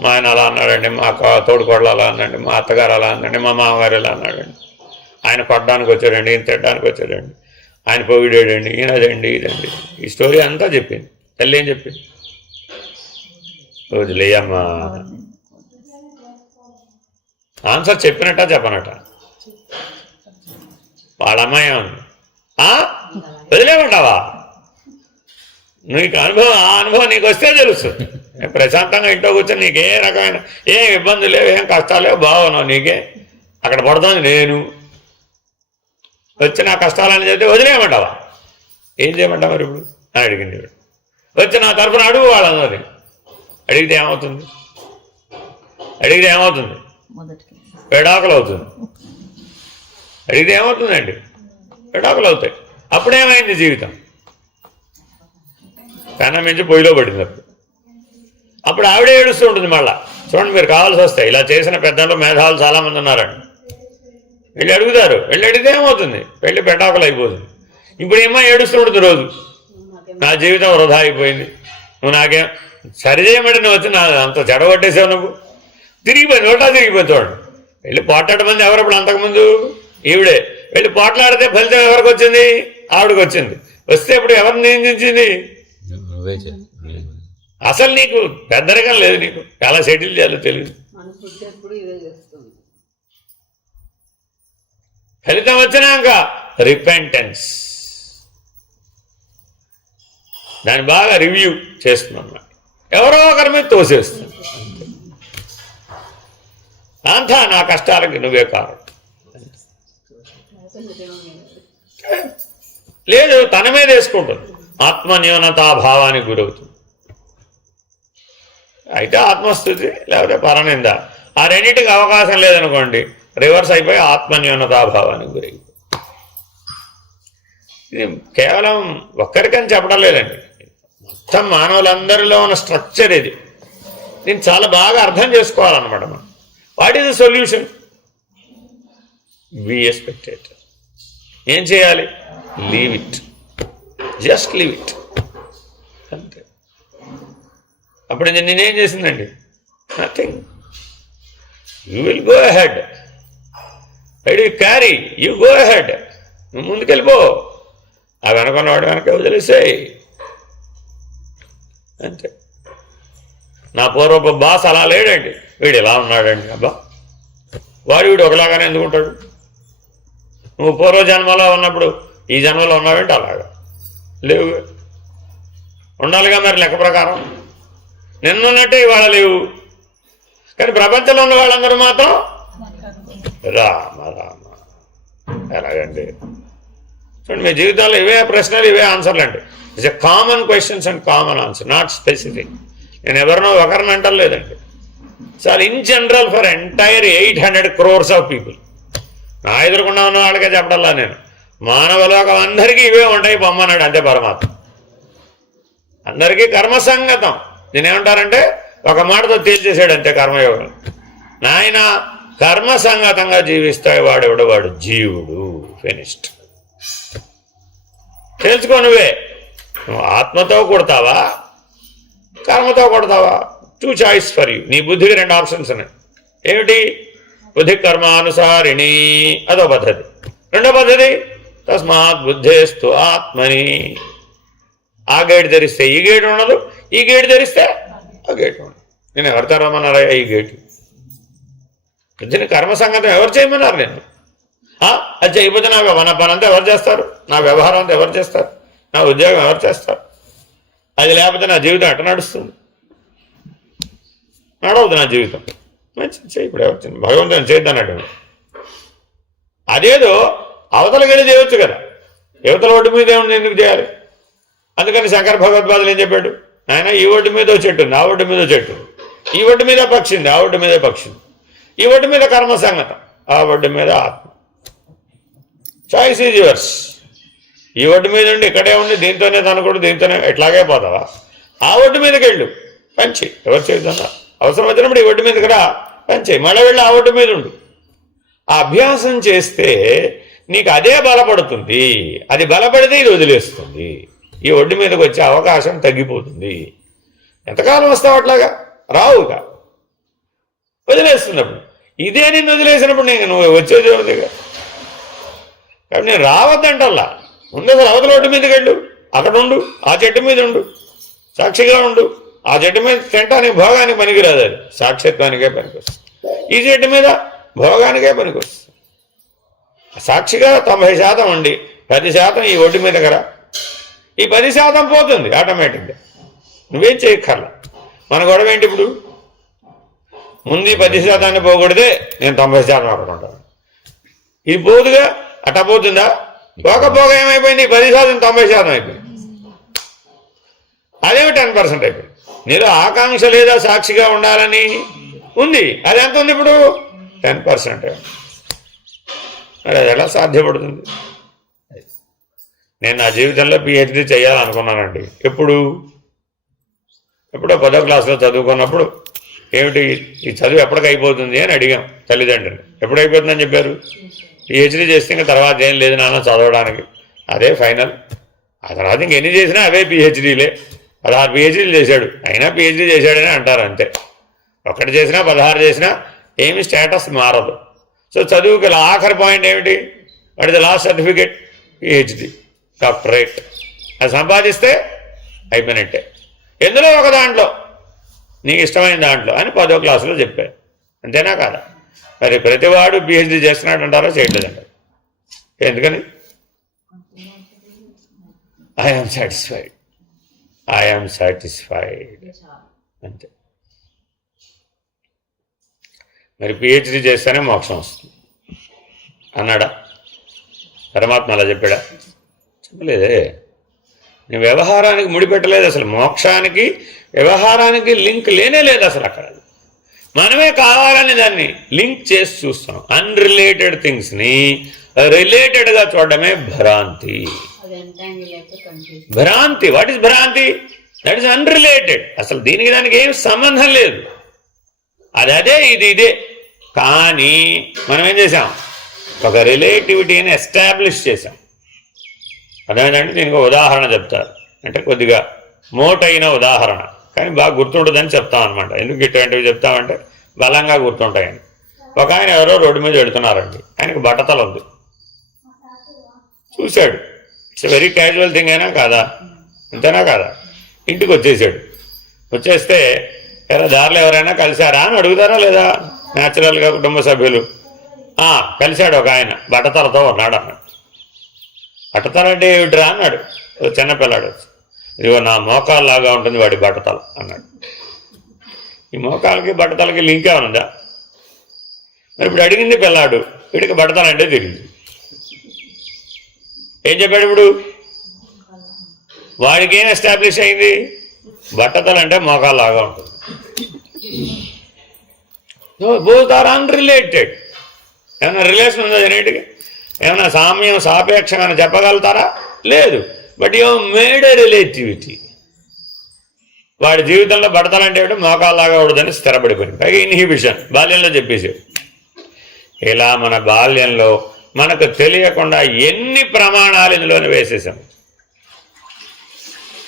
మా ఆయన అలా అన్నాడండి, మా తోడుకోడలు అలా అన్నాడండి, మా అత్తగారు అలా అన్నాడండి, మా మామగారు ఇలా అన్నాడండి, ఆయన కొట్టడానికి వచ్చాడండి, ఈయన తిట్టడానికి వచ్చాడండి, ఆయన పొగిడాడండి, ఈయన అదండి ఇదండి. ఈ స్టోరీ అంతా చెప్పింది. తల్లి ఏం చెప్పింది? వదిలేయమ్మా. ఆన్సర్ చెప్పినట్ట చెప్పనట? వాళ్ళ అమ్మాయి ఉంది, వదిలేమంటావా? నీకు అనుభవం, ఆ అనుభవం నీకు వస్తే తెలుస్తుంది. ప్రశాంతంగా ఇంట్లో కూర్చొని నీకు ఏ రకమైన ఏం ఇబ్బంది లేవు, ఏం కష్టాలు లేవు, బాగున్నావు. నీకే అక్కడ పడుతుంది నేను వచ్చి నా కష్టాలని చెప్తే వదిలేయమంటావా? ఏం చేయమంటావు మరి ఇప్పుడు అని అడిగింది. వచ్చి నా తరఫున అడుగు వాళ్ళందరినీ. అడిగితే ఏమవుతుంది? విడాకులు అవుతుంది. అడిగితే ఏమవుతుందండి? విడాకులు అవుతాయి. అప్పుడేమైంది జీవితం? కన్నా మించి పొయ్యిలో పడింది. అప్పుడు ఆవిడే ఏడుస్తూ ఉంటుంది. మళ్ళా చూడండి, మీరు కావాల్సి వస్తాయి. ఇలా చేసిన పెద్దలు మేధావులు చాలామంది ఉన్నారండి. వెళ్ళి అడుగుతారు, వెళ్ళి అడిగితే ఏమవుతుంది? పెళ్ళి పెటాకులు అయిపోతుంది. ఇప్పుడు ఏమో ఏడుస్తూ ఉంటుంది రోజు, నా జీవితం వృధా అయిపోయింది, నువ్వు నాకేం సరిచేయమంటే నువ్వు వచ్చి నా అంత చెడగొట్టేసావు, నువ్వు తిరిగిపోయింది, ఒకటా తిరిగిపోయింది. చూడండి, వెళ్ళి పోట్లాడ మంది ఎవరప్పుడు అంతకుముందు ఈవిడే వెళ్ళి పోట్లాడితే ఫలితం ఎవరికి వచ్చింది? ఆవిడకి వచ్చింది. వస్తే ఇప్పుడు ఎవరిని నిందించింది? అసలు నీకు పెద్దరికం లేదు, నీకు ఎలా సెటిల్ చేయాలో తెలియదు. ఫలితం వచ్చినాక రిపెంటెన్స్, దాన్ని బాగా రివ్యూ చేస్తున్నాం. ఎవరో ఒకరి మీద తోసేస్తుంది. అంతా నా కష్టాలకి నువ్వే కారణం. లేదు, తన మీద వేసుకుంటుంది. ఆత్మన్యూనతాభావానికి గురవుతుంది. అయితే ఆత్మస్థుతి లేకపోతే పరనింద, ఆ రెండింటికి అవకాశం లేదనుకోండి, రివర్స్ అయిపోయి ఆత్మన్యూనతాభావానికి గురై. ఇది కేవలం ఒక్కరికని చెప్పడం లేదండి, మొత్తం మానవులందరిలో ఉన్న స్ట్రక్చర్ ఇది. దీన్ని చాలా బాగా అర్థం చేసుకోవాలన్నమాట మనం. What is the solution? Be a spectator. ఏం చేయాలి? Leave it, just leave it, అంతే. అప్పుడు నేనేం చేసిందండి? Nothing. You will go ahead. Why do you carry? You go ahead. నువ్వు ముందుకెళ్ళిపో. ఆ వెనకున్నవాడు వెనక వదిలేసేయి, అంతే. నా పూర్వపు బాస్ అలా లేడండి, వీడు ఇలా ఉన్నాడండి. అబ్బా, వాడు వీడు ఒకలాగానే ఎందుకు ఉంటాడు? నువ్వు పూర్వ జన్మలో ఉన్నప్పుడు ఈ జన్మలో ఉన్నావేంటి? అలాగా లేవు, ఉండాలిగా మరి లెక్క ప్రకారం. నిన్నున్నట్టే ఇవాళ లేవు. కానీ ప్రపంచంలో ఉన్న వాళ్ళందరూ మాత్రం రామ రామ. ఎలాగండి? చూడండి, మీ జీవితాల్లో ఇవే ప్రశ్నలు, ఇవే ఆన్సర్లు అండి. It's a common questions and common answer, not specific. నేను ఎవరినో ఒకరిని అంటలేదండి. Sir, in general for entire 800 crores of people. నా ఎదురుకుండా ఉన్న వాళ్ళకే చెప్పడల్లా నేను. మానవలోకం అందరికీ ఇవే ఉంటాయి పొమ్మన్నాడు, అంతే పరమాత్మ. అందరికీ కర్మసంగతం. నేనేమంటారంటే ఒక మాటతో తేల్చేసాడు అంతే కర్మయోగం. నాయన కర్మసంగతంగా జీవిస్తాయి వాడెవడు? వాడు జీవుడు. ఫినిష్డ్. తెలుసుకో నువ్వే. నువ్వు ఆత్మతో కొడతావా, కర్మతో కొడతావా? 2 choice ఫర్ యూ. నీ బుద్ధికి 2 ఆప్షన్స్ ఉన్నాయి. ఏమిటి? బుద్ధి కర్మానుసారిణి, అదో పద్ధతి. రెండో పద్ధతి తస్మాత్ బుద్ధేస్తు ఆత్మని. ఆ గేటు తెరిస్తే ఈ గేటు ఉండదు, ఈ గేటు తెరిస్తే ఆ గేటు ఉండదు. నేను ఎవరు తెరవమన్నారా ఈ గేటు? బుద్ధిని కర్మసంగతం ఎవరు చేయమన్నారు? నేను అది చేయకపోతే నా పని అంతా ఎవరు చేస్తారు? నా వ్యవహారం అంతా ఎవరు చేస్తారు? నా ఉద్యోగం ఎవరు చేస్తారు? అది లేకపోతే నా జీవితం ఎట్ట నడుస్తుంది? నడవద్దు నా జీవితం. మంచి చేయి. ఇప్పుడు ఎవరు భగవంతుని చేద్దానట్టు. అదేదో అవతలకెళ్ళి చేయవచ్చు కదా. యువతల ఒడ్డు మీద ఏముంది, ఎందుకు చేయాలి? అందుకని శంకర భగవద్పాదులు ఏం చెప్పాడు, ఆయన ఈ ఒడ్డు మీద చెట్టు ఉంది, ఆ ఒడ్డు మీద చెట్టు ఉంది, ఈ ఒడ్డు మీద పక్షి ఉంది, ఆ ఒడ్డు మీద పక్షి ఉంది, ఈ ఒడ్డు మీద కర్మ సంగతం, ఆ ఒడ్డు మీద ఆత్మ. Choice is yours. ఈ ఒడ్డు మీద ఉండి ఇక్కడే ఉండి దీంతోనే తనకూడదు, దీంతోనే ఎట్లాగే పోతావా, ఆ ఒడ్డు మీదకి వెళ్ళు, పంచి ఎవరు చేద్దా, అవసరం వచ్చినప్పుడు ఈ ఒడ్డు మీదకి రా, పంచి మళ్ళీ వెళ్ళి ఆ ఒడ్డు మీద ఉండు. ఆ అభ్యాసం చేస్తే నీకు అదే బలపడుతుంది. అది బలపడితే ఇది వదిలేస్తుంది. ఈ ఒడ్డు మీదకి వచ్చే అవకాశం తగ్గిపోతుంది. ఎంతకాలం వస్తావు అట్లాగా, రావుగా, వదిలేస్తున్నప్పుడు. ఇదే నిన్ను వదిలేసినప్పుడు నువ్వు వచ్చేది ఎవరిదిగా. కాబట్టి నేను రావద్దంటల్లా, ముందు అసలు అవతల ఒడ్డు మీదకి వెళ్ళు, అక్కడ ఉండు, ఆ చెట్టు మీద ఉండు, సాక్షిగా ఉండు. ఆ చెట్టు మీద తింటానికి భోగానికి పనికిరాదు, అది సాక్షిత్వానికే పనికొస్తుంది. ఈ చెట్టు మీద భోగానికే పనికొస్తుంది. సాక్షిగా 90% ఉండి 10% ఈ ఒడ్డు మీద కదా, ఈ 10% పోతుంది ఆటోమేటిక్గా, నువ్వేం చేయక్కర్లా. మన గొడవ ఏంటి ఇప్పుడు, ముందు ఈ 10% పోకూడదే, నేను 90% ఆడుకుంటాను. ఇది పోదుగా, అట్టా పోతుందా, పోకపోగా ఏమైపోయింది, 10% 90% అయిపోయింది. అదేమి 10% అయిపోయింది. నీలో ఆకాంక్ష లేదా సాక్షిగా ఉండాలని ఉంది, అది ఎంత ఉంది ఇప్పుడు, 10%. మరి అది ఎలా సాధ్యపడుతుంది. నేను నా జీవితంలో PhD చేయాలనుకున్నానండి. ఎప్పుడో 10వ క్లాస్లో చదువుకున్నప్పుడు, ఏమిటి ఈ చదువు ఎప్పటికైపోతుంది అని అడిగాం తల్లిదండ్రులు. ఎప్పుడైపోతుందని చెప్పారు, PhD చేస్తే ఇంకా తర్వాత ఏం లేదు నాన్న చదవడానికి, అదే ఫైనల్. ఆ తర్వాత ఇంకెన్ని చేసినా అవే PhDలే. 16 PhDలు చేశాడు, అయినా PhD చేశాడని అంటారు అంతే. ఒక్కటి చేసినా 16 చేసినా ఏమి స్టేటస్ మారదు. సో చదువుకి ఆఖరి పాయింట్ ఏమిటి, what is the last certificate, PhD, doctorate. అది సంపాదిస్తే అయిపోయినట్టే. ఎందులో ఒక దాంట్లో నీకు ఇష్టమైన దాంట్లో అని 10వ క్లాసులో చెప్పారు. అంతేనా కాదా. మరి ప్రతివాడు PhD చేస్తున్నాడు అంటారా, చేయట్లేదంటారు. ఎందుకని, ఐఎమ్ సాటిస్ఫైడ్ అంతే. మరి PhD చేస్తేనే మోక్షం వస్తుంది అన్నాడా పరమాత్మ? అలా చెప్పాడా? చెప్పలేదే. నేను వ్యవహారానికి ముడిపెట్టలేదు. అసలు మోక్షానికి వ్యవహారానికి లింక్ లేనే లేదు అసలు. అక్కడ మనమే కావాలని దాన్ని లింక్ చేసి చూస్తాం. అన్రిలేటెడ్ థింగ్స్ని రిలేటెడ్గా చూడడమే భ్రాంతి. భ్రాంతి. వాట్ ఈస్ భ్రాంతి? That is unrelated. అసలు దీనికి దానికి ఏం సంబంధం లేదు. అదే ఇది ఇదే. కానీ మనం ఏం చేసాం, ఒక రిలేటివిటీని ఎస్టాబ్లిష్ చేసాం. అదేంటంటే దీనికి ఉదాహరణ చెప్తారు, అంటే కొద్దిగా మోటైన ఉదాహరణ కానీ బాగా గుర్తుంటుందని చెప్తాం అనమాట. ఎందుకు ఇటువంటివి చెప్తామంటే బలంగా గుర్తుంటాయని. ఒక ఆయన ఎవరో రోడ్డు మీద వెళుతున్నారండి, ఆయనకు బట్టతల ఉంది. చూశాడు, ఇట్స్ వెరీ క్యాజువల్ థింగ్ అయినా కాదా, అంతేనా కాదా. ఇంటికి వచ్చేసాడు. వచ్చేస్తే దారిలో ఎవరైనా కలిశారా అని అడుగుతారా లేదా, న్యాచురల్గా కుటుంబ సభ్యులు. కలిశాడు ఒక ఆయన, బట్టతలతో ఉన్నాడు అన్నాడు. బట్టతల అంటే ఏమిట్రా అన్నాడు చిన్నపిల్లాడు వచ్చి. ఇదిగో నా మోకాల్లాగా ఉంటుంది వాడి బట్టతల అన్నాడు. ఈ మోకాలకి బట్టతలకి లింక్ ఏమనుందా? మరి ఇప్పుడు అడిగింది పిల్లాడు, వీడికి బట్టతల అంటే తెలియదు. ఏం చెప్పాడు ఇప్పుడు? వాడికి ఏం ఎస్టాబ్లిష్ అయింది? బట్టతల అంటే మోకాల్లాగా ఉంటుంది. Both are unrelated. ఏమైనా రిలేషన్ ఉందా జెనెటిక్? ఏమైనా సామ్యం సాపేక్షంగా చెప్పగలుగుతారా? లేదు. But you made a relativity. వాడి జీవితంలో బడతాలంటే మోకాల్లాగా ఉండదని స్థిరపడిపోయింది. పైగా ఇన్హిబిషన్ బాల్యంలో చెప్పేసాడు. ఇలా మన బాల్యంలో మనకు తెలియకుండా ఎన్ని ప్రమాణాలు ఇందులోనే వేసేసాం.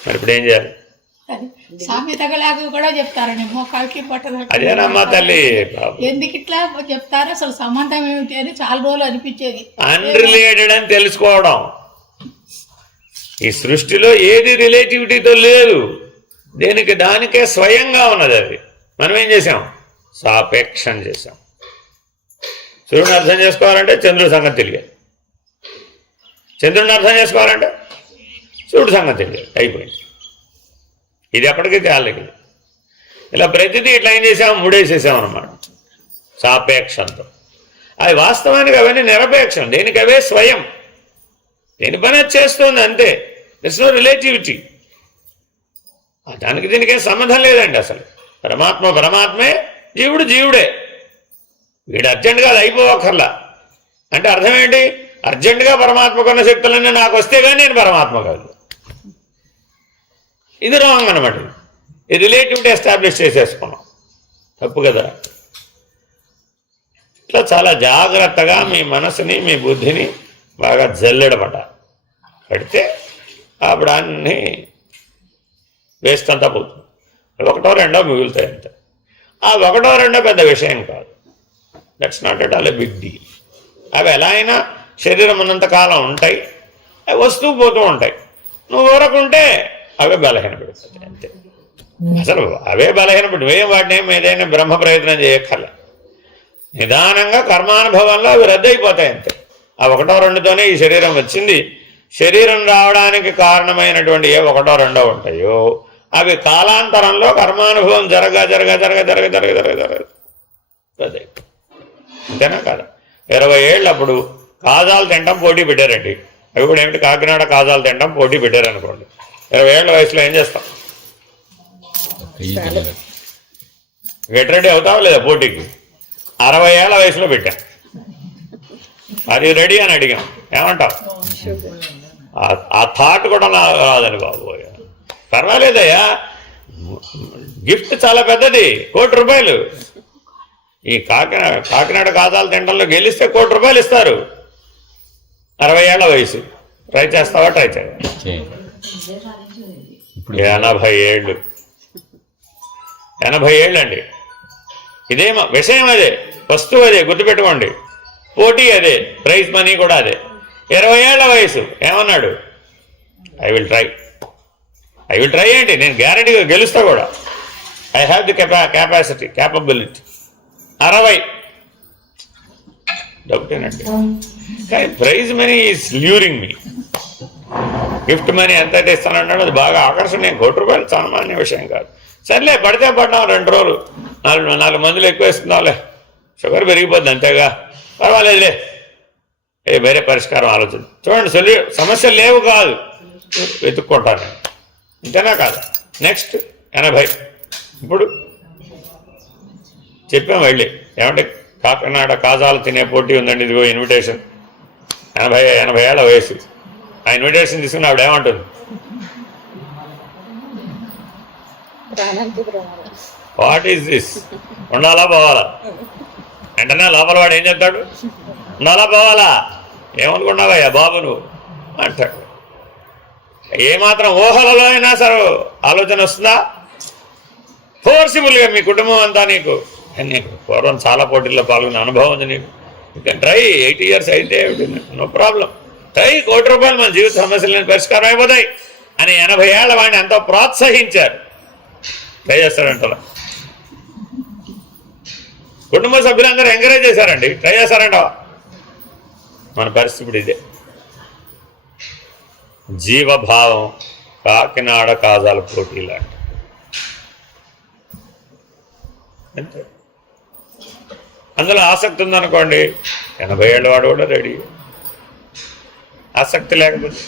మరి ఇప్పుడు ఏం చేయాలి? సామెతలాగా కూడా చెప్తారండి, మోకాలకి పట్టదు. అదేనమ్మా తల్లి, ఎందుకు ఇట్లా చెప్తారు? అసలు సంబంధం ఏమిటి అని చాలా రోజులు అనిపించేది. అన్రిలేటెడ్ అని తెలుసుకోవడం. ఈ సృష్టిలో ఏది రిలేటివిటీతో లేదు, దేనికి దానికే స్వయంగా ఉన్నది. అది మనం ఏం చేసాం? సాపేక్షం చేసాం. సూర్యుని అర్థం చేసుకోవాలంటే చంద్రుడి సంగతి తెలియాలి, చంద్రుడిని అర్థం చేసుకోవాలంటే సూర్యుడి సంగతి తెలియాలి. అయిపోయింది. ఇది ఎప్పటికీ తేలిక. ఇలా ప్రతిదీ ఇట్లా ఏం చేసాం? ముడేసేసాం అన్నమాట సాపేక్షంతో. అది వాస్తవానికి అవన్నీ నిరపేక్షం, దేనికి అవే స్వయం, దేని పని అది చేస్తుంది అంతే. This no relativity. దానికి దీనికేం సంబంధం లేదండి అసలు. పరమాత్మ పరమాత్మే, జీవుడు జీవుడే. వీడు అర్జెంటుగా అది అయిపోవక్కర్లా. అంటే అర్థం ఏంటి? అర్జెంటుగా పరమాత్మకున్న శక్తులన్నీ నాకు వస్తే కానీ నేను పరమాత్మ కాదు. ఇది రాంగ్ అనమాట. ఇది రిలేటివిటీ ఎస్టాబ్లిష్ చేసేసుకున్నాం, తప్పు కదా. ఇట్లా చాలా జాగ్రత్తగా మీ మనసుని మీ బుద్ధిని బాగా జల్లెడపట కడితే అప్పుడు అన్నీ వేస్ట్ అంతా పోతుంది. ఒకటో రెండో మిగులుతాయి అంతే. ఆ ఒకటో రెండో పెద్ద విషయం కాదు. That's not at all a big deal. అవి ఎలా అయినా శరీరం ఉన్నంతకాలం ఉంటాయి, అవి వస్తూ పోతూ ఉంటాయి. నువ్వు ఊరకుంటే అవే బలహీనపడుతుంది అంతే. అసలు అవే బలహీనపడి వాటిని ఏదైనా బ్రహ్మ ప్రయత్నం చేయక్కర్లే. నిదానంగా కర్మానుభవంలో అవి రద్దయిపోతాయి అంతే. ఆ ఒకటో రెండుతోనే ఈ శరీరం వచ్చింది. శరీరం రావడానికి కారణమైనటువంటి ఏ ఒకటో రెండో ఉంటాయో అవి కాలాంతరంలో కర్మానుభవం జరగ అదే అంతేనా కాదా. 20 ఏళ్ళప్పుడు కాజాలు తినడం పోటీ పెట్టారండి. అవి కూడా ఏమిటి, కాకినాడ కాజాలు తినడం పోటీ పెట్టారనుకోండి. 20 ఏళ్ల వయసులో ఏం చేస్తాం? గెట్ రెడీ అవుతావా లేదా పోటీకి? 60 ఏళ్ల వయసులో పెట్టాం. అది రెడీ అని అడిగాం, ఏమంటావు? ఆ థాట్ కూడా రాదని బాబు. పర్వాలేదయ్యా, గిఫ్ట్ చాలా పెద్దది, ₹1,00,00,000. ఈ కాకినాడ కాజాలు తినడంలో గెలిస్తే ₹1,00,00,000 ఇస్తారు. 60 ఏళ్ల వయసు. ట్రై చేస్తావా? ట్రై చేయాలి. 80 ఏళ్ళు 80 ఏళ్ళండి. ఇదే విషయం, అదే వస్తువు, అదే గుర్తుపెట్టుకోండి. పోటీ అదే, ప్రైజ్ మనీ కూడా అదే. 20 ఏళ్ల వయసు. ఏమన్నాడు? ఐ విల్ ట్రై ఏంటి, నేను గ్యారంటీగా గెలుస్తా కూడా. I have the capacity, capability. 60 డౌటేనండి. కానీ prize money is luring me. Gift money ఎంత అయితే ఇస్తానన్నాడు, అది బాగా ఆకర్షణీయం. ₹1,00,00,000 సామాన్య విషయం కాదు. సర్లే, పడితే పడ్డాం 2 రోజులు, 4 మందులు ఎక్కువ వేసుకుందాంలే, షుగర్ పెరిగిపోద్ది అంతేగా, పర్వాలేదులే, వేరే పరిష్కారం ఆలోచన. చూడండి, సమస్యలు లేవు కాదు, వెతుక్కుంటాను. అంతేనా కాదు. నెక్స్ట్ 80. ఇప్పుడు చెప్పాం వెళ్ళి, ఏమంటే కాకినాడ కాజాలు తినే పోటీ ఉందండి, ఇదిగో ఇన్విటేషన్. 80 ఏళ్ల వయసు. ఆ ఇన్విటేషన్ తీసుకుని ఆవిడ ఏమంటుంది? What is this? ఉండాలా పోవాలా? వెంటనే లోపల వాడు ఏం చెప్తాడు? ఉండాలా పోవాలా? ఏమనుకున్నావయ్యా బాబు నువ్వు అంటాడు. ఏమాత్రం ఊహలలో అయినా సరే ఆలోచన వస్తుందా? ఫోర్సిబుల్గా మీ కుటుంబం అంతా నీకు పూర్వం చాలా పోటీల్లో పాల్గొన్న అనుభవం ఉంది నీకు. You can try. 80 years అయితే నో ప్రాబ్లం. ట్రై. ₹1,00,00,000 మన జీవిత సమస్యలను పరిష్కారం అయిపోతాయి అని 80 ఏళ్ల వాడిని ఎంతో ప్రోత్సహించారు. ట్రై చేస్తారంటారా? కుటుంబ సభ్యులందరూ ఎంకరేజ్ చేశారండి. ట్రై చేస్తారంటావా? మన పరిస్థితి ఇదే. జీవభావం కాకినాడ కాజాల పోటీలు అంతే. అందులో ఆసక్తి ఉందనుకోండి, 80 ఏళ్ళ వాడు కూడా రెడీ. ఆసక్తి లేకపోతే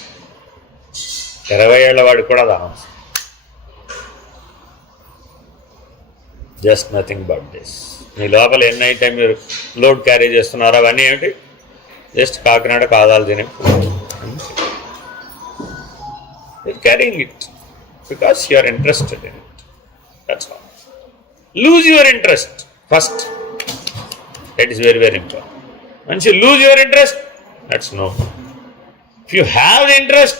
20 ఏళ్ల వాడికి కూడా అది అవసరం. Just nothing but this. మీ లోపల ఎన్నైతే మీరు లోడ్ క్యారీ చేస్తున్నారో అవన్నీ ఏమిటి? జస్ట్ కాకినాడ కాజాలు తినే carrying it because you are interested in it. That's all. Lose your interest first. That is very very important. once you lose your interest, that's no. If you have the interest,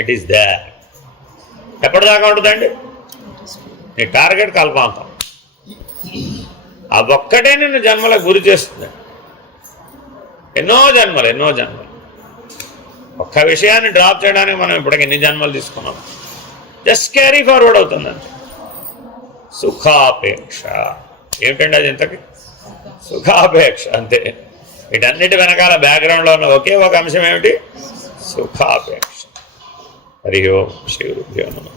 it is there. ఎప్పటిదాకా ఉంటుందండి? నీ target కల్పాంతం. ఆ ఒక్కటే నిన్ను జన్మలకు గురి చేస్తుంది. ఎన్నో జన్మలు. ఒక్క విషయాన్ని డ్రాప్ చేయడానికి మనం ఇప్పటికి ఎన్ని జన్మలు తీసుకున్నాం? జస్ట్ క్యారీ ఫార్వర్డ్ అవుతుందండి. సుఖాపేక్ష ఏమిటండి అది? ఇంతకి సుఖాపేక్ష అంతే. వీటన్నిటి వెనకాల బ్యాక్గ్రౌండ్లో ఉన్న ఒకే ఒక అంశం ఏమిటి? సుఖాపేక్ష. హరి ఓం శ్రీ గురుభ్యో నమః.